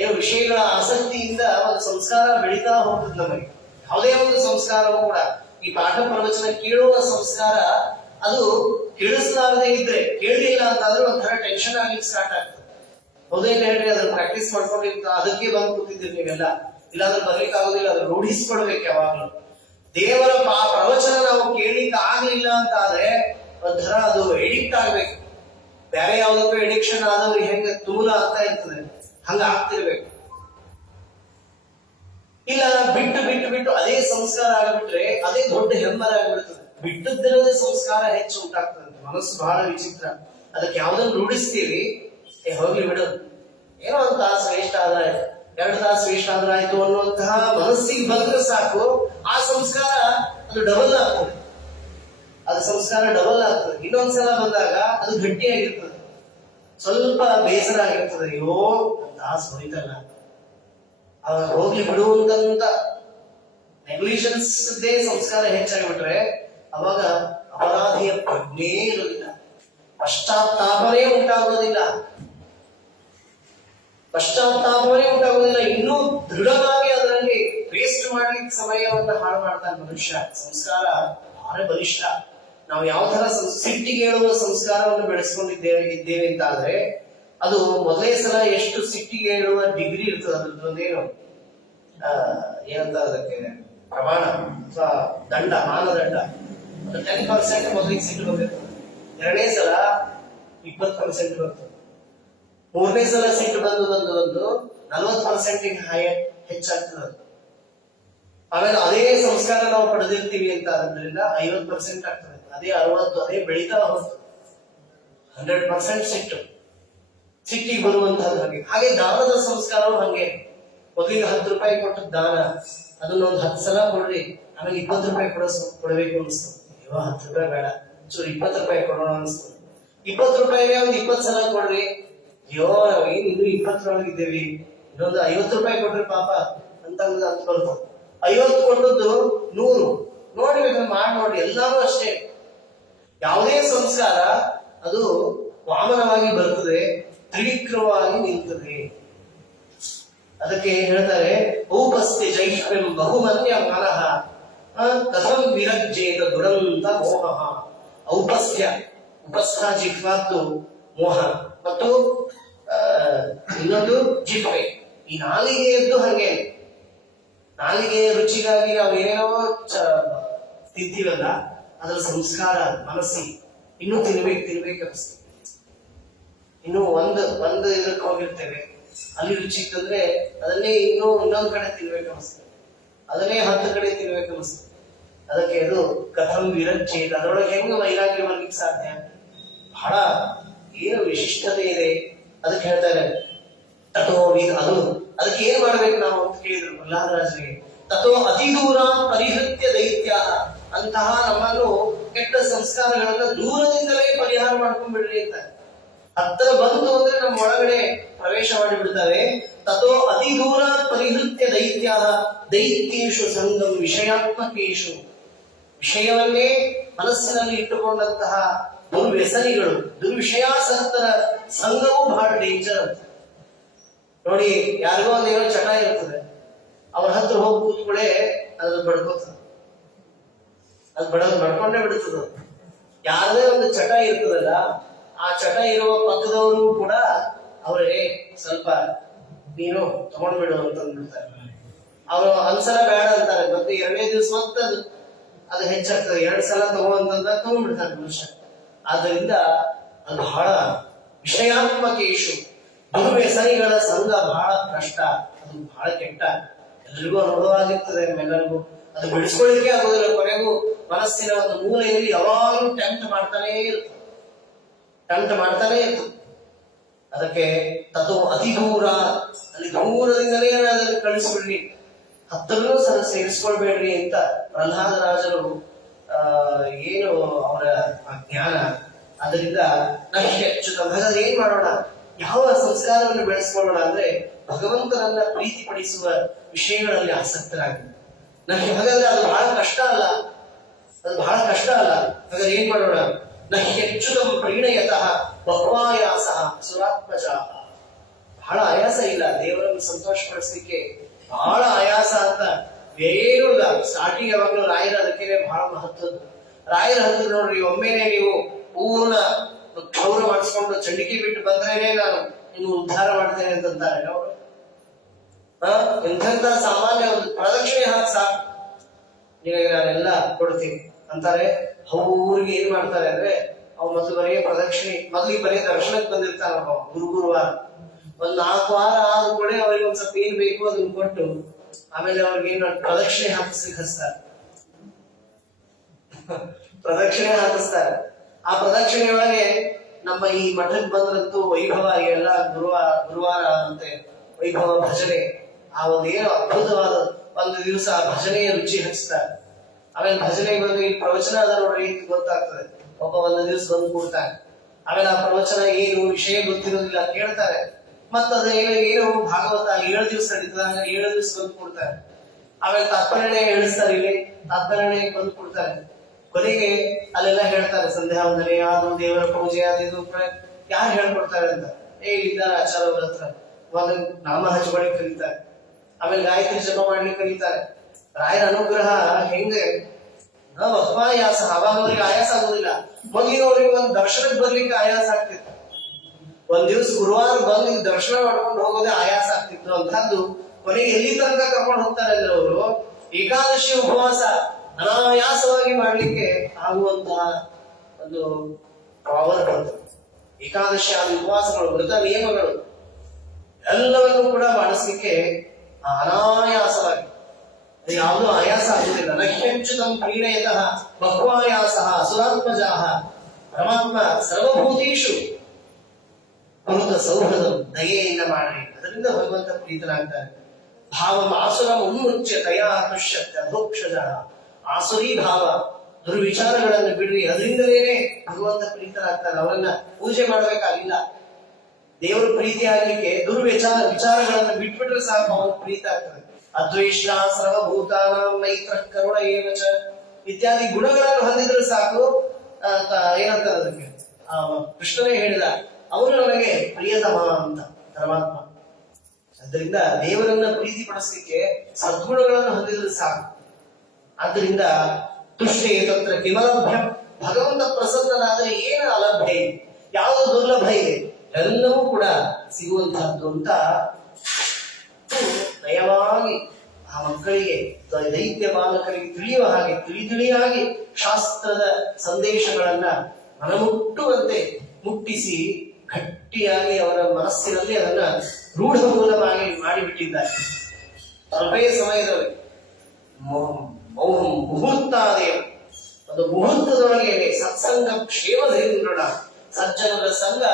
ಏನು ವಿಷಯಗಳ ಆಸಕ್ತಿಯಿಂದ ಒಂದು ಸಂಸ್ಕಾರ ಬೆಳೀತಾ ಹೋಗ್ತದೆ. ನಮಗೆ ಯಾವುದೇ ಒಂದು ಸಂಸ್ಕಾರವೂ ಕೂಡ, ಈ ಪಾಠ ಪ್ರವಚನ ಕೇಳುವ ಸಂಸ್ಕಾರ ಅದು ತಿಳಿಸಲಾರದೆ ಇದ್ರೆ, ಕೇಳಲಿಲ್ಲ ಅಂತಾದ್ರೆ ಒಂಥರ ಟೆನ್ಷನ್ ಆಗ್ಲಿಕ್ಕೆ ಸ್ಟಾರ್ಟ್ ಆಗ್ತದೆ. ಹೌದೇನು ಹೇಳ್ರಿ? ಅದ್ರ ಪ್ರಾಕ್ಟೀಸ್ ಮಾಡ್ಕೊಂಡಿರ್ತ ಅದಕ್ಕೆ ಬಂದು ಕೂತಿದ್ದೀರಿ ನೀವೆಲ್ಲ. ಇಲ್ಲಾಂದ್ರೆ ಬರ್ಲಿಕ್ಕೆ ಆಗೋದಿಲ್ಲ, ಅದ್ರ ರೂಢಿಸ್ಕೊಳ್ಬೇಕು ಯಾವಾಗ್ಲೂ. ದೇವರ ಪ್ರವಚನ ನಾವು ಕೇಳಲಿಕ್ಕೆ ಆಗ್ಲಿಲ್ಲ ಅಂತ ಆದ್ರೆ ಒಂಥರ ಅದು ಎಡಿಕ್ಟ್ ಆಗ್ಬೇಕು. ಬೇರೆ ಯಾವ್ದಕ್ಕೂ ಎಡಿಕ್ಷನ್ ಆದವ್ರಿಗೆ ಹೆಂಗ ತೂಲ ಆಗ್ತಾ ಇರ್ತದೆ, ಹಂಗ ಆಗ್ತಿರ್ಬೇಕು. ಇಲ್ಲ ಬಿಟ್ಟು ಬಿಟ್ಟು ಬಿಟ್ಟು ಅದೇ ಸಂಸ್ಕಾರ ಆಗ್ಬಿಟ್ರೆ ಅದೇ ದೊಡ್ಡ ಹೆಮ್ಮರ ಆಗ್ಬಿಡ್ತದೆ. ಬಿಟ್ಟದ್ದಿರೋದೇ ಸಂಸ್ಕಾರ ಹೆಚ್ಚು ಉಂಟಾಗ್ತದೆ. ಮನಸ್ಸು ಬಹಳ ವಿಚಿತ್ರ. ಅದಕ್ಕೆ ಯಾವ್ದನ್ನು ರೂಢಿಸ್ತೀವಿ, ಹೋಗ್ಲಿ ಬಿಡು, ಏನೋ ಒಂದು ತಾಸು ವೇಸ್ಟ್ ಆದ್ರೆ 2 ತಾಸು ವೇಸ್ಟ್ ಆದ್ರೆ ಆಯ್ತು ಅನ್ನುವಂತಹ ಮನಸ್ಸಿಗೆ ಬಂದ್ರೆ ಸಾಕು, ಆ ಸಂಸ್ಕಾರ ಅದು ಡಬಲ್ ಆಗ್ತದೆ. ಅದು ಸಂಸ್ಕಾರ ಡಬಲ್ ಆಗ್ತದೆ. ಇನ್ನೊಂದ್ಸಲ ಬಂದಾಗ ಅದು ಗಟ್ಟಿಯಾಗಿರ್ತದೆ, ಸ್ವಲ್ಪ ಬೇಸರ ಆಗಿರ್ತದೆ. ಅಯ್ಯೋ ತಾಸು ಹೋಯ್ತಲ್ಲ, ಅವಾಗ ಹೋಗ್ಲಿ ಬಿಡು ಅಂತ ನೆಗ್ಲಿಷನ್ಸ್ ಸಂಸ್ಕಾರ ಹೆಚ್ಚಾಗಿಬಿಟ್ರೆ ಅವಾಗ ಅಪರಾಧಿಯ ಪ್ರಜ್ಞೆ ಇರೋದಿಲ್ಲ, ಪಶ್ಚಾತ್ತಾಪನೇ ಉಂಟಾಗೋದಿಲ್ಲ. ಇನ್ನೂ ದೃಢವಾಗಿ ಅದರಲ್ಲಿ ವೇಸ್ಟ್ ಮಾಡ್ಲಿಕ್ಕೆ ಸಮಯವನ್ನು ಹಾಳು ಮಾಡ್ತಾನೆ ಮನುಷ್ಯ. ಸಂಸ್ಕಾರ ಬಹಳ ಬಲಿಷ್ಠ. ನಾವು ಯಾವ ತರ ಸಿಟ್ಟಿಗೆ ಹೇಳುವ ಸಂಸ್ಕಾರವನ್ನು ಬೆಳೆಸ್ಕೊಂಡಿದ್ದೇವೆ ಅಂತ ಆದ್ರೆ ಅದು ಮೊದಲೇ ಸಲ ಎಷ್ಟು ಸಿಟ್ಟಿಗೆ ಹೇಳುವ ಡಿಗ್ರಿ ಇರ್ತದೆ, ಅದ್ರದ್ದೇನು ಏನಂತ ಅದಕ್ಕೆ ಪ್ರಮಾಣ ಅಥವಾ ದಂಡ, ಮಾನದಂಡ. ಅದು 10% ಮೊದಲಿಗೆ ಸಿಟ್ಟು ಬಂದಿರ್ತದೆ, 2ನೇ ಸಲ 20% ಬರ್ತದೆ, 3ನೇ ಸಲ ಸಿಟ್ಟು ಬಂದು 40% ಹೆಚ್ಚಾಗ್ತದೆ. ಆಮೇಲೆ ಅದೇ ಸಂಸ್ಕಾರ ನಾವು ಪಡೆದಿರ್ತೀವಿ ಅಂತ ಆದ್ರಿಂದ 50% ಆಗ್ತದೆ, ಅದೇ 60, ಅದೇ ಬೆಳೀತಾ ಹೋಗ್ತದೆ. 100% ಸಿಟ್ಟಿಗೆ ಬರುವಂತಹದ್ದು. ಹಾಗೆ ದಾನದ ಸಂಸ್ಕಾರವು ಹಂಗೆ. ಮೊದಲಿಗೆ 10 ರೂಪಾಯಿ ಕೊಟ್ಟ ದಾನ, ಅದನ್ನ ಒಂದು 10 ಸಲ ಕೊಡ್ರಿ, ಆಮೇಲೆ 20 ರೂಪಾಯಿ ಕೊಡಬೇಕು ಅನಿಸ್ತದೆ. ಅಯ್ಯೋ 10 ರೂಪಾಯಿ ಬೇಡ, ಚೂರು 20 ರೂಪಾಯಿ ಕೊಡೋಣ ಅನಿಸ್ತದೆ. 20 ರೂಪಾಯಿಗೆ ಒಂದು 20 ಸಲ ಕೊಡ್ರಿ, ಅಯ್ಯೋ ಏನ್ ಇನ್ನು 20ರೊಳಗಿದ್ದೇವಿ, ಇನ್ನೊಂದು 50 ರೂಪಾಯಿ ಕೊಡ್ರಿ ಪಾಪ ಅಂತ ಬರ್ತದೆ. 50 ಕೊಟ್ಟದ್ದು 100 ನೋಡಿ, ಮಾಡಿ ನೋಡಿ. ಎಲ್ಲಾರು ಅಷ್ಟೇ. ಯಾವುದೇ ಸಂಸ್ಕಾರ ಅದು ವಾಮನವಾಗಿ ಬರ್ತದೆ, ತ್ರಿವಿಕ್ರಮವಾಗಿ ನಿಲ್ತದೆ. ಅದಕ್ಕೆ ಹೇಳ್ತಾರೆ, ಔಪಸ್ಥ್ಯ ಜೈಷ್ಮ್ಯಂ ಬಹುಮನ್ಯ ಮನಃ ಕಥಂ ವಿರಜ್ಯೇತ ದುರಂತ ಮೋಹ. ಔಪಸ್ಥ್ಯ, ಉಪಸ್ಥ ಜಿಹ್ವಾತ್ತು ಮೋಹ, ಮತ್ತು ಇನ್ನೊಂದು ಜಿಹ್ವೆ. ಈ ನಾಲಿಗೆಯದ್ದು ಹಂಗೆ. ನಾಲಿಗೆಯ ರುಚಿಗಾಗಿ ನಾವು ಏನೇನೋ ತಿಂತೀವಲ್ಲ, ಅದರ ಸಂಸ್ಕಾರ ಮನಸ್ಸಿಗೆ ಇನ್ನೂ ತಿನ್ಬೇಕು ಅನಿಸ್ತದೆ. ಇನ್ನು ಒಂದು ಇದಕ್ಕೆ ಹೋಗಿರ್ತೇವೆ, ಅಲ್ಲಿ ರುಚಿ ತಂದ್ರೆ ಅದನ್ನೇ ಇನ್ನೊಂದ್ ಕಡೆ ತಿನ್ಬೇಕು ಅನಿಸ್ತದೆ, ಅದನ್ನೇ 10 ಕಡೆ ತಿನ್ಬೇಕು ಅನಿಸ್ತದೆ. ಅದಕ್ಕೆ ಅದು ಕಥಂ ವಿರಜ್ಯೇತ, ಅದರೊಳಗೆ ಹೆಂಗ ವೈರಾಗ್ಯ ಬರ್ಲಿಕ್ಕೆ ಸಾಧ್ಯ? ಬಹಳ ಏನು ವಿಶಿಷ್ಟತೆ ಇದೆ. ಅದಕ್ಕೆ ಹೇಳ್ತಾರೆ ತಥೋ ಅದು ಅದಕ್ಕೆ ಏನ್ ಮಾಡ್ಬೇಕು ನಾವು ಅಂತ ಕೇಳಿದ್ರು ಪ್ರಹ್ಲಾದರಾಜರಿಗೆ. ತಥೋ ಅತಿ ದೂರ ಪರಿಹೃತ್ಯ ದೈತ್ಯ, ಅಂತಹ ನಮ್ಮನ್ನು ಕೆಟ್ಟ ಸಂಸ್ಕಾರಗಳನ್ನ ದೂರದಿಂದಲೇ ಪರಿಹಾರ ಮಾಡ್ಕೊಂಡ್ಬಿಡ್ರಿ ಅಂತ. ಹತ್ತಿರ ಬಂತು ಅಂದ್ರೆ ನಮ್ಮ ಒಳಗಡೆ ಪ್ರವೇಶ ಮಾಡಿಬಿಡ್ತಾರೆ. ತಥೋ ಅತಿ ದೂರ ಪರಿಹೃತ್ಯ ದೈತ್ಯ ದೈತ್ಯೇಶು ಸಂಗಂ ವಿಷಯಾತ್ಮಕೇಶು. ವಿಷಯವನ್ನೇ ಮನಸ್ಸಿನಲ್ಲಿ ಇಟ್ಟುಕೊಂಡಂತಹ ದುರ್ವ್ಯಸನಿಗಳು, ದುರ್ವಿಷಯಾಸಕ್ತರ ಸಂಘವು ಬಹಳ ಡೇಂಜರ್ ಅಂತ ನೋಡಿ. ಯಾರಿಗೋ ಒಂದೇನೋ ಚಟ ಇರ್ತದೆ, ಅವ್ರ ಹತ್ರ ಹೋಗಿ ಕೂತ್ಕೊಳ್ಳೆ ಅದು ಬಡ್ಕೋತದೆ, ಅದು ಬಡ್ಕೊಂಡೇ ಬಿಡ್ತದ. ಯಾರದೇ ಒಂದು ಚಟ ಇರ್ತದಲ್ಲ, ಆ ಚಟ ಇರುವ ಪಕ್ಕದವರು ಕೂಡ ಅವ್ರಿಗೆ ಸ್ವಲ್ಪ ನೀನು ತಗೊಂಡ್ಬಿಡು ಅಂತಂದ್ಬಿಡ್ತಾರೆ. ಅವರು ಒಂದ್ಸಲ ಬೇಡ ಅಂತಾರೆ, ಮತ್ತೆ 2ನೇ ದಿವಸ ಮತ್ತೆ ಅದು ಹೆಚ್ಚಾಗ್ತದೆ. 2 ಸಲ ತಗೊಂಡ್ಬಿಡ್ತಾರೆ ಮನುಷ್ಯ. ಆದ್ದರಿಂದ ಅದು ಬಹಳ ವಿಷಯಾತ್ಮಕೇಶು, ದುರ್ವ್ಯಸನಿಗಳ ಸಂಘ ಬಹಳ ಕಷ್ಟ, ಅದು ಬಹಳ ಕೆಟ್ಟ. ಎಲ್ರಿಗೂ ಅನುಭವ ಆಗಿರ್ತದೆ, ಎಲ್ಲರಿಗೂ ಅದು ಬಿಡಿಸ್ಕೊಳ್ಳಿಕ್ಕೆ ಆಗೋದಿಲ್ಲ. ಕೊನೆಗೂ ಮನಸ್ಸಿನ ಒಂದು ಮೂಲೆಯಲ್ಲಿ ಯಾವಾಗಲೂ ಟೆಂಪ್ಟ್ ಮಾಡ್ತಾನೇ ಇರ್ತದೆ. ಅದಕ್ಕೆ ತಥೋ ಅತಿ ದೂರ, ಅಲ್ಲಿ ದೂರದಿಂದಲೇ ಅದನ್ನು ಕಳಿಸ್ಬಿಡ್ರಿ, ಹತ್ತಿರನೂ ಸಹ ಸೇರಿಸ್ಕೊಳ್ಬೇಡ್ರಿ ಅಂತ ಪ್ರಹ್ಲಾದರಾಜರು ಏನು ಅವರ ಜ್ಞಾನ. ಅದರಿಂದ ಹಾಗಾದ್ರೆ ಏನ್ ಮಾಡೋಣ? ಯಾವ ಸಂಸ್ಕಾರವನ್ನು ಬೆಳೆಸ್ಕೊಳ್ಳೋಣ ಅಂದ್ರೆ ಭಗವಂತನನ್ನ ಪ್ರೀತಿಪಡಿಸುವ ವಿಷಯಗಳಲ್ಲಿ ಆಸಕ್ತರಾಗಿ. ಹಾಗಾದ್ರೆ ಅದು ಬಹಳ ಕಷ್ಟ ಅಲ್ಲ. ಹಾಗಾದ್ರೆ ಏನ್ ಮಾಡೋಣ? ಹೆಚ್ಚುತಂ ಪ್ರೀಣಯತಃ ಬಹ್ವಾಯಾಸ ಸುರಾತ್ಮಜ. ಬಹಳ ಆಯಾಸ ಇಲ್ಲ ದೇವರನ್ನು ಸಂತೋಷಪಡಿಸಲಿಕ್ಕೆ, ಬಹಳ ಆಯಾಸ ಅಂತ ಏನೂ ಇಲ್ಲ. ಸ್ಟಾರ್ಟಿಂಗ್ ಯಾವಾಗಲೂ ರಾಯರ ಅದಕ್ಕೆ ಬಹಳ ಮಹತ್ವದ್ದು. ರಾಯರ ಹತ್ರ ನೋಡ್ರಿ, ಒಮ್ಮೆನೆ ನೀವು ಪೂರ್ಣ ಕ್ಷೌರ ಮಾಡಿಸ್ಕೊಂಡು ಚಂಡಿಕೆ ಬಿಟ್ಟು ಬಂದ್ರೇನೆ ನಾನು ಇನ್ನು ಉದ್ಧಾರ ಮಾಡ್ತೇನೆ ಅಂತಂತಾರೆ ಅವರು. ಎಂಥ ಸಾಮಾನ್ಯ ಒಂದು ಪ್ರದಕ್ಷಿಣೆ ಹಾಕಿ ಸಾಕು, ನಿನಗೆ ನಾನೆಲ್ಲ ಕೊಡ್ತೀನಿ ಅಂತಾರೆ. ಅವ್ರಿಗೆ ಏನ್ ಮಾಡ್ತಾರೆ ಅಂದ್ರೆ, ಅವ್ನು ಮೊದಲು ಬರೀ ಪ್ರದಕ್ಷಿಣೆ, ಮೊದಲಿಗೆ ಬರೀ ದರ್ಶನಕ್ಕೆ ಬಂದಿರ್ತಾನ ಗುರುವಾರ, ಒಂದ್ 4 ವಾರ ಆದ ಕೂಡ ಅವ್ರಿಗೆ ಒಂದ್ ಸ್ವಲ್ಪ ಏನ್ ಬೇಕು ಅದನ್ನ ಕೊಟ್ಟು ಆಮೇಲೆ ಅವ್ರಿಗೆ ಏನ್ ಪ್ರದಕ್ಷಿಣೆ ಹಾಕಿಸ್ತಾರೆ, ಪ್ರದಕ್ಷಿಣೆ ಹಾಕಿಸ್ತಾರೆ. ಆ ಪ್ರದಕ್ಷಿಣೆಯೊಳಗೆ ನಮ್ಮ ಈ ಮಠಕ್ಕೆ ಬಂದ್ರಂತೂ ವೈಭವ ಎಲ್ಲ ಗುರುವಾರ ಅಂತೆ ವೈಭವ ಭಜನೆ, ಆ ಒಂದು ಏನು ಅದ್ಭುತವಾದ ಒಂದು ದಿವಸ ಭಜನೆಯ ರುಚಿ ಹಚ್ತಾರೆ. ಆಮೇಲೆ ಭಜನೆಗೆ ಬಂದು ಈ ಪ್ರವಚನ ಅದ ನೋಡ್ರಿ ಗೊತ್ತಾಗ್ತದೆ. ಒಬ್ಬ ಒಂದು ದಿವಸ ಬಂದು ಕೂಡ್ತಾನೆ, ಆಮೇಲೆ ಆ ಪ್ರವಚನ ಏನು ವಿಷಯ ಗೊತ್ತಿರೋದಿಲ್ಲ ಕೇಳ್ತಾರೆ. ಮತ್ತದ ಏನು ಭಾಗವತ 7 ದಿವಸ ನಡೀತದ, 7 ದಿವಸ ಬಂದು ಕೊಡ್ತಾರೆ. ಆಮೇಲೆ ತಾತ್ಪರ್ಯಣೆ ಹೇಳಿಸ್ತಾರೆ, ಇಲ್ಲಿ ತಾತ್ಪರ್ಯಣೆ ಬಂದು ಕೊಡ್ತಾರೆ. ಕೊನೆಗೆ ಅಲ್ಲೆಲ್ಲ ಹೇಳ್ತಾರೆ ಸಂಧ್ಯಾ ವಂದನೆ ಅದು ದೇವರ ಪೂಜೆ ಅದು ಯಾರು ಹೇಳ್ಕೊಡ್ತಾರೆ ಅಂತ. ಇದ್ದಾರೆ ಆಚಾರ ಅವ್ರ ಹತ್ರ ಒಂದು ನಾಮ ಹಚ್ಚಬಳಿಕ್ ಕರೀತಾರೆ, ಆಮೇಲೆ ಗಾಯತ್ರಿ ಜಪ ಮಾಡ್ಲಿಕ್ಕೆ ಕರೀತಾರೆ. ರಾಯರ ಅನುಗ್ರಹ ಹೆಂಗೆ ಆಯಾಸ, ಅವಾಗ ಅವ್ರಿಗೆ ಆಯಾಸ ಆಗೋದಿಲ್ಲ. ಮೊದಲಿಗೆ ಅವ್ರಿಗೆ ಒಂದು ದರ್ಶನಕ್ಕೆ ಬರ್ಲಿಕ್ಕೆ ಆಯಾಸ ಆಗ್ತಿತ್ತು. ಒಂದ್ ದಿವ್ಸ ಗುರುವಾರ ಬಂದು ದರ್ಶನ ಮಾಡ್ಕೊಂಡು ಹೋಗೋದೇ ಆಯಾಸ ಆಗ್ತಿತ್ತು ಅಂತದ್ದು ಕೊನೆಗೆ ಎಲ್ಲಿ ತನಕ ಕರ್ಕೊಂಡು ಹೋಗ್ತಾರೆ ಅಂದ್ರೆ ಅವರು ಏಕಾದಶಿ ಉಪವಾಸ ಅನಾಯಾಸವಾಗಿ ಮಾಡ್ಲಿಕ್ಕೆ ಆಗುವಂತಹ ಒಂದು ಪವರ್ ಬರ್ತದೆ. ಏಕಾದಶಿ ಆದ ಉಪವಾಸಗಳು, ವ್ರತ ನಿಯಮಗಳು ಎಲ್ಲವನ್ನೂ ಕೂಡ ಮಾಡಿಸ್ಲಿಕ್ಕೆ ಅನಾಯಾಸವಾಗಿ, ಯಾವುದೂ ಆಯಾಸ ಆಗುದಿಲ್ಲ. ನಹ್ಯಂಚುತಂ ಕ್ರೀಡಯತಃ ಬಹ್ವಾಯಾಸ ಅಸುರಾತ್ಮಜಾಹ ಪರಮಾತ್ಮ ಸರ್ವಭೂತೇಷು ಅಮೃತ ಸೌಹೃದ ದಯೆಯಿಂದ ಮಾಡ್ರಿ, ಅದರಿಂದ ಭಗವಂತ ಪ್ರೀತನಾಗ್ತಾರೆ. ಭಾವ ಆಸುರ ಉನ್ಮುಚ್ಯ ದಯಾ ತುಷ್ಯತ್ಯ ಅಧೋಕ್ಷಜ, ಆಸುರಿ ಭಾವ ದುರ್ವಿಚಾರಗಳನ್ನು ಬಿಡ್ರಿ, ಅದರಿಂದಲೇನೆ ಭಗವಂತ ಪ್ರೀತನಾಗ್ತಾರೆ. ಅವರನ್ನ ಪೂಜೆ ಮಾಡ್ಬೇಕಾಗಿಲ್ಲ. ದೇವರು ಪ್ರೀತಿ ಆಗ್ಲಿಕ್ಕೆ ವಿಚಾರಗಳನ್ನು ಬಿಟ್ಬಿಟ್ರೆ ಸಾಕು, ಅವನು ಪ್ರೀತ ಆಗ್ತದೆ. ಅದ್ವೇಷ ಸರ್ವಭೂತಾನ ಮೈತ್ರ ಕರುಣ ಏವಚ ಇತ್ಯಾದಿ ಗುಣಗಳನ್ನು ಹೊಂದಿದ್ರೆ ಸಾಕು. ಏನಂತಾರೆ ಅದಕ್ಕೆ ಕೃಷ್ಣನೇ ಹೇಳಿದ, ಅವನು ನನಗೆ ಪ್ರಿಯತಮ ಅಂತ ಪರಮಾತ್ಮ. ಅದರಿಂದ ದೇವರನ್ನ ಪ್ರೀತಿ ಪಡಿಸಲಿಕ್ಕೆ ಸದ್ಗುಣಗಳನ್ನು ಹೊಂದಿದ್ರೆ ಸಾಕು. ಆದ್ದರಿಂದ ತುಷ್ಟೇ ತತ್ರ ಕಿಮಲಭ್ಯ, ಭಗವಂತ ಪ್ರಸನ್ನನಾದರೆ ಏನು ಅಲಭ್ಯ ಇದೆ, ಯಾವುದು ದುರ್ಲಭ ಇದೆ, ಎಲ್ಲವೂ ಕೂಡ ಸಿಗುವಂತಹದ್ದು ಅಂತ ನಯವಾಗಿ ಆ ಮಕ್ಕಳಿಗೆ, ದೈತ್ಯ ಬಾಲಕರಿಗೆ ತಿಳಿಯುವ ಹಾಗೆ ತಿಳಿಯಾಗಿ ಶಾಸ್ತ್ರದ ಸಂದೇಶಗಳನ್ನ ಮನಮುಟ್ಟುವಂತೆ ಮುಟ್ಟಿಸಿ ಗಟ್ಟಿಯಾಗಿ ಅವರ ಮನಸ್ಸಿನಲ್ಲಿ ಅದನ್ನ ರೂಢಮೂಲವಾಗಿ ಮಾಡಿಬಿಟ್ಟಿದ್ದಾರೆ. ಸ್ವಲ್ಪೇ ಸಮಯದಲ್ಲಿ ಮುಹೂರ್ತಾದೇವ, ಒಂದು ಮುಹೂರ್ತದೊಳಗೆ ಸತ್ಸಂಗ ಕ್ಷೇಮಧೇಂದ್ರಣ, ಸಜ್ಜನರ ಸಂಘ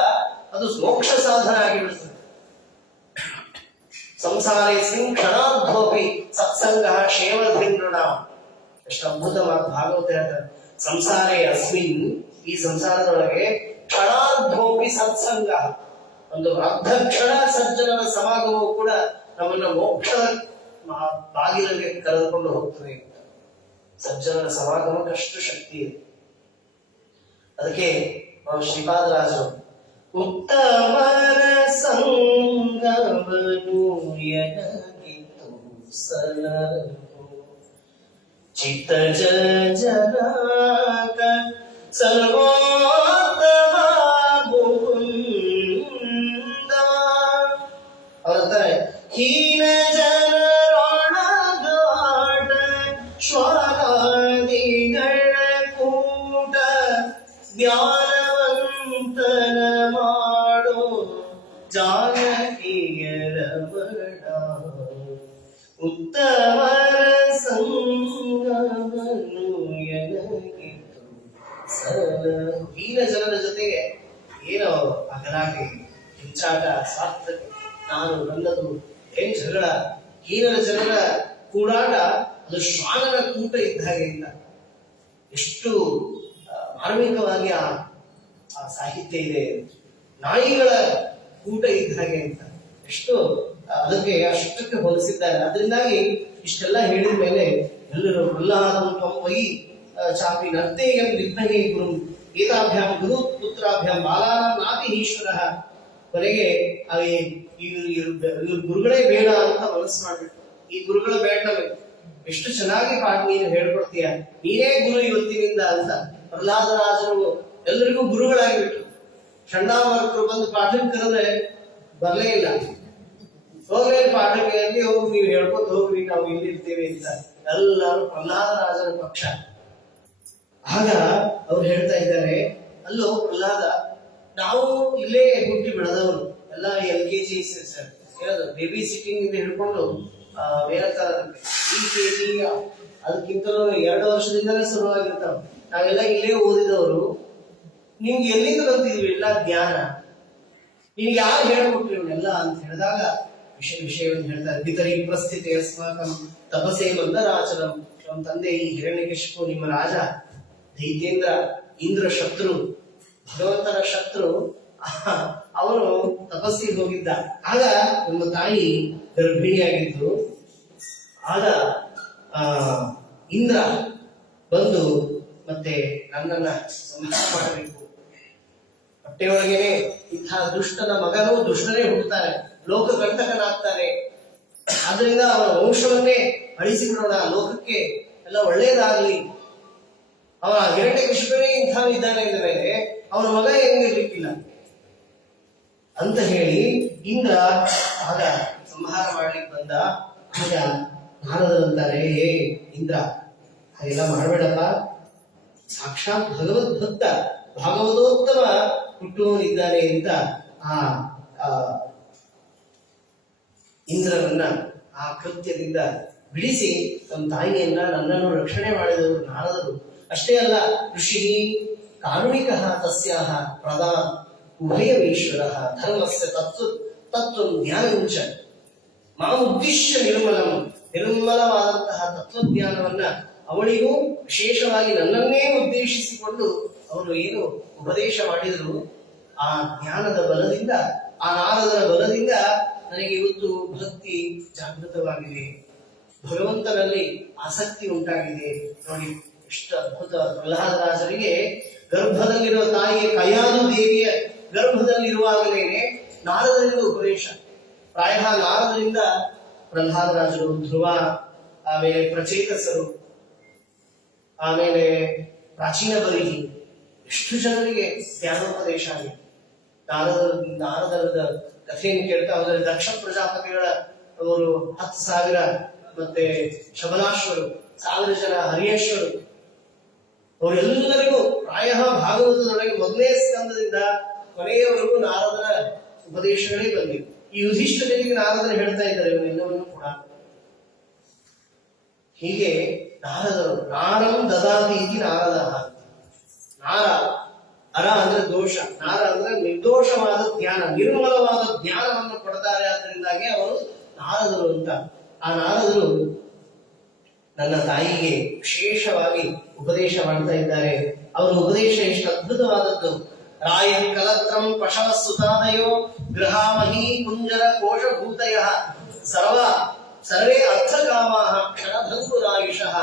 ಅದು ಮೋಕ್ಷ ಸಾಧನ ಆಗಿಬಿಡ್ತದೆ. ಸಂಸಾರೇಸ್ಮಿನ್ ಕ್ಷಣಾರ್ಧೋಪಿ ಸತ್ಸಂಗ ಕ್ಷೇಮಧೇಂದ್ರಣ. ಎಷ್ಟು ಅದ್ಭುತವಾದ ಭಾಗವತ ಹೇಳ್ತಾರೆ. ಸಂಸಾರೇ ಅಸ್ಮಿನ್, ಈ ಸಂಸಾರದೊಳಗೆ ಕ್ಷಣಾರ್ಧೋಪಿ ಸತ್ಸಂಗ, ಒಂದು ಅರ್ಧ ಕ್ಷಣ ಸಜ್ಜನರ ಸಮಾಗಮವು ಕೂಡ ನಮ್ಮನ್ನ ಮೋಕ್ಷದ ಬಾಗಿಲಿಗೆ ಕರೆದುಕೊಂಡು ಹೋಗ್ತದೆ. ಸಜ್ಜನರ ಸಮಾಗಮಕ್ಕಷ್ಟು ಶಕ್ತಿ ಇದೆ. ಅದಕ್ಕೆ ಶ್ರೀಪಾದರಾಜರು ಉತ್ತಮರ ಸಂಗಮನು ಎನಗಿತು ಸಲಹು ಚಿತ್ತಜ ಜನಕ ಸರ್ವೋತ್ತಮ ಮುಕುಂದ. ಅವರಂತಾರೆ, ಹೀನ ಜನರೊಳಗಾಟ ಶ್ವಾನಾದಿಗಳ ಕೂಟ ಜ್ಞಾನವಂತನ ಮಾಡೋ ಜಾನಕಿಯರ ಬಡ. ಉತ್ತಮರ ಸಂಗಮನು ಎನಗಿತು ಸಲಹು. ಹೀನ ಜನರ ಜೊತೆಗೆ ಏನೋ ಅಗಲಾಟೆ, ಹಿಂಚಾಟ, ಸ್ವಾರ್ಥಕ್ಕೆ, ನಾನು ನನ್ನದು, ಏನ್ ಜಗಳ, ಹೀನರ ಜನರ ಕೂಡಾಟ ಅದು ಶ್ವಾನರ ಕೂಟ ಇದ್ದ ಹಾಗೆ ಇಲ್ಲ. ಎಷ್ಟು ಮಾರ್ಮಿಕವಾಗಿ ಆ ಸಾಹಿತ್ಯ ಇದೆ. ನಾಯಿಗಳ ಕೂಟ ಇದ್ದ ಹಾಗೆ ಅಂತ ಎಷ್ಟು ಅದಕ್ಕೆ ಅಷ್ಟಕ್ಕೆ ಹೋಲಿಸಿದ್ದಾರೆ. ಅದರಿಂದಾಗಿ ಇಷ್ಟೆಲ್ಲ ಹೇಳಿದ ಮೇಲೆ ಎಲ್ಲರೂ ಪ್ರಹ್ಲಾದಂ ವೈ ಚಾಪಿ ನರ್ತೇಯಂ ವಿಘ್ನಹೇ ಗುರು ಗೀತಾಭ್ಯಾಂ ಗುರು ಪುತ್ರಾಭ್ಯಾಂ ಬಾಲಾನಾಂ ನಾತಿ ಈಶ್ವರ. ಕೊನೆಗೆ ಇವ್ರ ಗುರುಗಳೇ ಬೇಡ ಅಂತ ಮನಸ್ಸು ಮಾಡ್ಬಿಟ್ಟು, ಈ ಗುರುಗಳ ಬೇಡ ನಮಗೆ, ಎಷ್ಟು ಚೆನ್ನಾಗಿ ಪಾಠ ನೀನು ಹೇಳ್ಕೊಡ್ತೀಯ, ನೀನೇ ಗುರು ಇವತ್ತಿನಿಂದ ಅಂತ ಪ್ರಹ್ಲಾದರಾಜರು ಎಲ್ಲರಿಗೂ ಗುರುಗಳಾಗಿಬಿಟ್ರು. ಚಂಡಾಮಾರುತರು ಬಂದು ಪಾಠಕ್ಕೆ ಕರೆದ್ರೆ ಬರ್ಲೇ ಇಲ್ಲ. ಹೋಗ್ಲೇ ಪಾಠಕ್ಕೆ ಹೋಗಿ ನೀವು ಹೇಳ್ಕೊತ ಹೋಗ್ರಿ, ನಾವು ಇಲ್ಲಿರ್ತೇವೆ ಅಂತ ಎಲ್ಲರೂ ಪ್ರಹ್ಲಾದರಾಜರ ಪಕ್ಷ. ಆಗ ಅವ್ರು ಹೇಳ್ತಾ ಇದ್ದಾರೆ, ಅಲ್ಲೋ ಪ್ರಹ್ಲಾದ, ನಾವು ಇಲ್ಲೇ ಹುಟ್ಟಿ ಬೆಳೆದವರು ಎಲ್ಲ LKG ಹೇಳೋದು, ಬೇಬಿ ಸಿಟ್ಟಿಂಗ್ ಇಂದ ಹಿಡ್ಕೊಂಡು EKG ಅದಕ್ಕಿಂತಲೂ 2 ವರ್ಷದಿಂದಲೇ ಶುರುವಾಗಿರ್ತಾವ. ನಾವೆಲ್ಲ ಇಲ್ಲೇ ಓದಿದವರು. ನಿಮ್ಗೆ ಎಲ್ಲಿಂದ ಬರ್ತಿದ್ವಿ ಎಲ್ಲ ಜ್ಞಾನ? ನಿಮ್ಗೆ ಯಾರು ಹೇಳ್ಕೊಟ್ರಿ ಇವನ್ನೆಲ್ಲ ಅಂತ ಹೇಳಿದಾಗ ವಿಷಯವನ್ನು ಹೇಳ್ತಾರೆ. ಪಿತರಿ ಪ್ರಸ್ಥಿತಿ ಅಸ್ಮಾಕಂ ತಪಸೇ ಮಂದರಾಚರಂ. ನಮ್ಮ ತಂದೆ ಈ ಹಿರಣ್ಯಕಶಿಪು ನಿಮ್ಮ ರಾಜ ದೈತ್ಯೇಂದ್ರ, ಇಂದ್ರ ಶತ್ರು, ಭಗವಂತನ ಶತ್ರು, ಅವನು ತಪಸ್ಸಿಗೆ ಹೋಗಿದ್ದ. ಆಗ ನಮ್ಮ ತಾಯಿ ಗರ್ಭಿಣಿಯಾಗಿದ್ದು, ಆಗ ಇಂದ್ರ ಬಂದು ಮತ್ತೆ ನನ್ನನ್ನ ಸಂಹಾರ ಮಾಡಬೇಕು, ಹೊಟ್ಟೆಯೊಳಗೇನೆ ಇಂತಹ ದುಷ್ಟನ ಮಗನೂ ದುಷ್ಟನೇ ಹುಟ್ಟುತ್ತಾನೆ, ಲೋಕಗಂಟಕನಾಗ್ತಾನೆ, ಆದ್ರಿಂದ ಅವನ ವಂಶವನ್ನೇ ಅಳಿಸಿಬಿಡೋಣ, ಲೋಕಕ್ಕೆ ಎಲ್ಲ ಒಳ್ಳೇದಾಗ್ಲಿ. ಅವನ ಹಿರಣ್ಯಕಶಿಪನೇ ಇಂಥವಿದ್ದಾನೆ ಅಂದ ಮೇಲೆ ಅವನ ಮಗ ಹೆಂಗಿರ್ಲಿಕ್ಕಿಲ್ಲ ಅಂತ ಹೇಳಿ ಇಂದ್ರ ಆಗ ಸಂಹಾರ ಮಾಡ್ಲಿಕ್ಕೆ ಬಂದ. ಆಗ ನಾರದರಂತಾರೆ, ಹೇ ಇಂದ್ರ, ಹಾಗೆಲ್ಲ ಮಾಡಬೇಡಪ್ಪ, ಸಾಕ್ಷಾತ್ ಭಗವದ್ಭಕ್ತ ಭಾಗವತೋತ್ತಮ ಹುಟ್ಟುವನಿದ್ದಾನೆ ಅಂತ ಆ ಇಂದ್ರನನ್ನ ಆ ಕೃತ್ಯದಿಂದ ಬಿಡಿಸಿ ತಮ್ಮ ತಾಯಿಯನ್ನ ನನ್ನನ್ನು ರಕ್ಷಣೆ ಮಾಡಿದವರು ನಾರದರು. ಅಷ್ಟೇ ಅಲ್ಲ, ಋಷಿ ಕಾರುಣಿಕ ತಸ್ಯಾಹ ಪ್ರದಾ ಉಭಯವೀಶ್ವರ ಧರ್ಮಸ್ಯ ತತ್ವ ಜ್ಞಾನಂಚ ಮಾ ಉದ್ದೇಶ ನಿರ್ಮಲವಾದಂತಹ ತತ್ವಜ್ಞಾನವನ್ನ ಅವಳಿಗೂ ವಿಶೇಷವಾಗಿ ನನ್ನನ್ನೇ ಉದ್ದೇಶಿಸಿಕೊಂಡು ಅವರು ಏನು ಉಪದೇಶ ಮಾಡಿದರು, ಆ ಜ್ಞಾನದ ಬಲದಿಂದ, ಆ ನಾರದರ ಬಲದಿಂದ ನನಗೆ ಇವತ್ತು ಭಕ್ತಿ ಜಾಗೃತವಾಗಿದೆ, ಭಗವಂತನಲ್ಲಿ ಆಸಕ್ತಿ ಉಂಟಾಗಿದೆ. ನೋಡಿ ಎಷ್ಟು ಅದ್ಭುತ. ಪ್ರಹ್ಲಾದರಾಜರಿಗೆ ಗರ್ಭದಲ್ಲಿರುವ ತಾಯಿಯ ಕಯಾನು ದೇವಿಯ ಗರ್ಭದಲ್ಲಿರುವಾಗಲೇನೆ ನಾರದರಿಂದ ಉಪದೇಶ. ಪ್ರಾಯ ನಾರದರಿಂದ ಪ್ರಹ್ಲಾದರಾಜರು, ಧ್ರುವ, ಆಮೇಲೆ ಪ್ರಚೇತಸರು, ಆಮೇಲೆ ಪ್ರಾಚೀನ ಬರಿಹಿ, ಎಷ್ಟು ಜನರಿಗೆ ಜ್ಞಾನೋಪದೇಶ ಆಗಿದೆ. ನಾರದರದ ಕಥೆಯನ್ನು ಕೇಳ್ತಾ ಹೋದರೆ ದಕ್ಷ ಪ್ರಜಾಪತಿಗಳ ಅವರು 10,000, ಮತ್ತೆ ಶಬಲಾಶ್ವರು 1,000 ಜನ ಹರಿಯೇಶ್ವರು, ಅವರೆಲ್ಲರಿಗೂ ಪ್ರಾಯ ಭಾಗವತದೊಳಗೆ 1ನೇ ಸ್ಕಂದದಿಂದ ಕೊನೆಯವರೆಗೂ ನಾರದರ ಉಪದೇಶಗಳೇ ಬಂದಿವೆ. ಈ ಯುಧಿಷ್ಠಿರನಿಗೆ ನಾರದರು ಹೇಳ್ತಾ ಇದ್ದಾರೆ ಇವನ್ನೆಲ್ಲವನ್ನು ಕೂಡ. ಹೀಗೆ ನಾರದರು ನಾರಂ ದದಾತಿ ಇತಿ ನಾರದ. ನಾರ, ಅರ ಅಂದ್ರೆ ದೋಷ, ನಾರ ಅಂದ್ರೆ ನಿರ್ದೋಷವಾದ ಜ್ಞಾನ, ನಿರ್ಮಲವಾದ ಜ್ಞಾನವನ್ನು ಕೊಡ್ತಾರೆ. ಆದ್ದರಿಂದಾಗಿ ಅವರು ನಾರದರು ಅಂತ. ಆ ನಾರದರು ನನ್ನ ತಾಯಿಗೆ ವಿಶೇಷವಾಗಿ ಉಪದೇಶ ಮಾಡ್ತಾ ಇದ್ದಾರೆ. ಅವರ ಉಪದೇಶ ಎಷ್ಟು ಅದ್ಭುತವಾದದ್ದು. ರಾಯ ಕಲತ್ರಂ ಪಶವ ಸುತಾದಯೋ ಗೃಹಾಮಹಿ ಕುಂಜರ ಕೋಶಭೂತಯ ಸರ್ವೇ ಅರ್ಥಕಾಮಾಹ ಕ್ಷಣಭಂಗುರಾಯುಷಃ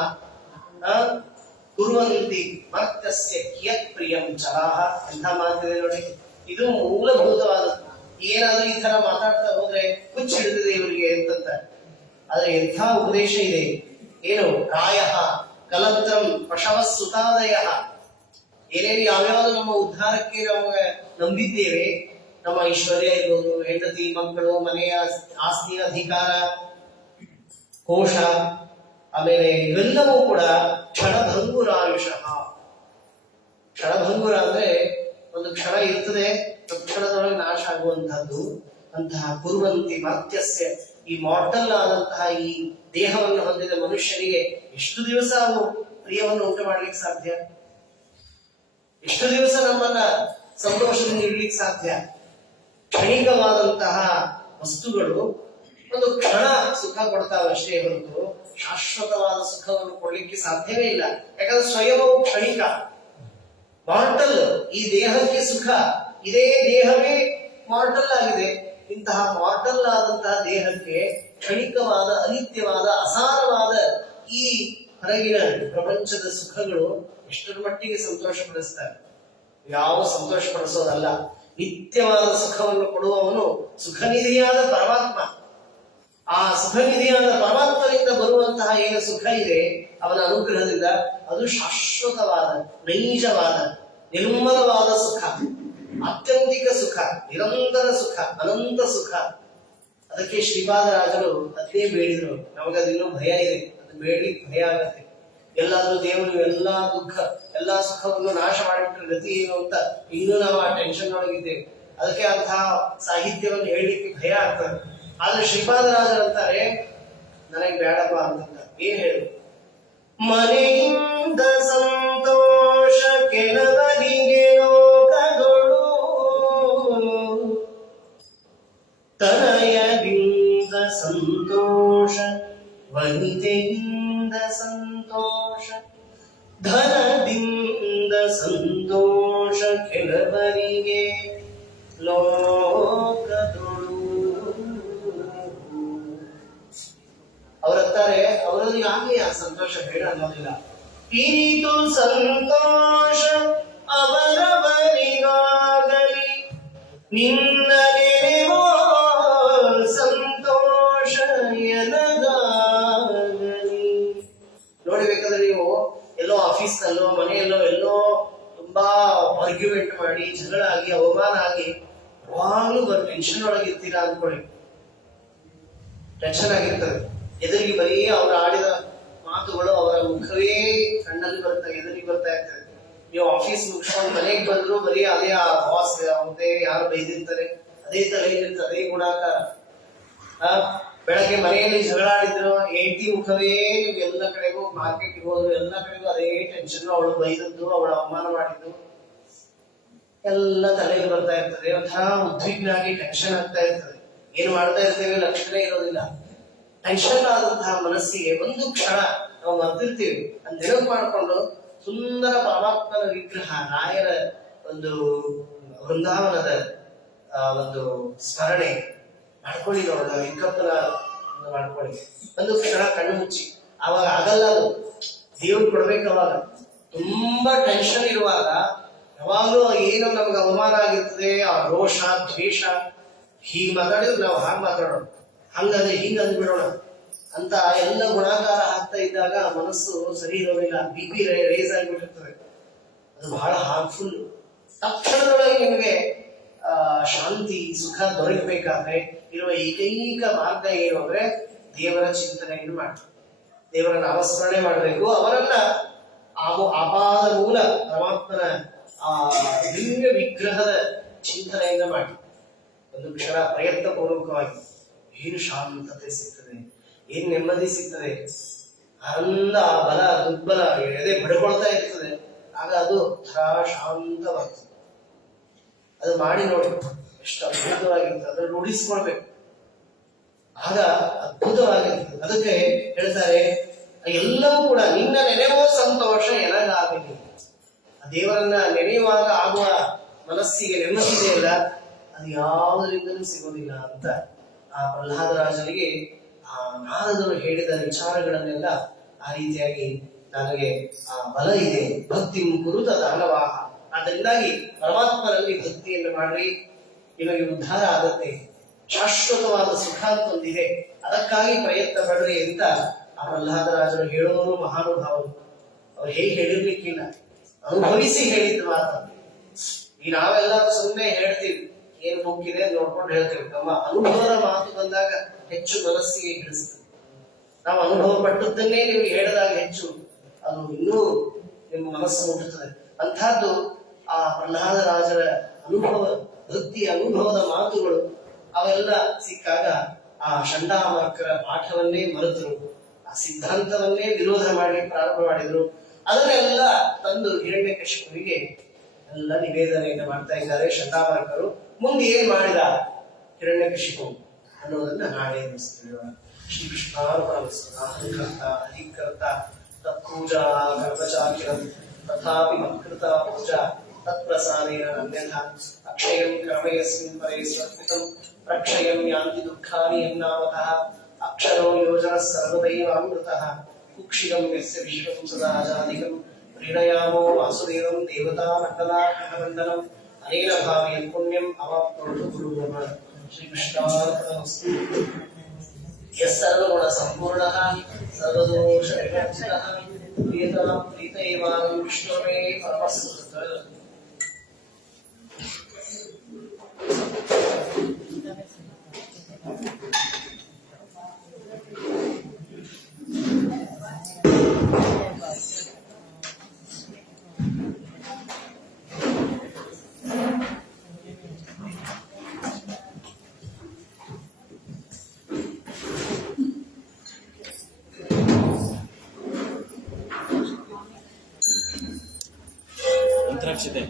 ಕುರ್ವಂತಿ ಮರ್ತ್ಯಸ್ಯ ಕಿಯತ್ ಪ್ರಿಯಂ ಚಲಾಹ. ಎಂಥ ಮಾತಿದೆ ನೋಡಿ, ಇದು ಮೂಲಭೂತವಾದದ್ದು. ಏನಾದ್ರೂ ಈ ತರ ಮಾತಾಡ್ತಾ ಹೋದ್ರೆ ಹುಚ್ಚು ಹಿಡಿದಿದೆ ಇವರಿಗೆ ಅಂತಂತ. ಆದ್ರೆ ಎಂಥ ಉಪದೇಶ ಇದೆ. ಏನು ರಾಯ ಕಲತ್ರಂ ಪಶವ ಸುತಾದಯ, ಏನೇನು ಯಾವ್ಯಾವ್ದು ನಮ್ಮ ಉದ್ಧಾರಕ್ಕೆ ನಾವು ನಂಬಿದ್ದೇವೆ, ನಮ್ಮ ಐಶ್ವರ್ಯ ಇರ್ಬೋದು, ಹೆಂಡತಿ ಮಕ್ಕಳು, ಮನೆಯ ಆಸ್ತಿ ಅಧಿಕಾರ, ಕೋಶ, ಆಮೇಲೆ ಇವೆಲ್ಲವೂ ಕೂಡ ಕ್ಷಣಭಂಗುರಾಯುಷಃ. ಕ್ಷಣಭಂಗುರ ಅಂದ್ರೆ ಒಂದು ಕ್ಷಣ ಇರ್ತದೆ, ಕ್ಷಣದೊಳಗೆ ನಾಶ ಆಗುವಂತಹದ್ದು. ಅಂತಹ ಕುರುವಂತಿ ಮಾತ್ಯಸ್ಯ, ಈ ಮಾರ್ಟಲ್ ಆದಂತಹ ಈ ದೇಹವನ್ನು ಹೊಂದಿದ ಮನುಷ್ಯನಿಗೆ ಎಷ್ಟು ದಿವಸ ಅವು ಪ್ರಿಯವನ್ನು ಉಂಟು ಮಾಡ್ಲಿಕ್ಕೆ ಸಾಧ್ಯ? ಎಷ್ಟು ದಿವಸ ನಮ್ಮನ್ನ ಸಂತೋಷದಿಂದ ಇಡ್ಲಿಕ್ಕೆ ಸಾಧ್ಯ? ಕ್ಷಣಿಕವಾದಂತಹ ವಸ್ತುಗಳು ಒಂದು ಕ್ಷಣ ಸುಖ ಕೊಡ್ತಾವಷ್ಟೇ ಹೊರತು ಶಾಶ್ವತವಾದ ಸುಖವನ್ನು ಕೊಡ್ಲಿಕ್ಕೆ ಸಾಧ್ಯವೇ ಇಲ್ಲ. ಯಾಕಂದ್ರೆ ಸ್ವಯಂವು ಕ್ಷಣಿಕ, ಮಾರ್ಟಲ್. ಈ ದೇಹಕ್ಕೆ ಸುಖ, ಇದೇ ದೇಹವೇ ಮಾರ್ಟಲ್ ಆಗಿದೆ. ಇಂತಹ ಮಾರ್ಟಲ್ ಆದಂತಹ ದೇಹಕ್ಕೆ ಕ್ಷಣಿಕವಾದ, ಅನಿತ್ಯವಾದ, ಅಸಾರವಾದ ಈ ಹೊರಗಿನ ಪ್ರಪಂಚದ ಸುಖಗಳು ಎಷ್ಟರ ಮಟ್ಟಿಗೆ ಸಂತೋಷ ಪಡಿಸ್ತಾರೆ? ಯಾವ ಸಂತೋಷ ಪಡಿಸೋದಲ್ಲ. ನಿತ್ಯವಾದ ಸುಖವನ್ನು ಕೊಡುವವನು ಸುಖನಿಧಿಯಾದ ಪರಮಾತ್ಮ. ಆ ಸುಖನಿಧಿಯಾದ ಪರಮಾತ್ಮನಿಂದ ಬರುವಂತಹ ಏನು ಸುಖ ಇದೆ ಅವನ ಅನುಗ್ರಹದಿಂದ, ಅದು ಶಾಶ್ವತವಾದ, ನೈಜವಾದ, ನಿರ್ಮಲವಾದ ಸುಖ, ಆತ್ಯಂತಿಕ ಸುಖ, ನಿರಂತರ ಸುಖ, ಅನಂತ ಸುಖ. ಅದಕ್ಕೆ ಶ್ರೀಪಾದರಾಜರು ಅದೇ ಬೇಡಿದ್ರು. ನಮಗದಿನ್ನೂ ಭಯ ಇದೆ, ಅದು ಬೇಡ್ಲಿಕ್ಕೆ ಭಯ ಆಗತ್ತೆ. ಎಲ್ಲಾದ್ರೂ ದೇವರು ಎಲ್ಲಾ ದುಃಖ ಎಲ್ಲಾ ಸುಖವನ್ನು ನಾಶ ಮಾಡಿಬಿಟ್ರೆ ಗತಿ ಏನು ಅಂತ ಇನ್ನೂ ನಾವು ಆ ಟೆನ್ಷನ್ ಒಳಗಿದ್ದೇವೆ. ಅದಕ್ಕೆ ಅಂತಹ ಸಾಹಿತ್ಯವನ್ನು ಹೇಳಲಿಕ್ಕೆ ಭಯ ಆಗ್ತದೆ. ಆದ್ರೆ ಶ್ರೀಪಾದರಾಜರಂತಾರೆ ನನಗೆ ಬೇಡಪ್ಪ ಅಂತಂದ. ಏನ್ ಹೇಳು? ಮನೆಯಿಂದ ಸಂತೋಷ ಕೆಲವರಿಗೆ ಲೋಕಗಳು, ತನಯದಿಂದ ಸಂತೋಷ ವನಿತೆಯಿಂದ ಸಂತೋಷ, ಧನದಿಂದ ಸಂತೋಷ ಕೆಲವರಿಗೆ ಲೋಕದೊಳು. ಅವರಂತಾರೆ ಅವರಲ್ಲಿ ಆಗಲಿ ಆ ಸಂತೋಷ ಬೇಡ ಅನ್ನೋದಿಲ್ಲ. ಇರಿತು ಸಂತೋಷ ಅವರವರಿಗಾಗಲಿ, ನಿನ್ನ ನೆನೆವೋ ಸಂತೋಷ ಎನಗಾಗಲಿ. ನೋಡ್ಬೇಕಾದ್ರೆ ನೀವು ಎಲ್ಲೋ ಆಫೀಸ್ ನಲ್ಲೋ ಮನೆಯಲ್ಲೋ ಎಲ್ಲೋ ತುಂಬಾ ಆರ್ಗ್ಯುಮೆಂಟ್ ಮಾಡಿ ಜಗಳ ಆಗಿ ಅವಮಾನ ಆಗಿ ಯಾವಾಗ್ಲೂ ಟೆನ್ಷನ್ ಒಳಗಿರ್ತೀರಾ ಅನ್ಕೊಳ್ಳಿ. ಟೆನ್ಷನ್ ಆಗಿರ್ತದೆ. ಎದುರಿಗೆ ಬರೀ ಅವರು ಆಡಿದ ಮಾತುಗಳು ಅವರ ಮುಖವೇ ಕಣ್ಣಲ್ಲಿ ಬರ್ತಾ ಎದುರಿಗೆ ಬರ್ತಾ ಇರ್ತದೆ. ನೀವು ಆಫೀಸ್ ಮುಗಿಸ್ಕೊಂಡು ಮನೆಗೆ ಬಂದ್ರು ಬರೀ ಅದೇ ಆ ಬಾಸ್ ಅವ್ರದೇ ಯಾರು ಬೈದಿರ್ತಾರೆ, ಅದೇ ತಲೆಯಲ್ಲಿರ್ತದೆ, ಅದೇ ಗುಣಾಕಾರ. ಬೆಳಗ್ಗೆ ಮನೆಯಲ್ಲಿ ಜಗಳ ಆಡಿದ್ರು ಹೆಂಡತಿ ಮುಖವೇ ನೀವು ಎಲ್ಲ ಕಡೆಗೂ ಮಾರ್ಕೆಟ್ಗೆ ಹೋದ್ರು ಎಲ್ಲ ಕಡೆಗೂ ಅದೇ ಟೆನ್ಷನ್. ಅವಳು ಬೈದದ್ದು, ಅವಳು ಅವಮಾನ ಮಾಡಿದ್ದು ಎಲ್ಲ ತಲೆಗೆ ಬರ್ತಾ ಇರ್ತದೆ. ಒಂಥರ ಉದ್ವಿಗ್ನ ಆಗಿ ಟೆನ್ಷನ್ ಆಗ್ತಾ ಇರ್ತದೆ. ಏನ್ ಮಾಡ್ತಾ ಇರ್ತೇವೆ ಲಕ್ಷಣೇ ಇರೋದಿಲ್ಲ. ಟೆನ್ಷನ್ ಆದಂತಹ ಮನಸ್ಸಿಗೆ ಒಂದು ಕ್ಷಣ ನಾವು ಮರ್ತಿರ್ತೀವಿ. ಅದ್ ನೆನಪು ಮಾಡಿಕೊಂಡು ಸುಂದರ ಪರಮಾತ್ಮನ ವಿಗ್ರಹ, ರಾಯರ ಒಂದು ವೃಂದಾವನದ ಒಂದು ಸ್ಮರಣೆ ಮಾಡ್ಕೊಳ್ಳಿ. ನೋಡ ವಿಕಪ್ಪನ ಮಾಡ್ಕೊಳ್ಳಿ. ಒಂದು ಕ್ಷಣ ಕಣ್ಣು ಮುಚ್ಚಿ. ಅವಾಗ ಆಗಲ್ಲ, ಅದು ದೇವ್ರು ಕೊಡ್ಬೇಕು. ಅವಾಗ ತುಂಬಾ ಟೆನ್ಷನ್ ಇರುವಾಗ ಯಾವಾಗ್ಲೂ ಏನೋ ನಮ್ಗೆ ಅವಮಾನ ಆಗಿರ್ತದೆ, ಆ ರೋಷ ದ್ವೇಷ, ಹೀಗ್ ಮಾತಾಡಿದ್ರೆ ನಾವು ಹಾಗೆ ಮಾತಾಡೋಣ, ಹಂಗಂದ್ರೆ ಹಿಂಗ ಅಂದ್ಬಿಡೋಣ ಅಂತ ಎಲ್ಲ ಗುಣಾಕಾರ ಆಗ್ತಾ ಇದ್ದಾಗ ಮನಸ್ಸು ಸರಿ ಇರೋದಿಲ್ಲ. BP ರೇಸ್ ಆಗಿಬಿಟ್ಟಿರ್ತದೆ. ಅದು ಬಹಳ ಹಾರ್ಮ್ಫುಲ್. ತಕ್ಷಣದೊಳಗೆ ನಿಮಗೆ ಶಾಂತಿ ಸುಖ ದೊರಕಬೇಕಾದ್ರೆ ಇರುವ ಏಕೈಕ ಮಾರ್ಗ ಏನು ಅಂದ್ರೆ ದೇವರ ಚಿಂತನೆಯನ್ನು ಮಾಡಿ, ದೇವರ ನಾಮಸ್ಮರಣೆ ಮಾಡಬೇಕು. ಅವರನ್ನ ಆಪಾದ ಮೂಲ ಪರಮಾತ್ಮನ ಆ ದಿವ್ಯ ವಿಗ್ರಹದ ಚಿಂತನೆಯಿಂದ ಮಾಡಿ ಒಂದು ಕ್ಷಣ ಪ್ರಯತ್ನ ಪೂರ್ವಕವಾಗಿ ಏನು ಶಾಂತತೆ ಸಿಗ್ತದೆ, ಏನ್ ನೆಮ್ಮದಿ ಸಿಗ್ತದೆ. ಆನಂದ, ಬಲ ದುರ್ಬಲ ಎದೆ ಬಡ್ಕೊಳ್ತಾ ಇರ್ತದೆ. ಆಗ ಅದು ಶಾಂತವಾಗ್ತದೆ. ಅದು ಮಾಡಿ ನೋಡಿ, ಎಷ್ಟು ಅದ್ಭುತವಾಗಿರ್ತದೆ. ಅದನ್ನು ರೂಢಿಸ್ಕೊಳ್ಬೇಕು, ಆಗ ಅದ್ಭುತವಾಗಿರ್ತದೆ. ಅದಕ್ಕೆ ಹೇಳ್ತಾರೆ ಎಲ್ಲವೂ ಕೂಡ ನಿನ್ನ ನೆನೆವೋ ಸಂತೋಷ ಎನಗಾಗಲಿ. ದೇವರನ್ನ ನೆನೆಯುವಾಗ ಆಗುವ ಮನಸ್ಸಿಗೆ ನೆಮ್ಮದಿ ಇದೆಯಲ್ಲ, ಅದು ಯಾವುದರಿಂದಲೂ ಸಿಗೋದಿಲ್ಲ ಅಂತ ಆ ಪ್ರಹ್ಲಾದರಾಜನಿಗೆ ಆ ನಾರದರು ಹೇಳಿದ ವಿಚಾರಗಳನ್ನೆಲ್ಲ ಆ ರೀತಿಯಾಗಿ ನನಗೆ ಆ ಬಲ ಇದೆ, ಭಕ್ತಿ ಕುರುತ ದಾನವಾಹ. ಅದರಿಂದಾಗಿ ಪರಮಾತ್ಮನಲ್ಲಿ ಭಕ್ತಿಯನ್ನು ಮಾಡ್ರಿ, ನಿಮಗೆ ಉದ್ಧಾರ ಆಗತ್ತೆ, ಶಾಶ್ವತವಾದ ಸುಖ ಅಂತೊಂದಿದೆ, ಅದಕ್ಕಾಗಿ ಪ್ರಯತ್ನ ಪಡ್ರಿ ಅಂತ ಆ ಪ್ರಹ್ಲಾದರಾಜರು ಹೇಳೋರು ಮಹಾನುಭಾವರು. ಅವ್ರು ಹೇಗೆ ಹೇಳಿರ್ಲಿಕ್ಕಿಲ್ಲ, ಅನುಭವಿಸಿ ಹೇಳಿದ ಮಾತು. ಈ ನಾವೆಲ್ಲ ಸುಮ್ಮನೆ ಹೇಳ್ತೀವಿ, ಏನ್ ಮುಖ್ಯಿದೆ ನೋಡ್ಕೊಂಡು ಹೇಳ್ತೇವೆ. ನಮ್ಮ ಅನುಭವದ ಮಾತು ಬಂದಾಗ ಹೆಚ್ಚು ಮನಸ್ಸಿಗೆ ಹಿಡಿಸ್ತದೆ. ನಾವು ಅನುಭವ ಪಟ್ಟದ್ದನ್ನೇ ನಿಮ್ಗೆ ಹೇಳಿದಾಗ ಹೆಚ್ಚು ಅದು ಇನ್ನೂ ನಿಮ್ಮ ಮನಸ್ಸು ಮುಟ್ಟುತ್ತದೆ. ಅಂಥದ್ದು ಆ ಪ್ರಹ್ಲಾದರಾಜರ ಅನುಭವ, ಭಕ್ತಿ ಅನುಭವದ ಮಾತುಗಳು ಅವೆಲ್ಲ ಸಿಕ್ಕಾಗ ಆ ಷಂಡಾಮರ್ಕರ ಪಾಠವನ್ನೇ ಮರೆತರು, ಆ ಸಿದ್ಧಾಂತವನ್ನೇ ವಿರೋಧ ಮಾಡಿ ಪ್ರಾರಂಭ ಮಾಡಿದ್ರು. ಅದನ್ನೆಲ್ಲ ತಂದು ಹಿರಣ್ಯಕಶಿಪುವಿಗೆ ಎಲ್ಲ ನಿವೇದನೆಯನ್ನು ಮಾಡ್ತಾ ಇದ್ದಾರೆ ಷಂಡಾಮರ್ಕರು. ಮುಂದೆ ಏನ್ ಮಾಡಿದ ಹಿರಣ್ಯಕಶಿಪು ಅನ್ನೋದನ್ನ ನಾಳೆ ತಿಳಿಯೋಣ. ಶ್ರೀಕೃಷ್ಣಾರ್ಪಣಮಸ್ತು. ಅಹಂಕರ್ತ ಅಧಿಕರ್ತ ತತ್ಪೂಜಾ ಕರ್ಮಚಾಕಿರಂ ತಥಾಪಿ ಮತ್ಕೃತ ಪೂಜಾ ತತ್ಪ್ರಸಾದೇನ ಅನ್ಯಥಾ ಅಕ್ಷಯಂ ಕರ್ಮಯಸ್ಮಿನ್ ಪರೇ ಸ್ವರ್ಪಿತಂ ಪ್ರಕ್ಷಯಂ ಯಾಂತಿ ದುಃಖಾನಿ ಯನ್ನಾಮತಃ ಅಕ್ಷರೋ ಯೋಜನ ಸರ್ವದೈವಾಮೃತಃ ಕುಕ್ಷಿಗಂ ಯಸ್ಯ ವಿಶ್ವಂ ಸದಾ ಜಾಧಿಕಂ ಪ್ರೀಣಯಾಮೋ ವಾಸುದೇವಂ ದೇವತಾ ಮಂಡಲಾಖಂಡವಂದನಂ ಅನೇನ ಭಾವೇನ ಪುಣ್ಯಂ ಅವಾಪ್ನೋತು ಗುರುರ್ನಮಃ. ಶ್ರೀಕೃಷ್ಣಾರ್ಪಣಮಸ್ತು. ಯಸ್ಸರ್ವಗುಣ ಸಂಪೂರ್ಣಃ ಸರ್ವದೋಷ ವಿಮೋಚನಃ ಪ್ರಿಯತಮಂ ಪ್ರೀತಯೇವಾಂ ವಿಷ್ಣುವೇ ಪರಮಸ್ತು. ಅಕ್ಷತೆ.